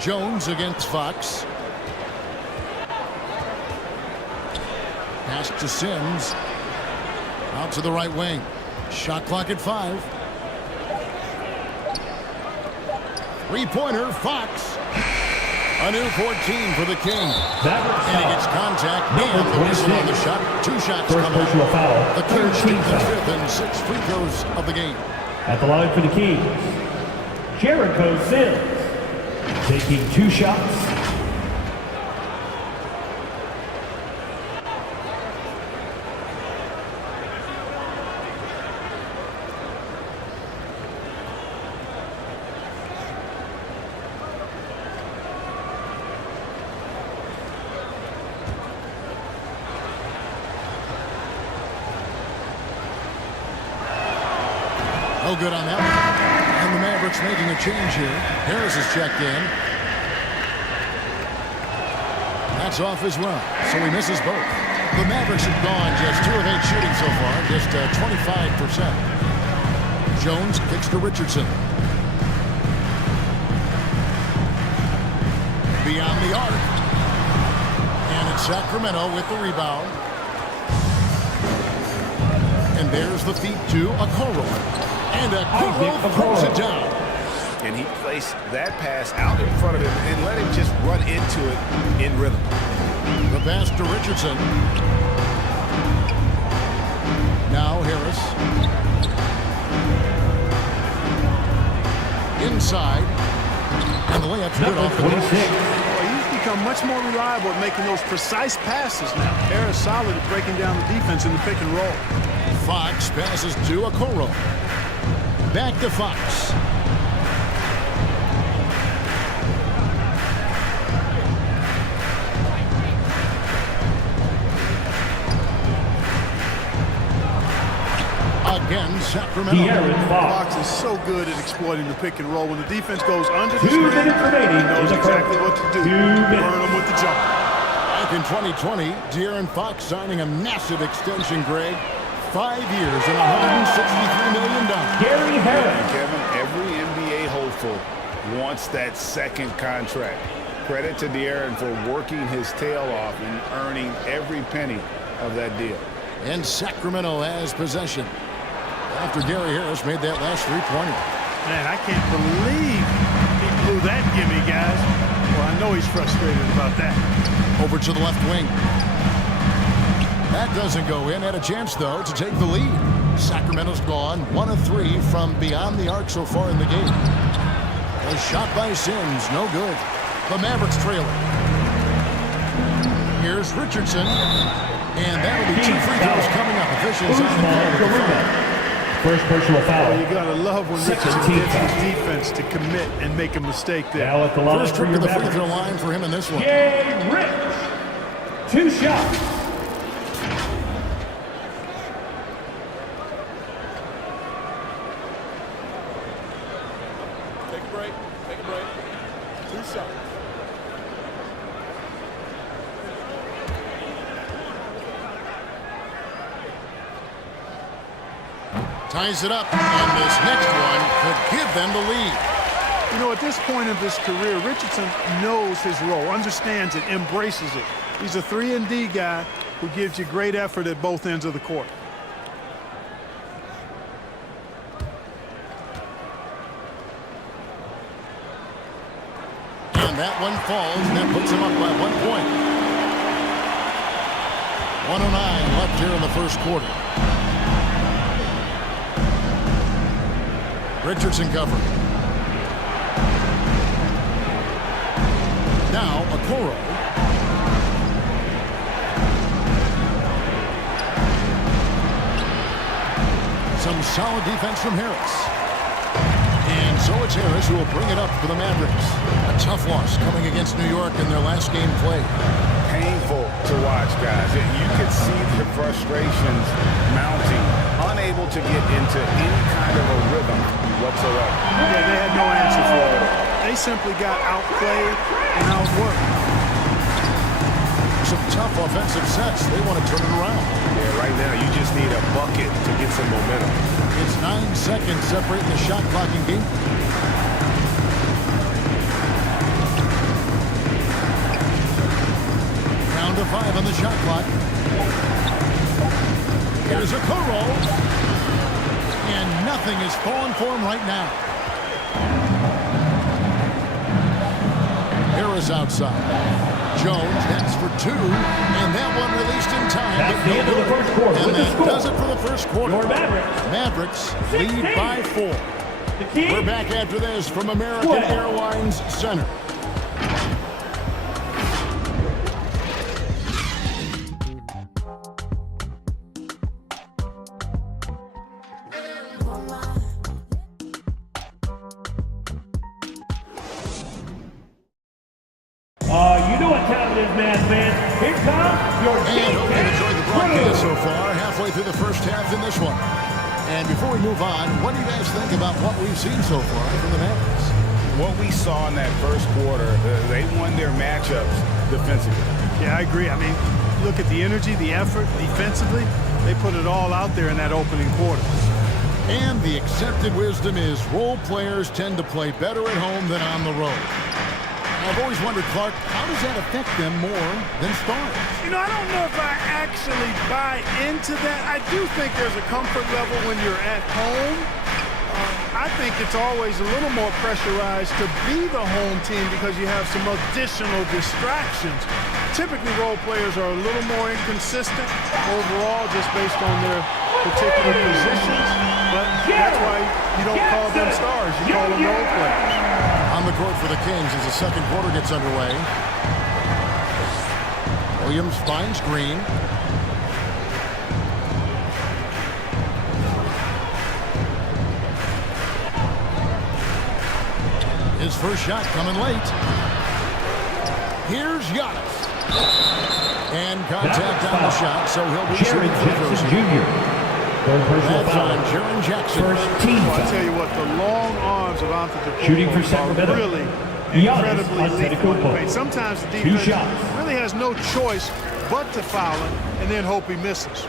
Jones against Fox. Pass to Sims. Out to the right wing. Shot clock at 5. Three-pointer, Fox. A new 14 for the King. And he gets contact and the whistle on the shot. 2 shots coming up. The Kings take the 5th and 6th free throws of the game. At the line for the Kings, Jericho Sims taking 2 shots. No good on that one. And the Mavericks making a change here. Harris is checked in. That's off as well, so he misses both. The Mavericks have gone just 2 of 8 shooting so far, just 25%. Jones kicks to Richardson. Beyond the arc. And it's Sacramento with the rebound. And there's the feed to Okoro. And Okoro throws it down. And he placed that pass out in front of him and let him just run into it in rhythm. The pass to Richardson. Now Harris. Inside. And the layup's good off the bench. Well, he's become much more reliable at making those precise passes now. Harris solid at breaking down the defense in the pick and roll. Fox passes to Okoro. Back to Fox. Again, Sacramento. Fox is so good at exploiting the pick and roll. When the defense goes under the 2 screen, minutes remaining. he knows exactly what to do. Burn them with the jumper. Back in 2020, De'Aaron Fox signing a massive extension, Greg. 5 years and $163 million. Gary Harris. Kevin, every NBA hopeful wants that second contract. Credit to De'Aaron for working his tail off and earning every penny of that deal. And Sacramento has possession after Gary Harris made that last three-pointer. Man, I can't believe he blew that gimme, guys. Well, I know he's frustrated about that. Over to the left wing. That doesn't go in. Had a chance, though, to take the lead. Sacramento's gone 1 of 3 from beyond the arc so far in the game. A shot by Sims, no good. The Mavericks trailing. Here's Richardson. And that'll be 2 free throws coming up. Officials on First personal foul. Oh, you gotta love when Richardson gets his defense to commit and make a mistake there. Now at the line First trip to the free throw line for him in this one. Jay Rich. 2 shots. Take a break. Take a break. 2 shots. Ties it up, and this next one could give them the lead. You know, at this point in his career, Richardson knows his role, understands it, embraces it. He's a 3-and-D guy who gives you great effort at both ends of the court. And that one falls, and that puts him up by 1 point. 1:09 left here in the first quarter. Richardson covered. Now Okoro. Some solid defense from Harris. And so it's Harris who will bring it up for the Mavericks. A tough loss coming against New York in their last game played. Painful to watch, guys. You could see the frustrations mounting, unable to get into any kind of a rhythm whatsoever. Yeah, they had no answer for it. They simply got outplayed and outworked. Some tough offensive sets. They want to turn it around. Yeah, right now you just need a bucket to get some momentum. It's 9 seconds separating the shot clock and game. Down to 5 on the shot clock. Here's Okoro. And nothing is falling for him right now. Harris outside. Jones heads for 2, and that one released in time. That's the end of the first quarter. And With the that score, does it for the first quarter. your Mavericks. Lead by 4. We're back after this from American Airlines Center. You know what time it is, man. Here comes your And hope you've enjoyed the broadcast so far. Halfway through the first half in this one. And before we move on, what do you guys think about what we've seen so far from the Mavericks? What we saw in that first quarter, they won their matchups defensively. Yeah, I agree. I mean, look at the energy, the effort, defensively. They put it all out there in that opening quarter. And the accepted wisdom is role players tend to play better at home than on the road. I've always wondered, Clark, how does that affect them more than stars? You know, I don't know if I actually buy into that. I do think there's a comfort level when you're at home. I think it's always a little more pressurized to be the home team because you have some additional distractions. Typically, role players are a little more inconsistent overall just based on their particular positions. But that's why you don't call them stars. You call them role players. On the court for the Kings as the second quarter gets underway. Williams finds Green. His first shot coming late. Here's Giannis. And contact on the shot, so he'll be shooting free throws here. That's on Jaren Jackson. I tell you what, the long arms of Antetokounmpo Shooting for Sacramento. are really incredibly lethal in the paint. Sometimes the defense really has no choice but to foul him and then hope he misses.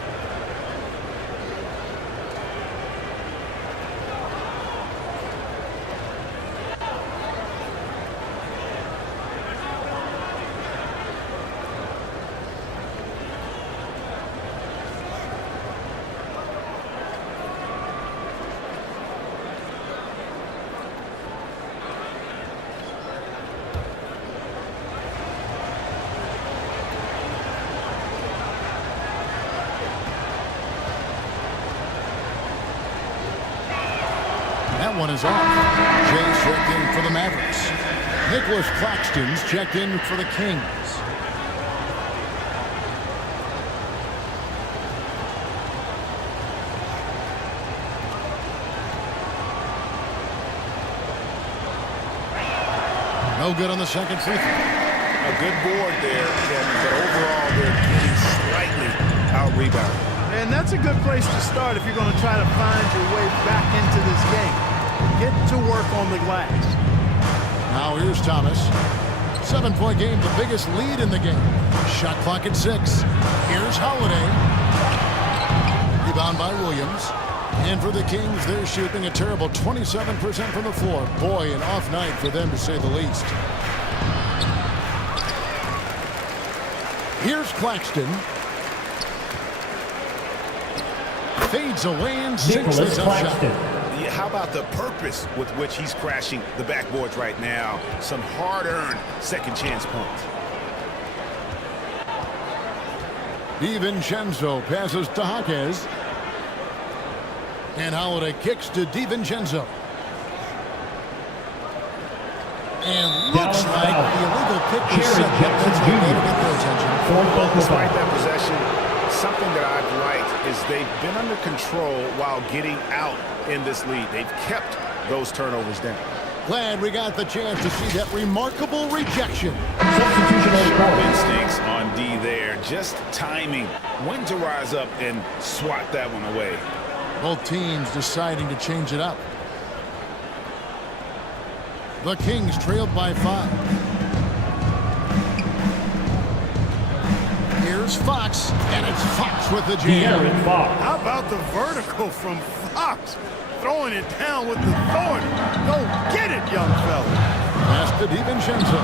That one is off. Jay's checked in for the Mavericks. Nicholas Claxton's checked in for the Kings. No good on the second free throw. A good board there, Kevin, but overall they're getting slightly out-rebounded. And that's a good place to start if you're going to try to find your way back into this game. Get to work on the glass. Now here's Thomas. 7-point game, the biggest lead in the game. Shot clock at 6. Here's Holiday. Rebound by Williams. And for the Kings, they're shooting a terrible 27% from the floor. Boy, an off night for them to say the least. Here's Claxton. Fades away and sinks the tough shot. Yeah, how about the purpose with which he's crashing the backboards right now? Some hard-earned second chance points. DiVincenzo passes to Jaquez. And Holiday kicks to DiVincenzo. And looks like the illegal kick is set. That's going to get their attention. Despite that possession, something that I've liked is they've been under control while getting out in this lead. They've kept those turnovers down. Glad we got the chance to see that remarkable rejection. Sharp instincts on D there. Just timing when to rise up and swat that one away. Both teams deciding to change it up. The Kings trailed by 5. Here's Fox, and it's Fox with the jam. How about the vertical from Fox? Throwing it down with authority. Go get it, young fella. Pass to DiVincenzo.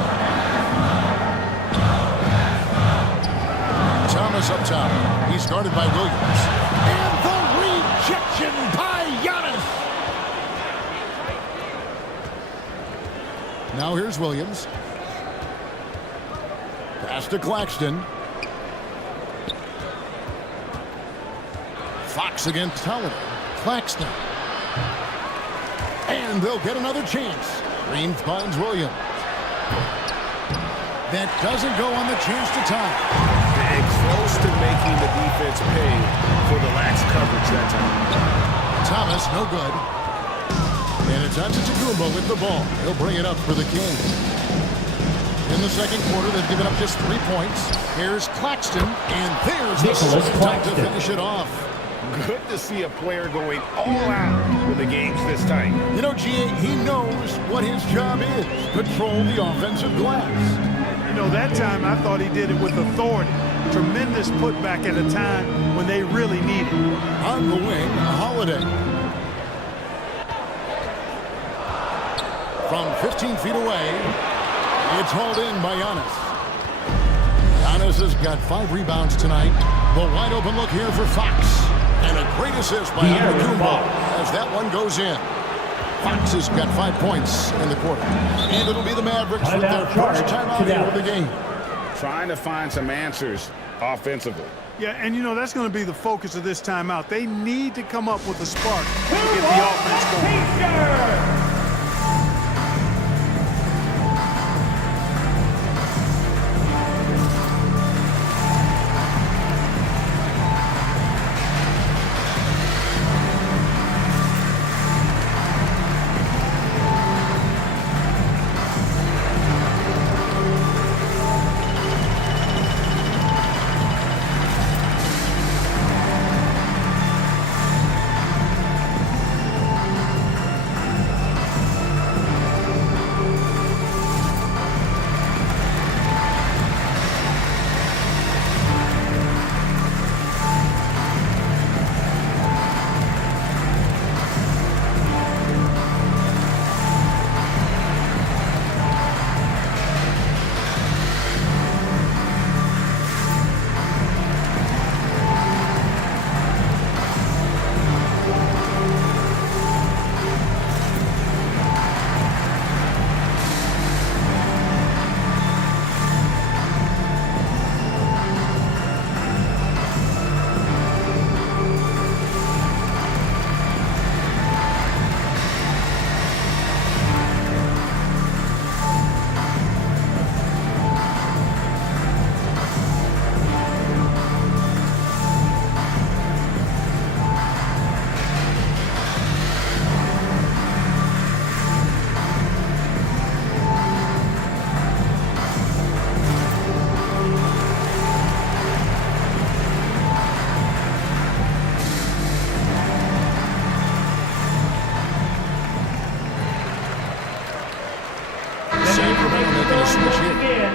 Thomas up top. He's guarded by Williams. And the rejection by Giannis. Now here's Williams. Pass to Claxton. Fox against Holiday. Claxton. And they'll get another chance. Green finds Williams. That doesn't go on the chance to tie. And close to making the defense pay for the lax coverage that time. Thomas, no good. And it's Antetokounmpo with the ball. He'll bring it up for the Kings. In the second quarter, they've given up just 3 points. Here's Claxton, and there's the second time to finish it off. Good to see a player going all out when the game's this tight. You know, G.A., he knows what his job is. Control the offensive glass. You know, that time I thought he did it with authority. Tremendous putback at a time when they really need it. On the wing, Holiday. From 15 feet away, It's hauled in by Giannis. Giannis has got 5 rebounds tonight. The wide open look here for Fox. And a great assist by Antetokounmpo as that one goes in. Fox has got 5 points in the quarter. And it'll be the Mavericks with their first timeout here of the game. Trying to find some answers offensively. Yeah, and you know, that's going to be the focus of this timeout. They need to come up with a spark to get the offense going.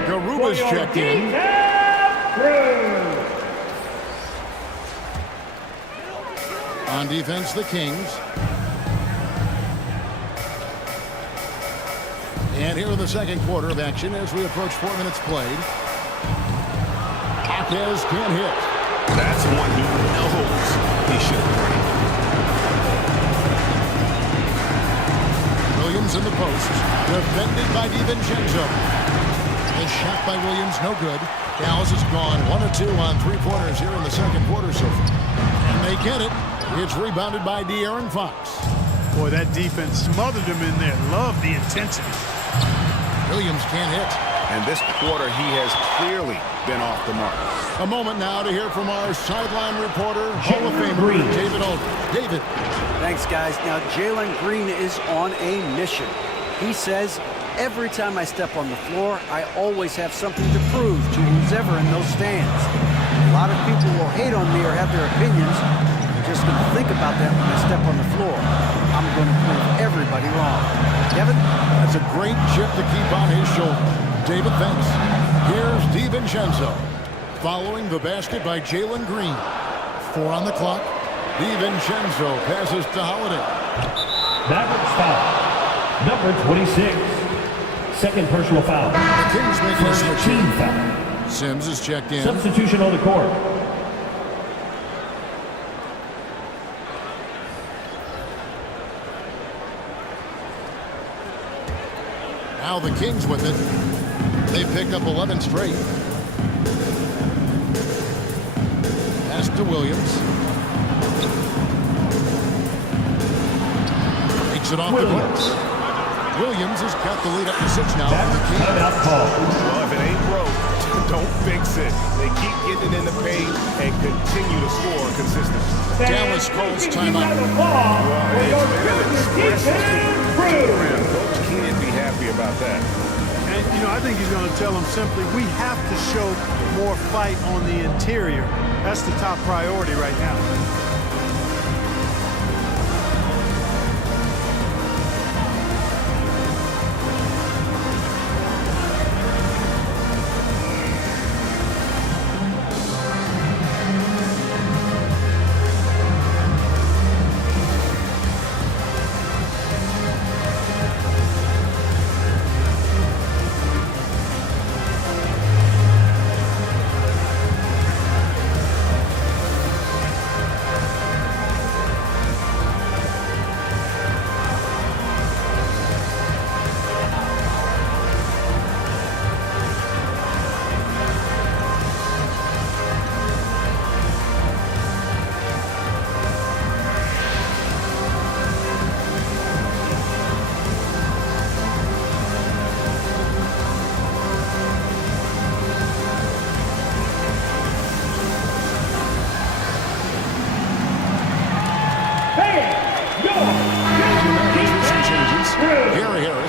Garuba's checked in. On defense, the Kings. And here in the second quarter of action as we approach 4 minutes played. Marquez can't hit. That's one he knows he should bring. Williams in the post. Defended by DiVincenzo. The shot by Williams, no good. Dallas has gone 1 of 2 on 3-pointers here in the second quarter so far. And they get it. It's rebounded by De'Aaron Fox. Boy, that defense smothered him in there. Love the intensity. Williams can't hit. And this quarter, he has clearly been off the mark. A moment now to hear from our sideline reporter, Hall of Famer David Aldridge. David. Thanks, guys. Now, Jalen Green is on a mission. He says, every time I step on the floor, I always have something to prove to who's ever in those stands. A lot of people will hate on me or have their opinions. I'm just going to think about that when I step on the floor. I'm going to prove everybody wrong. Kevin? That's a great chip to keep on his shoulder. David, thanks. Here's DiVincenzo. Following the basket by Jalen Green. 4 on the clock. DiVincenzo passes to Holiday. Mavericks foul. Number 26. Second personal foul. The Kings making a switch. Team foul. Sims is checked in. Substitution on the court. Now the Kings with it. They picked up 11 straight. Pass to Williams. Takes it off the glass. Williams has got the lead up to 6 now. Well, if it ain't broke, don't fix it. They keep getting it in the paint and continue to score consistently. Dallas calls timeout. Coach can't be happy about that. And, you know, I think he's going to tell them simply, we have to show more fight on the interior. That's the top priority right now.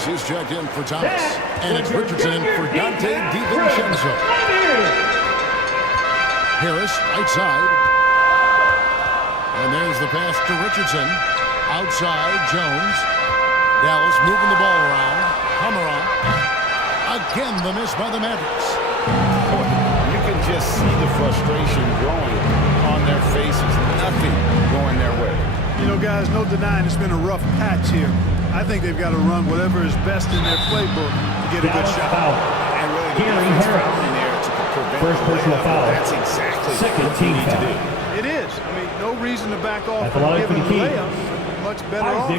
Dallas is checked in for Thomas. And it's Richardson in for Dante DiVincenzo. Harris, right side. And there's the pass to Richardson. Outside, Jones. Dallas moving the ball around. Hammeroff. Again, the miss by the Mavericks. You can just see the frustration growing on their faces. Nothing going their way. You know, guys, no denying it's been a rough patch here. I think they've got to run whatever is best in their playbook to get a good shot. And really, the foul in there to prevent first personal foul. That's exactly Second what team you need foul. to do. It is. I mean, no reason to back off At the from line for giving the layups. Much better off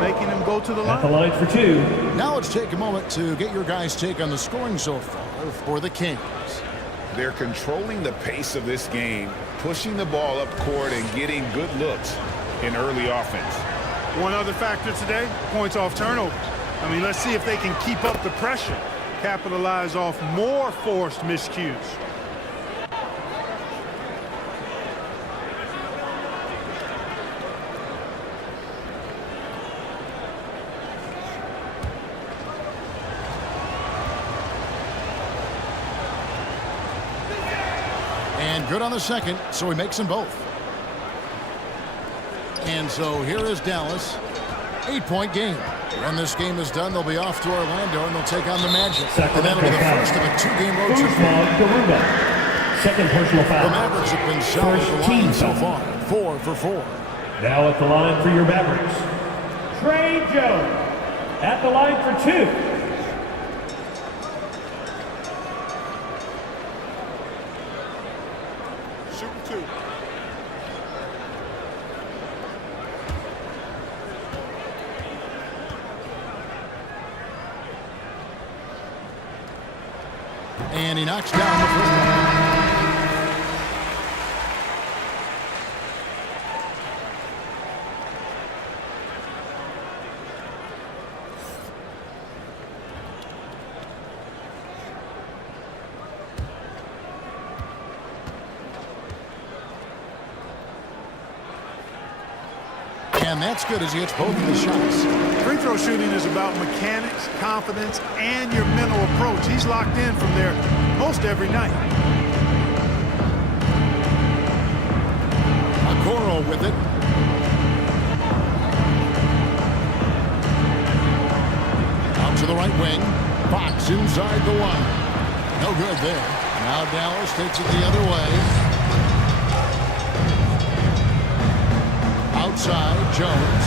making them go to the line. At the line for two. Now let's take a moment to get your guys' take on the scoring so far for the Kings. They're controlling the pace of this game, pushing the ball up court and getting good looks in early offense. One other factor today, points off turnovers. I mean, let's see if they can keep up the pressure, capitalize off more forced miscues. And good on the second, so he makes them both. And so here is Dallas. 8-point game. When this game is done, they'll be off to Orlando, and they'll take on the Magic. And that'll be the first of a two-game road trip. Second personal foul. The Mavericks have been solid at the line so far. 4 for 4. Now at the line for your Mavericks, Trey Jones. At the line for two. And he knocks down the first one. And that's good as he hits both of the shots. Free throw shooting is about mechanics, confidence, and your mental approach. He's locked in from there most every night. Okoro with it. Out to the right wing. Fox inside the line. No good there. Now Dallas takes it the other way. Outside, Jones.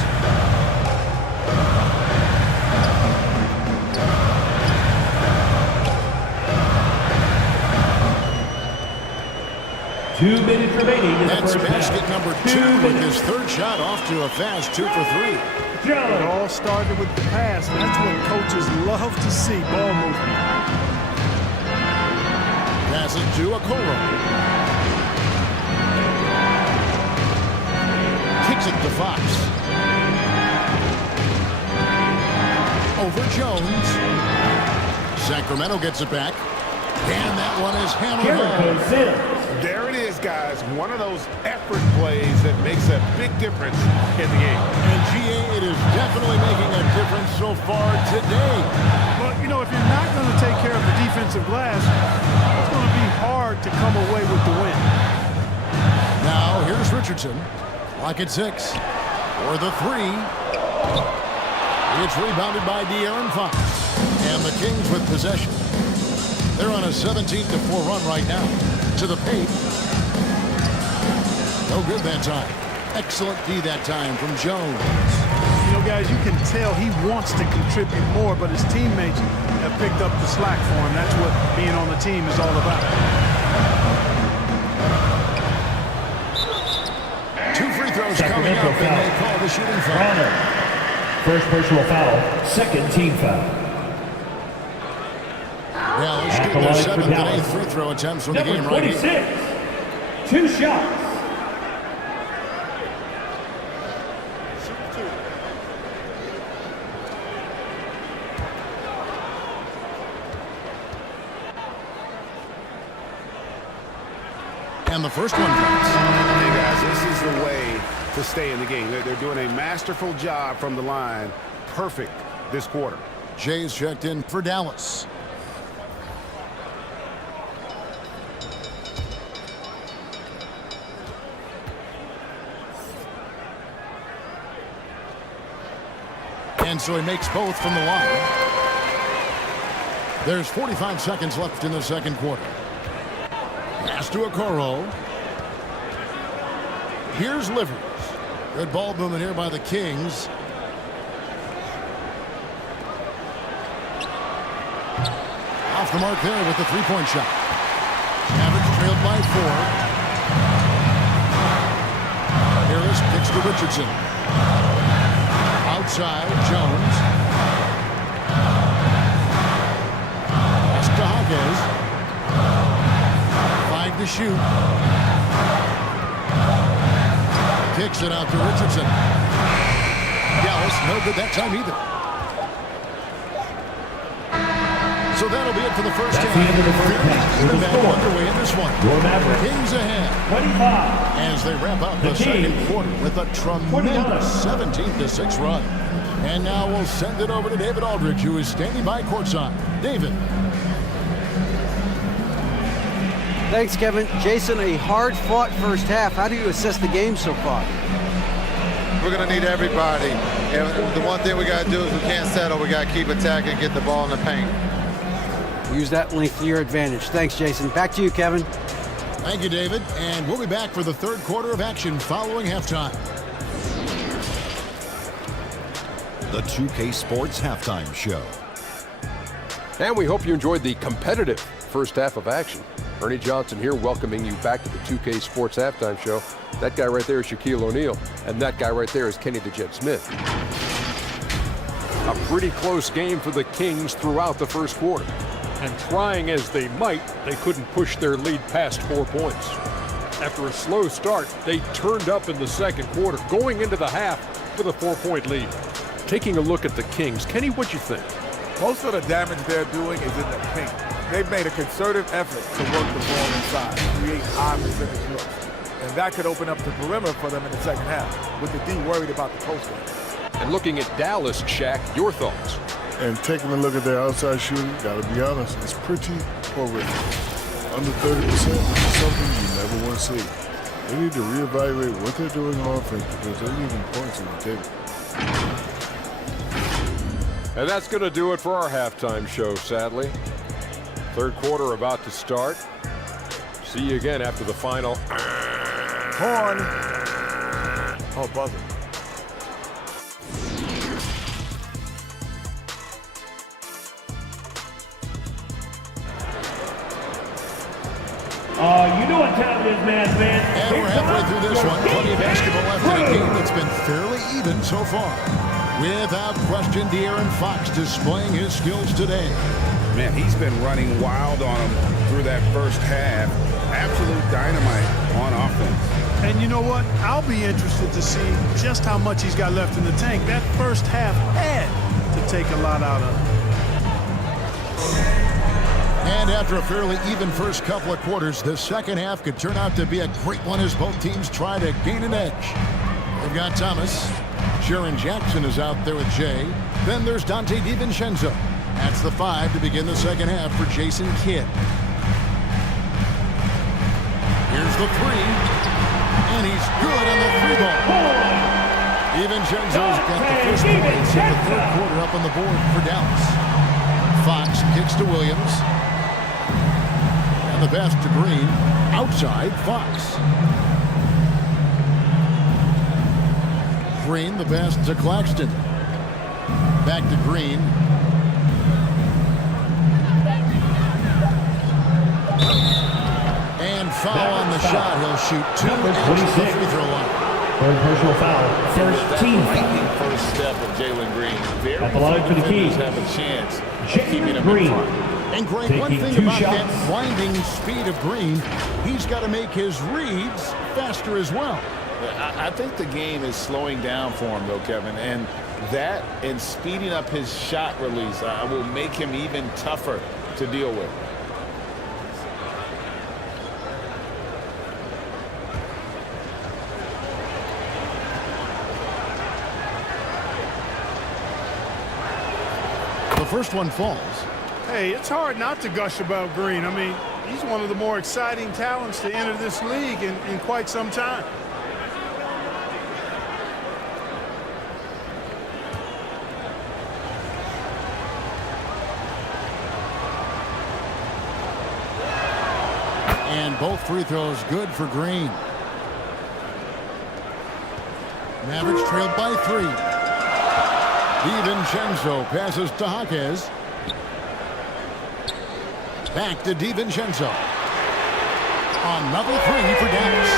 Two minutes remaining in the That's first basket half. number 2 with his third shot off to a fast 2 for 3. It all started with the pass, and that's what coaches love to see, ball movement. Pass it to Okoro. Kicks it to Fox. Over Jones. Sacramento gets it back. And that one is hammered home. There it is, guys. One of those effort plays that makes a big difference in the game. And GA, it is definitely making a difference so far today. But, you know, if you're not going to take care of the defensive glass, it's going to be hard to come away with the win. Now, here's Richardson. Lock at 6. For the 3. It's rebounded by De'Aaron Fox. And the Kings with possession. They're on a 17-4 run right now. To the paint. No good that time. Excellent D that time from Jones. You know, guys, you can tell he wants to contribute more, but his teammates have picked up the slack for him. That's what being on the team is all about. 2 free throws coming up, and they call the shooting foul. First personal foul, second team foul. Dallas getting their 7th and 8th free throw attempts from the game right here. 26, 2 shots. And the first one comes. Hey, guys, this is the way to stay in the game. They're doing a masterful job from the line. Perfect this quarter. Jay's checked in for Dallas. And so he makes both from the line. There's 45 seconds left in the second quarter. Pass to Okoro. Here's Livers. Good ball movement here by the Kings. Off the mark there with the three-point shot. Mavericks trailed by 4. Harris kicks to Richardson. Outside, Jones. Pass to Hawkins. 5 to shoot. Kicks it out to Richardson. Dallas, no good that time either. So that'll be it for the first half. Even back underway in this one. Kings ahead. 25. As they wrap up the second quarter with a tremendous 17-6 run. And now we'll send it over to David Aldridge, who is standing by courtside. David. Thanks, Kevin. Jason, a hard-fought first half. How do you assess the game so far? We're going to need everybody. And the one thing we got to do is we can't settle. We got to keep attacking, get the ball in the paint. Use that length to your advantage. Thanks, Jason. Back to you, Kevin. Thank you, David. And we'll be back for the third quarter of action following halftime. The 2K Sports Halftime Show. And we hope you enjoyed the competitive first half of action. Ernie Johnson here welcoming you back to the 2K Sports Halftime Show. That guy right there is Shaquille O'Neal, and that guy right there is Kenny the Jet Smith. A pretty close game for the Kings throughout the first quarter. And trying as they might, they couldn't push their lead past 4 points. After a slow start, they turned up in the second quarter, going into the half with a 4-point lead. Taking a look at the Kings, Kenny, what'd you think? Most of the damage they're doing is in the paint. They've made a concerted effort to work the ball inside, create high percentage looks. And that could open up the perimeter for them in the second half, with the D worried about the post game. And looking at Dallas, Shaq, your thoughts? And taking a look at their outside shooting, gotta be honest, it's pretty horrific. Under 30%, which is something you never want to see. They need to reevaluate what they're doing on offense because they're leaving points on the table. And that's going to do it for our halftime show, sadly. Third quarter about to start. See you again after the final. Horn. Oh, buzzer. You know what time it is, man. And we're halfway through this one. Plenty of basketball left in a game that's been fairly even so far. Without question, De'Aaron Fox displaying his skills today. Man, he's been running wild on him through that first half. Absolute dynamite on offense. And you know what? I'll be interested to see just how much he's got left in the tank. That first half had to take a lot out of him. And after a fairly even first couple of quarters, the second half could turn out to be a great one as both teams try to gain an edge. They've got Thomas. Sharon Jackson is out there with Jay. Then there's Dante DiVincenzo. That's the 5 to begin the second half for Jason Kidd. Here's the 3. And he's good on the 3-ball. DiVincenzo's got the first points in the third quarter up on the board for Dallas. Fox kicks to Williams. And the pass to Green. Outside, Fox. Green, the pass to Claxton. Back to Green. And foul on the shot. He'll shoot 2 at the free throw line. Third personal foul. First team Lightning first step of Jalen Green. Very at the line for the Kings. have a chance of keeping him Green. in front. And Greg, one thing about that winding speed of Green, he's got to make his reads faster as well. I think the game is slowing down for him, though, Kevin. And that and speeding up his shot release will make him even tougher to deal with. The first one falls. Hey, it's hard not to gush about Green. I mean, he's one of the more exciting talents to enter this league in quite some time. And both free throws good for Green. Mavericks trailed by 3. DiVincenzo passes to Jaquez. Back to DiVincenzo. Another 3 for Dallas.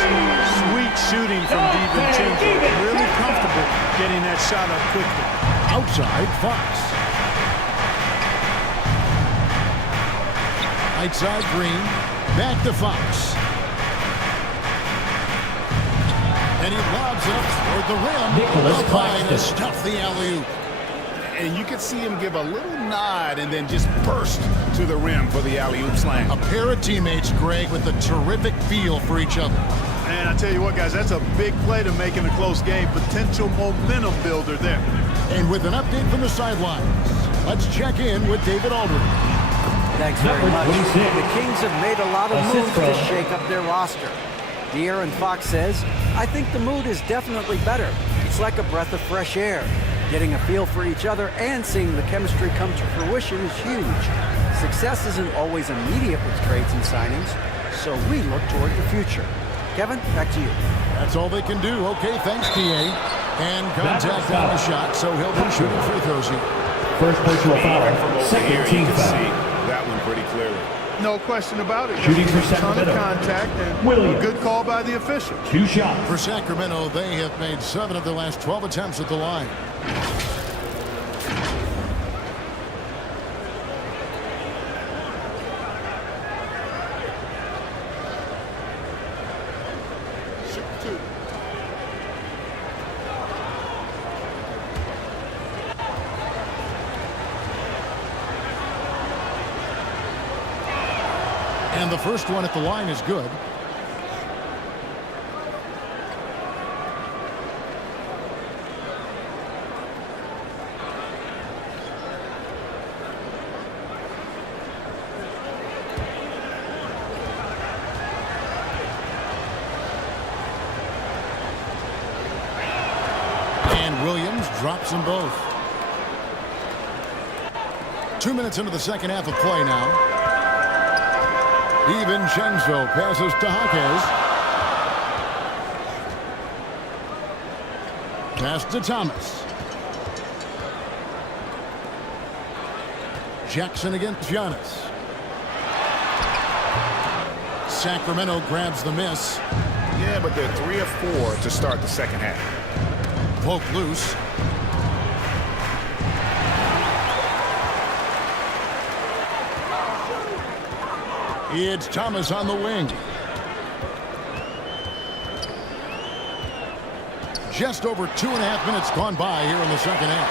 Sweet shooting from DiVincenzo. Really comfortable getting that shot up quickly. Outside, Fox. Right side, Green. Back to Fox. And he lobs it up toward the rim. Nicholas Klein to stuff the alley-oop. And you can see him give a little nod and then just burst to the rim for the alley-oop slam. A pair of teammates, Greg, with a terrific feel for each other. And I tell you what, guys, that's a big play to make in a close game. Potential momentum builder there. And with an update from the sidelines, let's check in with David Aldridge. Thanks very much. The Kings have made a lot of moves to shake up their roster. De'Aaron Fox says, I think the mood is definitely better. It's like a breath of fresh air. Getting a feel for each other and seeing the chemistry come to fruition is huge. Success isn't always immediate with trades and signings, so we look toward the future. Kevin, back to you. That's all they can do. Okay, thanks, TA. And contact on the shot, so he'll be shooting free throws here. First personal foul, second team foul. That one pretty clearly. No question about it. Shooting for A ton of Sacramento. contact and Williams. a good call by the official. 2 shots. For Sacramento, they have made 7 of their last 12 attempts at the line. And the first one at the line is good. And Williams drops them both. 2 minutes into the second half of play now. DiVincenzo passes to Jaquez. Pass to Thomas. Jackson against Giannis. Sacramento grabs the miss. Yeah, but they're 3 of 4 to start the second half. Poke loose. It's Thomas on the wing. Just over 2.5 minutes gone by here in the second half.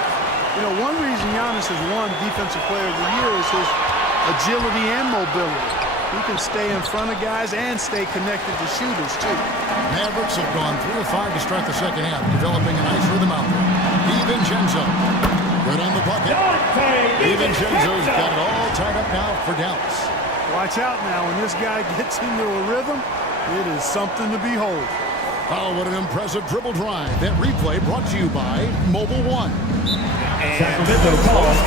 You know, one reason Giannis has won Defensive Player of the Year is his agility and mobility. He can stay in front of guys and stay connected to shooters, too. Mavericks have gone 3 of 5 to start the second half, developing a nice rhythm out there. DiVincenzo, good on the bucket. DiVincenzo's got it all tied up now for Dallas. Watch out now. When this guy gets into a rhythm, it is something to behold. Oh, what an impressive dribble drive. That replay brought to you by Mobile One. And Sacramento calls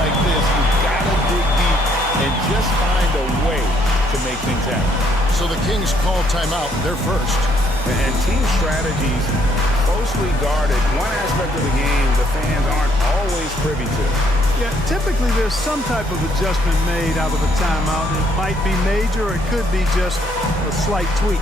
like this, you gotta dig deep and just find a way to make things happen. So the Kings call timeout. They're first. And team strategies closely guarded. One aspect of the game the fans aren't always privy to. Yeah, typically there's some type of adjustment made out of a timeout. It might be major or it could be just a slight tweak.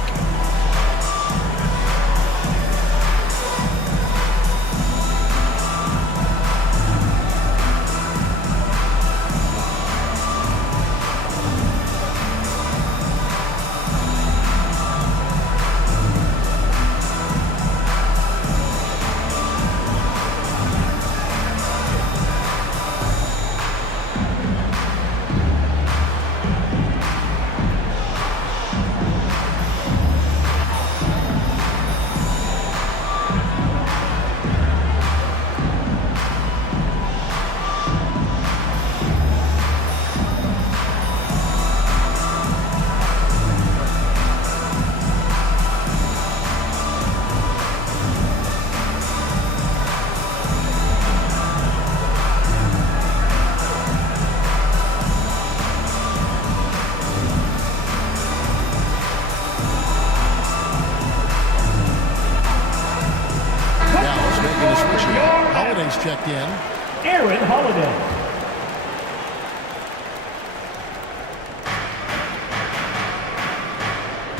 Holiday's checked in. Aaron Holiday.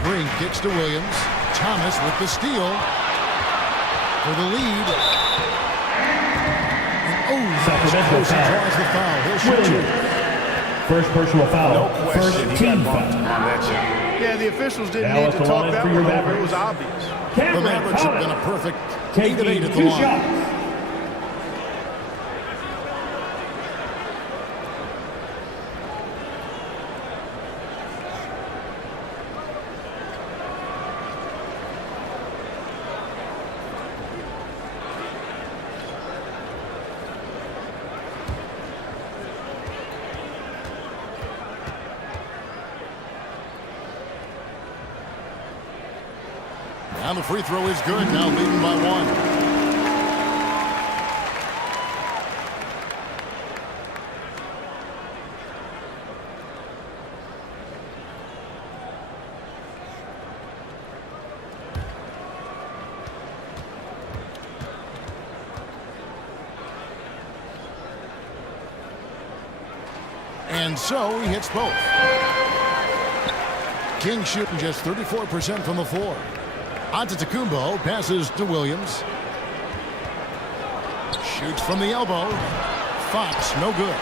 Green kicks to Williams. Thomas with the steal for the lead. And Sacramento draws the foul. He'll shoot two. First personal foul. No question, First he team got bumped foul. on that shot. Yeah, the officials didn't Now need to at the talk line that for your one over. It Mavericks. was obvious. The Mavericks have been a perfect 8 of 8 at the Two line. shots. And the free throw is good. Now leading by 1. And so he hits both. King shooting just 34% from the floor. Antetokounmpo passes to Williams. Shoots from the elbow. Fox, no good.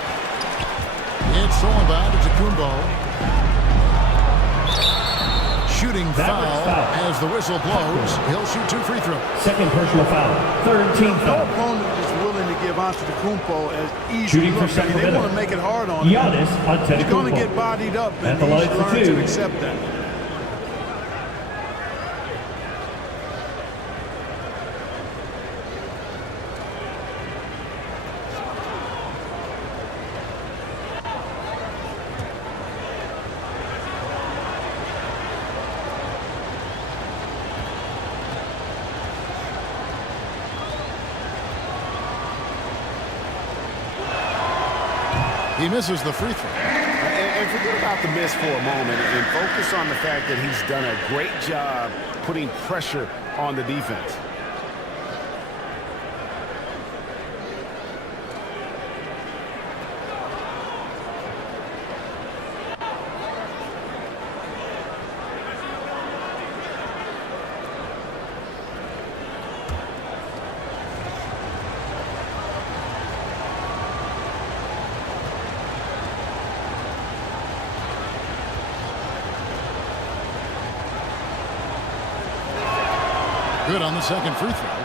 It's stolen by Antetokounmpo. Shooting foul as the whistle blows. He'll shoot 2 free throws. Second personal foul. Third team No foul. opponent is willing to give Antetokounmpo as easy Shooting for look. I mean, they Sacramento. want to make it hard on him. Giannis He's going to Antetokounmpo. get bodied up, At and the line he's for learned two. to accept that. He misses the free throw. And forget about the miss for a moment and focus on the fact that he's done a great job putting pressure on the defense. Good on the second free throw.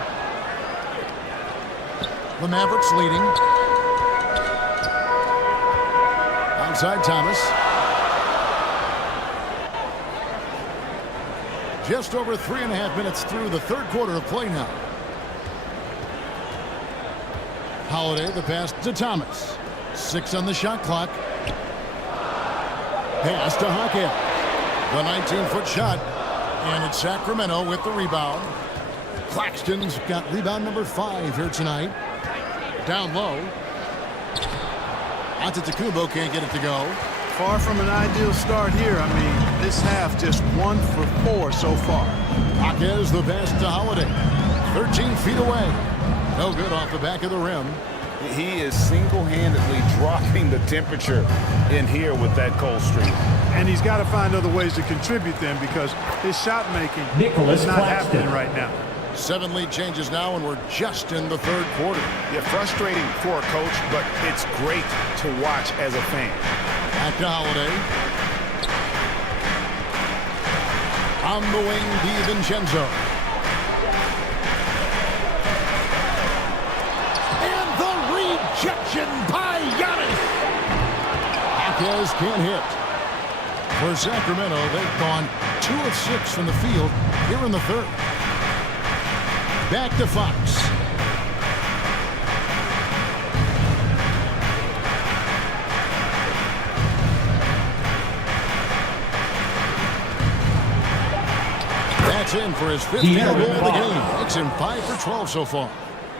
The Mavericks leading. Outside Thomas. Just over 3.5 minutes through the third quarter of play now. Holiday, the pass to Thomas. 6 on the shot clock. Pass to Hackett. The 19-foot shot. And it's Sacramento with the rebound. Claxton's got rebound number 5 here tonight. Down low. Antetokounmpo can't get it to go. Far from an ideal start here. I mean, this half just 1 for 4 so far. Jaquez the pass to Holiday. 13 feet away. No good off the back of the rim. He is single-handedly dropping the temperature in here with that cold streak. And he's got to find other ways to contribute then because his shot making is not happening right now. 7 lead changes now, and we're just in the third quarter. Yeah, frustrating for a coach, but it's great to watch as a fan. Back to Holiday. On the wing, DiVincenzo. And the rejection by Giannis. Jaquez can't hit. For Sacramento, they've gone 2 of 6 from the field here in the third. Back to Fox. That's in for his 5th field goal of the game. Makes him 5 for 12 so far.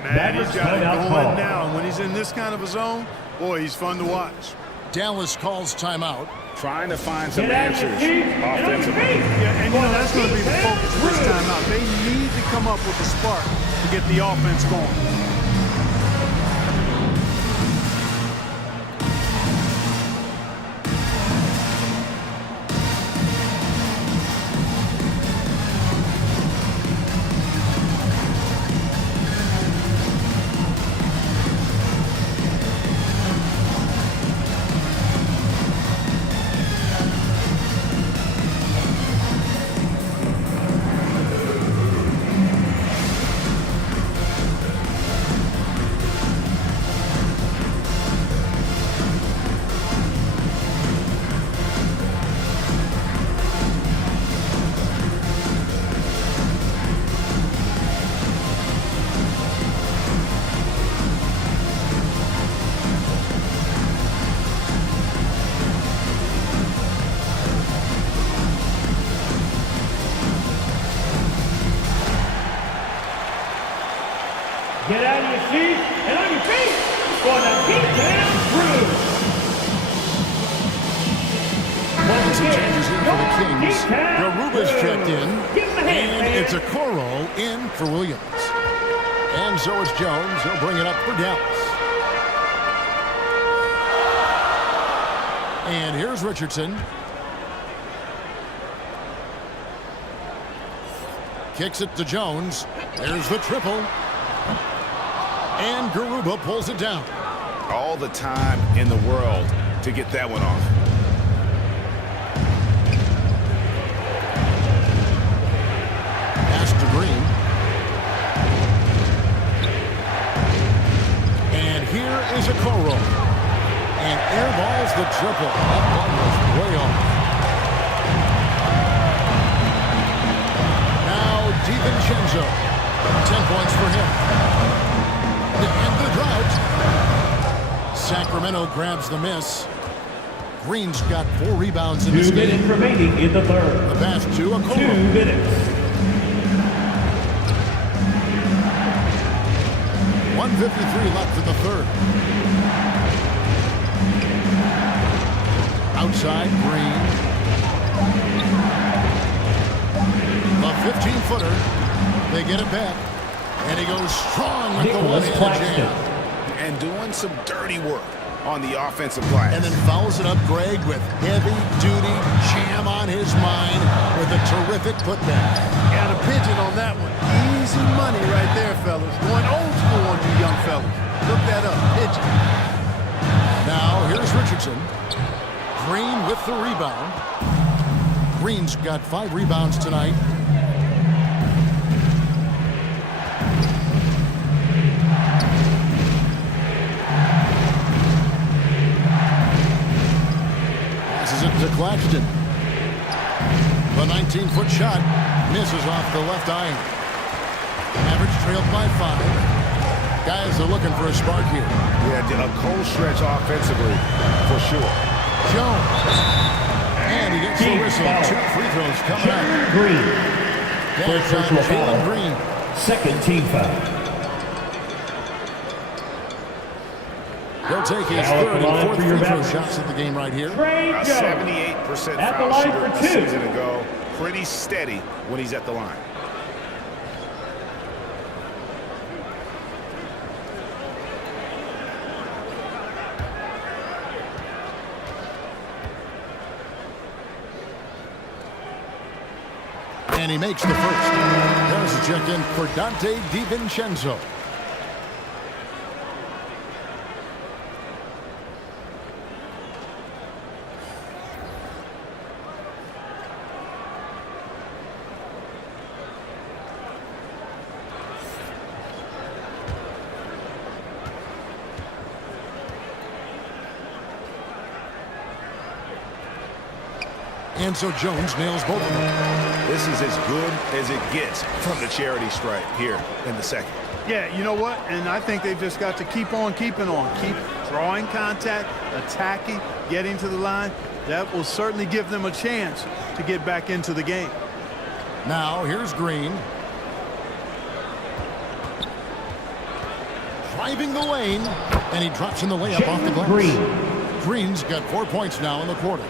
Man, he's got it going now. And when he's in this kind of a zone, boy, he's fun to watch. Dallas calls timeout. Trying to find some answers offensively. Yeah, and you know that's going to be the focus of this timeout. They need to come up with a spark to get the offense going. please. And on your feet for the beatdown crew. Some changes here for the Kings. Garuba's checked in, and it's a Coro in for Williams. And so is Jones. He'll bring it up for Dallas. And here's Richardson. Kicks it to Jones. There's the triple. And Garuba pulls it down. All the time in the world to get that one off. Pass to Green. And here is a Coro. And airballs the triple. That one was way off. Now DiVincenzo. 10 points for him. To end the drought. Sacramento grabs the miss. Green's got 4 rebounds in this game. 2 minutes remaining in the third. The pass to a Coro. 2 minutes. 1:53 left in the third. Outside, Green. The 15-footer. They get it back. And he goes strong with the one-handed jam. And doing some dirty work on the offensive glass. And then fouls it up, Greg, with heavy-duty jam on his mind with a terrific putback. Got a pigeon on that one. Easy money right there, fellas. Going old school on you young fellas. Look that up. Pigeon. Now, here's Richardson. Green with the rebound. Green's got 5 rebounds tonight. Passes it to Claxton. The 19-foot shot misses off the left iron. Average trailed by 5. Guys are looking for a spark here. Yeah, a cold stretch offensively, for sure. Jones. And he gets the whistle. 2 free throws coming up. Green. That's on Jalen Green. Second team foul. He'll take his third and fourth free throw shots at the game right here. A 78% foul shooter a season ago. Pretty steady when he's at the line. And he makes the first. There's a check in for Dante DiVincenzo. And so Jones nails both of them. This is as good as it gets from the charity stripe here in the second. Yeah, you know what? And I think they've just got to keep on keeping on. Keep drawing contact, attacking, getting to the line. That will certainly give them a chance to get back into the game. Now here's Green. Driving the lane. And he drops in the layup off the glass. Green's got 4 points now in the quarter.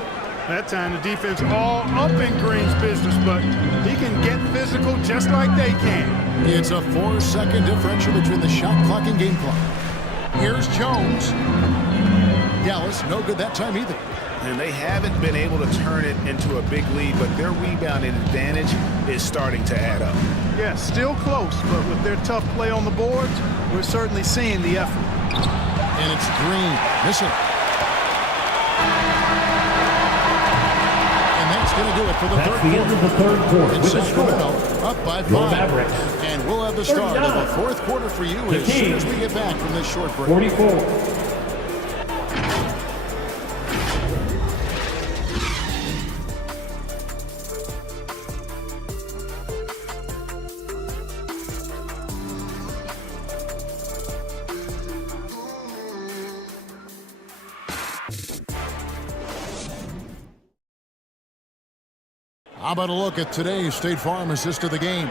That time the defense all up in Green's business, but he can get physical just like they can. It's a 4-second differential between the shot clock and game clock. Here's Jones. Dallas, no good that time either. And they haven't been able to turn it into a big lead, but their rebounding advantage is starting to add up. Yeah, still close, but with their tough play on the boards, we're certainly seeing the effort. And it's Green. Missing. Going to do it for the third quarter. End of the third quarter. With Sacramento up by 5. Mavericks. And we'll have the start of the fourth quarter for you as soon as we get back from this short break. 44. How about a look at today's State Farm assist of the game?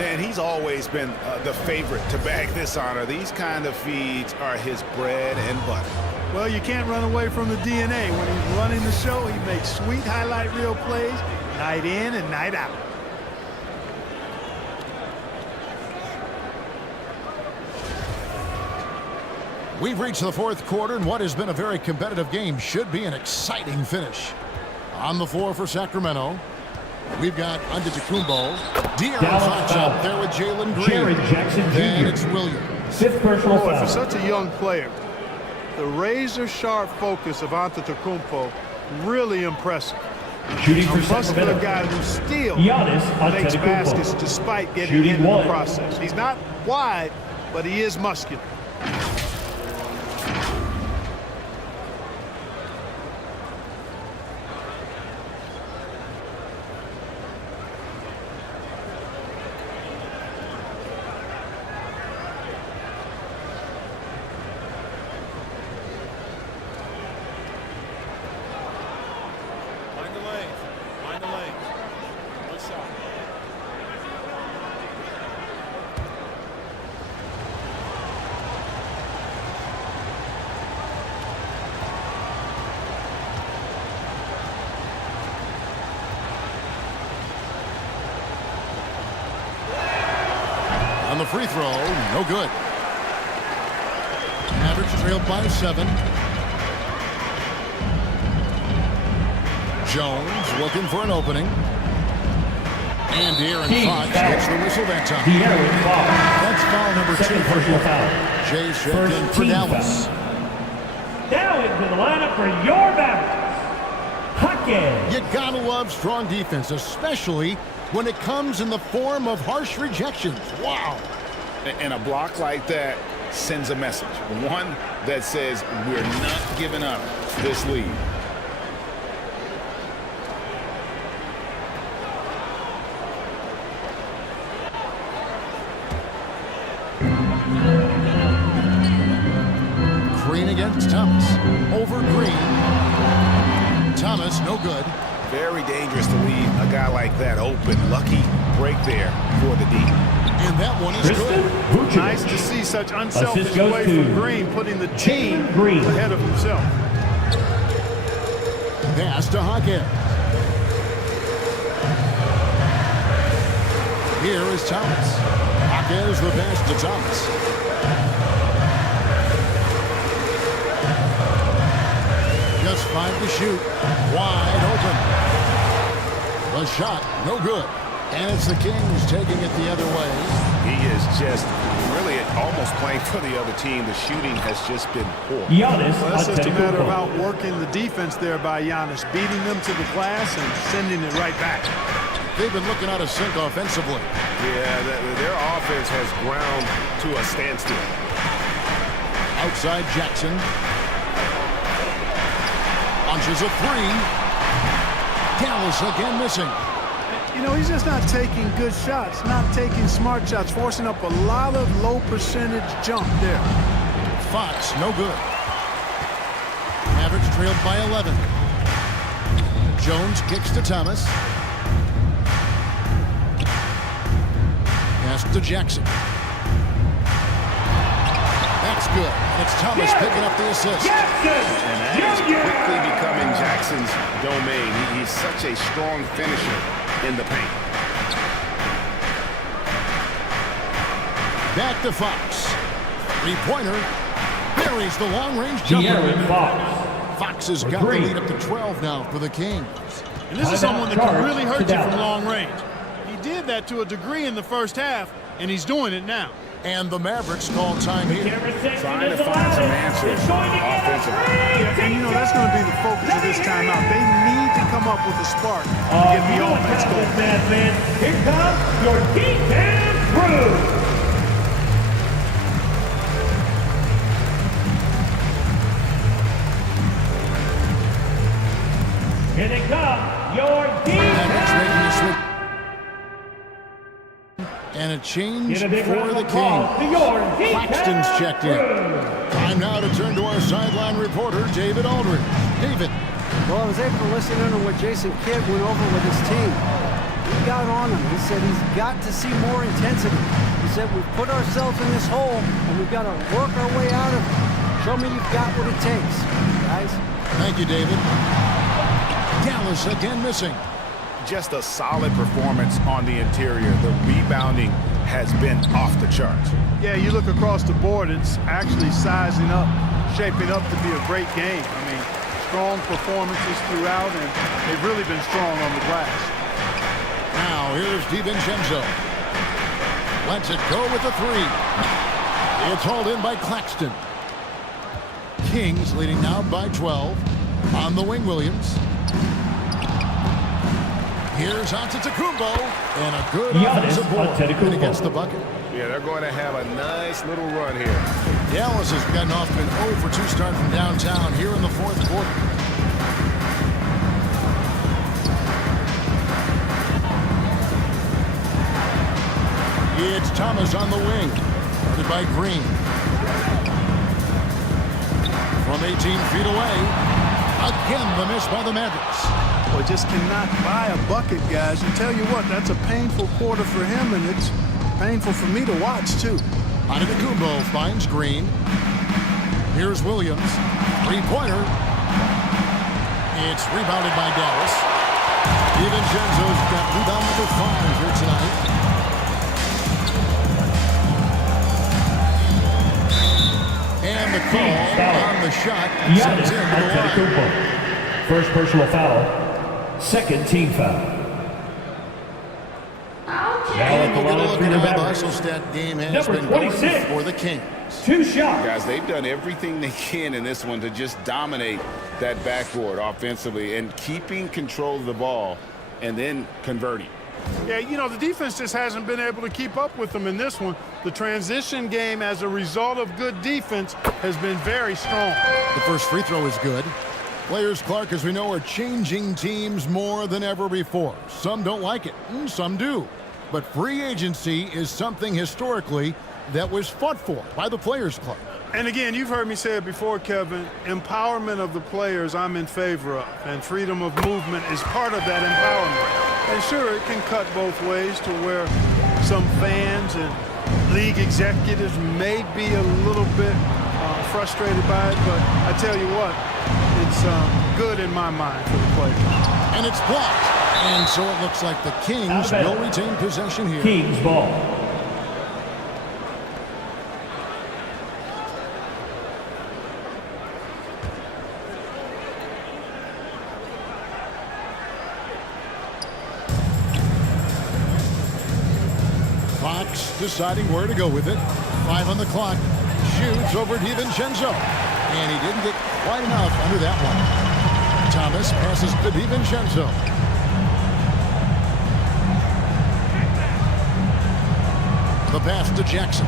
And he's always been the favorite to bag this honor. These kind of feeds are his bread and butter. Well, you can't run away from the DNA. When he's running the show, he makes sweet highlight reel plays night in and night out. We've reached the fourth quarter, and what has been a very competitive game should be an exciting finish. On the floor for Sacramento, we've got Antetokounmpo. De'Aaron Fox out there with Jalen Green. And it's Williams. Fifth personal foul. For such a young player, the razor-sharp focus of Antetokounmpo, really impressive. Shooting for a muscular Sacramento. guy who still Giannis makes Antetokounmpo. baskets despite getting Shooting hit in one. the process. He's not wide, but he is muscular. On the free throw, no good. Mavericks trailed by 7. Jones looking for an opening. And De'Aaron Fox gets the whistle that time. De'Aaron Fox. That's foul number 2 Second for personal him. foul. Jay First Shetton for team Dallas. foul. Now into the lineup for your Mavericks. Hockey. You gotta love strong defense, especially when it comes in the form of harsh rejections. Wow. And a block like that sends a message. One that says we're not giving up this lead. Green against Thomas. Over Green. Thomas, no good. Very dangerous to leave a guy like that open. Lucky break there for the D. And that one is good. Nice to see such unselfish Assist goes play to from Green, putting the team Green ahead of himself. Pass to Hawkins. Here is Thomas. Hawkins the pass to Thomas. Just 5 to shoot. Wide open. The shot, no good. And it's the Kings taking it the other way. He is just really almost playing for the other team. The shooting has just been poor. Giannis Well, that's just a matter of Antetokounmpo. outworking the defense there by Giannis, beating them to the glass and sending it right back. They've been looking out of sync offensively. Yeah, their offense has ground to a standstill. Outside Jackson. Launches a 3. Dallas again missing. You know, he's just not taking good shots, not taking smart shots, forcing up a lot of low percentage jump there. Fox, no good. Mavericks trailed by 11. Jones kicks to Thomas. Pass to Jackson. That's good. And it's Thomas picking up the assist. And that is quickly becoming Jackson's domain. He's such a strong finisher in the paint. Back to Fox. 3-pointer. Buries the long-range jumper. De'Aaron Fox. Fox has got the lead up to 12 now for the Kings. And this is someone that can really hurt you from long range. He did that to a degree in the first half, and he's doing it now. And the Mavericks call time here. Trying to find some answers offensively. And you know, that's going to be the focus of this timeout. They need to come up with a spark to get the offense going. Here comes your defense crew. Here they come, your Mavericks making a defense. switch. And a change Get a big for round of the applause to your Kings. Claxton's defense checked in. Time now to turn to our sideline reporter, David Aldridge. David. Well, I was able to listen in on what Jason Kidd went over with his team. You got on him. He said he's got to see more intensity. He said we've put ourselves in this hole and we've got to work our way out of it. Show me you've got what it takes, guys. Thank you, David. Dallas again missing. Just a solid performance on the interior. The rebounding has been off the charts. Yeah, you look across the board, it's actually sizing up, shaping up to be a great game. I mean, strong performances throughout, and they've really been strong on the glass. Now, here's DiVincenzo. Lets it go with a three. It's hauled in by Claxton. Kings leading now by 12. On the wing, Williams. Here's Antetokounmpo, and a good offensive board against the bucket. Yeah, they're going to have a nice little run here. Dallas has gotten off to an 0 for 2 start from downtown here in the fourth quarter. It's Thomas on the wing, guarded by Green. From 18 feet away, again the miss by the Mavericks. Well, just cannot buy a bucket, guys. And tell you what, that's a painful quarter for him, and it's painful for me to watch, too. Antetokounmpo finds Green. Here's Williams. Three-pointer. It's rebounded by Dallas. DiVincenzo's got rebound number 5 here tonight. And the call on the shot sends in to the line. First personal foul. Second team foul. And we'll get a look at how the hustle stat game has been going for the Kings. 2 shots. Guys, they've done everything they can in this one to just dominate that backboard offensively and keeping control of the ball and then converting. Yeah, you know, the defense just hasn't been able to keep up with them in this one. The transition game, as a result of good defense, has been very strong. The first free throw is good. Players, Clark, as we know, are changing teams more than ever before. Some don't like it, and some do. But free agency is something historically that was fought for by the Players Club. And again, you've heard me say it before, Kevin, empowerment of the players I'm in favor of, and freedom of movement is part of that empowerment. And sure, it can cut both ways to where some fans and league executives may be a little bit frustrated by it, but I tell you what, it's good in my mind for the players. And it's blocked. And so it looks like the Kings will retain possession here. Kings ball. Fox deciding where to go with it. 5 on the clock. Shoots over DiVincenzo. And he didn't get quite enough under that one. Thomas passes to DiVincenzo. The pass to Jackson.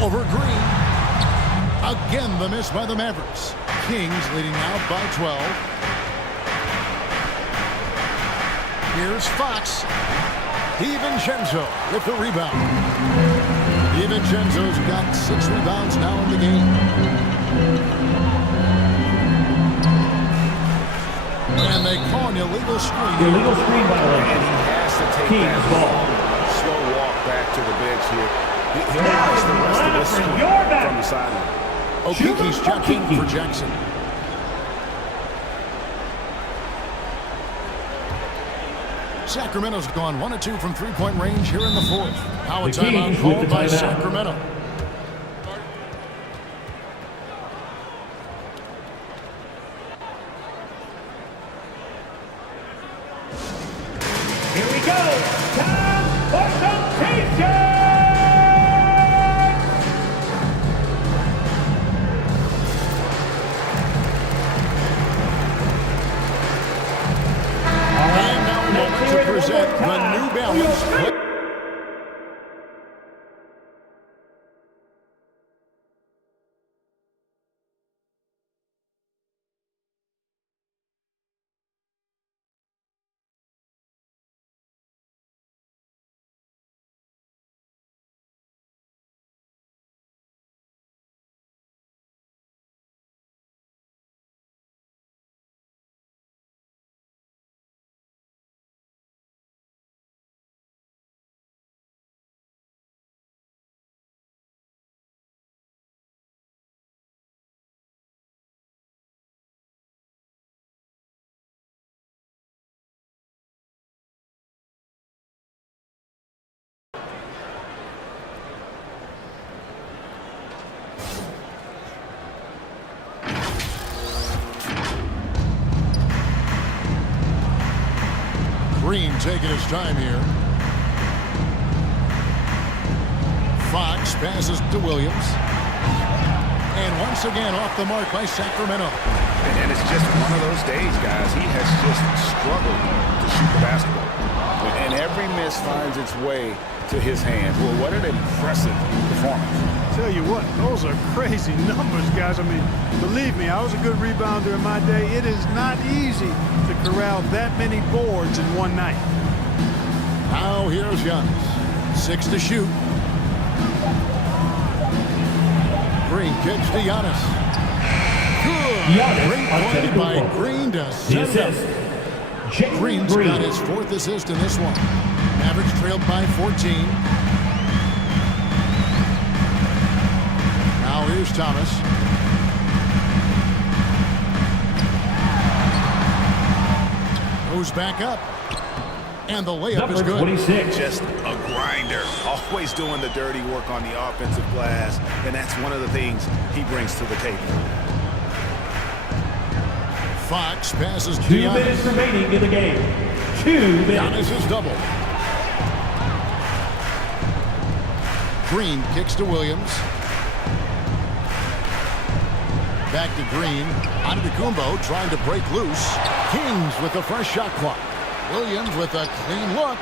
Over Green. Again the miss by the Mavericks. Kings leading out by 12. Here's Fox. DiVincenzo with the rebound. DiVincenzo's got 6 rebounds now in the game. And they call an illegal screen. Illegal screen violation. And he has to take Kings that ball. slow walk back to the bench here. He'll watch the rest of this from the sideline. Okiki's checked in for Jackson. Sacramento's gone 1 of 2 from three-point range here in the fourth. Now a timeout called by Sacramento. Here we go. Time for some T-shirts. And now a moment to present the New Balance. Green taking his time here. Fox passes to Williams. And once again off the mark by Sacramento. And it's just one of those days, guys. He has just struggled to shoot the basketball. And every miss finds its way to his hand. Well, what an impressive performance. Tell you what, those are crazy numbers, guys. I mean, believe me, I was a good rebounder in my day. It is not easy to corral that many boards in one night. Now here's Giannis. 6 to shoot. Green kicks to Giannis. Good. Great play by Green to set it up. Green's got his 4th assist in this one. Mavericks trailed by 14. Now here's Thomas. Goes back up. And the layup is good. 26. Just a grinder. Always doing the dirty work on the offensive glass. And that's one of the things he brings to the table. Fox passes to 2 Giannis. minutes remaining in the game. 2 minutes. Giannis is double. Green kicks to Williams. Back to Green. Antetokounmpo trying to break loose. Kings with the fresh shot clock. Williams with a clean look.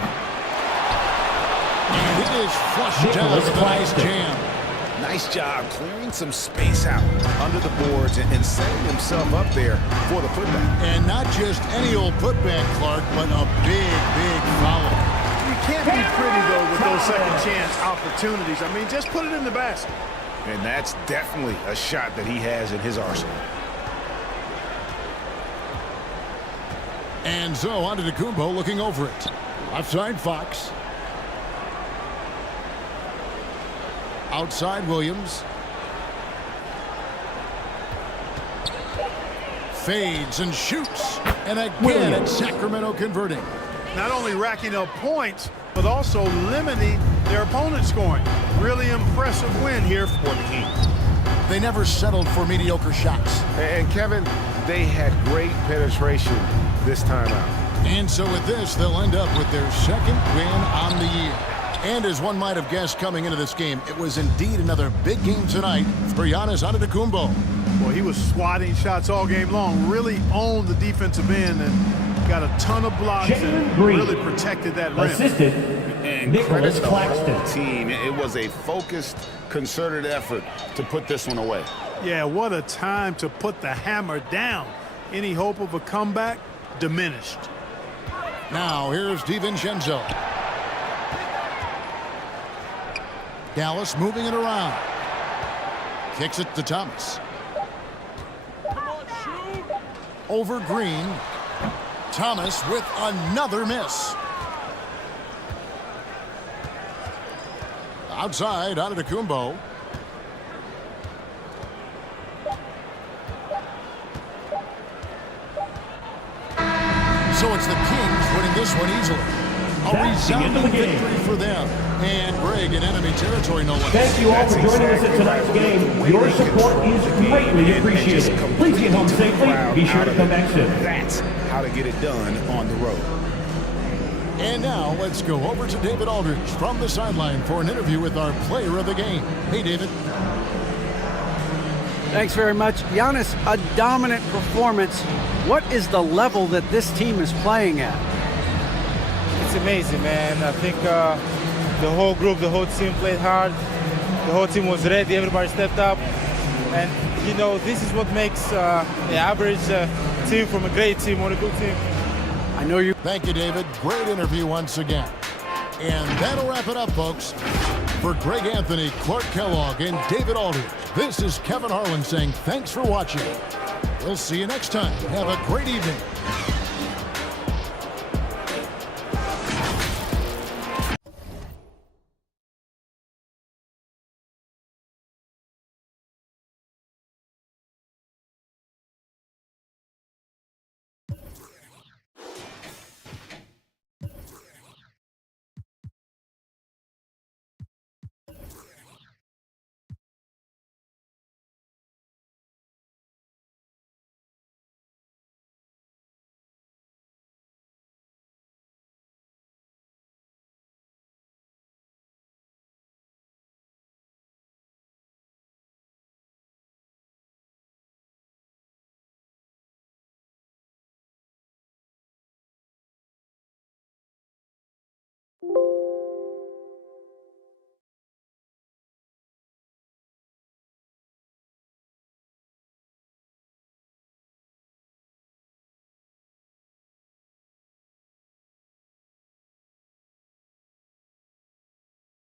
And it is flushed down with a nice jam. Nice job clearing some space out under the boards and setting himself up there for the putback. And not just any old putback, Clark, but a big, big foul. You can't be pretty, though, with those second chance opportunities. I mean, just put it in the basket. And that's definitely a shot that he has in his arsenal. And so Antetokounmpo looking over it. Offside Fox. Outside Williams. Fades and shoots. And again it's Sacramento converting. Not only racking up points, but also limiting their opponent's scoring. Really impressive win here for the Kings. They never settled for mediocre shots. And Kevin, they had great penetration this time out. And so with this, they'll end up with their 2nd win on the year. And as one might have guessed coming into this game, it was indeed another big game tonight for Giannis Antetokounmpo. Well, he was swatting shots all game long, really owned the defensive end and got a ton of blocks and really protected that rim. Assisted, And Nicholas credit the Claxton. whole team. It was a focused, concerted effort to put this one away. Yeah, what a time to put the hammer down. Any hope of a comeback diminished. Now here's DiVincenzo. Dallas moving it around. Kicks it to Thomas. Over Green. Thomas with another miss. Outside, Antetokounmpo. So it's the Kings winning this one easily. A resounding victory for them. And Greg in enemy territory, no less. Thank you all for joining us in tonight's game. Your support is greatly appreciated. Please get home safely. Be sure to come back soon. That's how to get it done on the road. And now let's go over to David Aldridge from the sideline for an interview with our player of the game. Hey, David. Thanks very much. Giannis, a dominant performance. What is the level that this team is playing at? It's amazing, man. I think the whole group, the whole team played hard. The whole team was ready. Everybody stepped up. And, you know, this is what makes the average team from a great team or a good team. I know you. Thank you, David. Great interview once again. And that'll wrap it up, folks. For Greg Anthony, Clark Kellogg, and David Aldridge, this is Kevin Harlan saying thanks for watching. We'll see you next time. Have a great evening.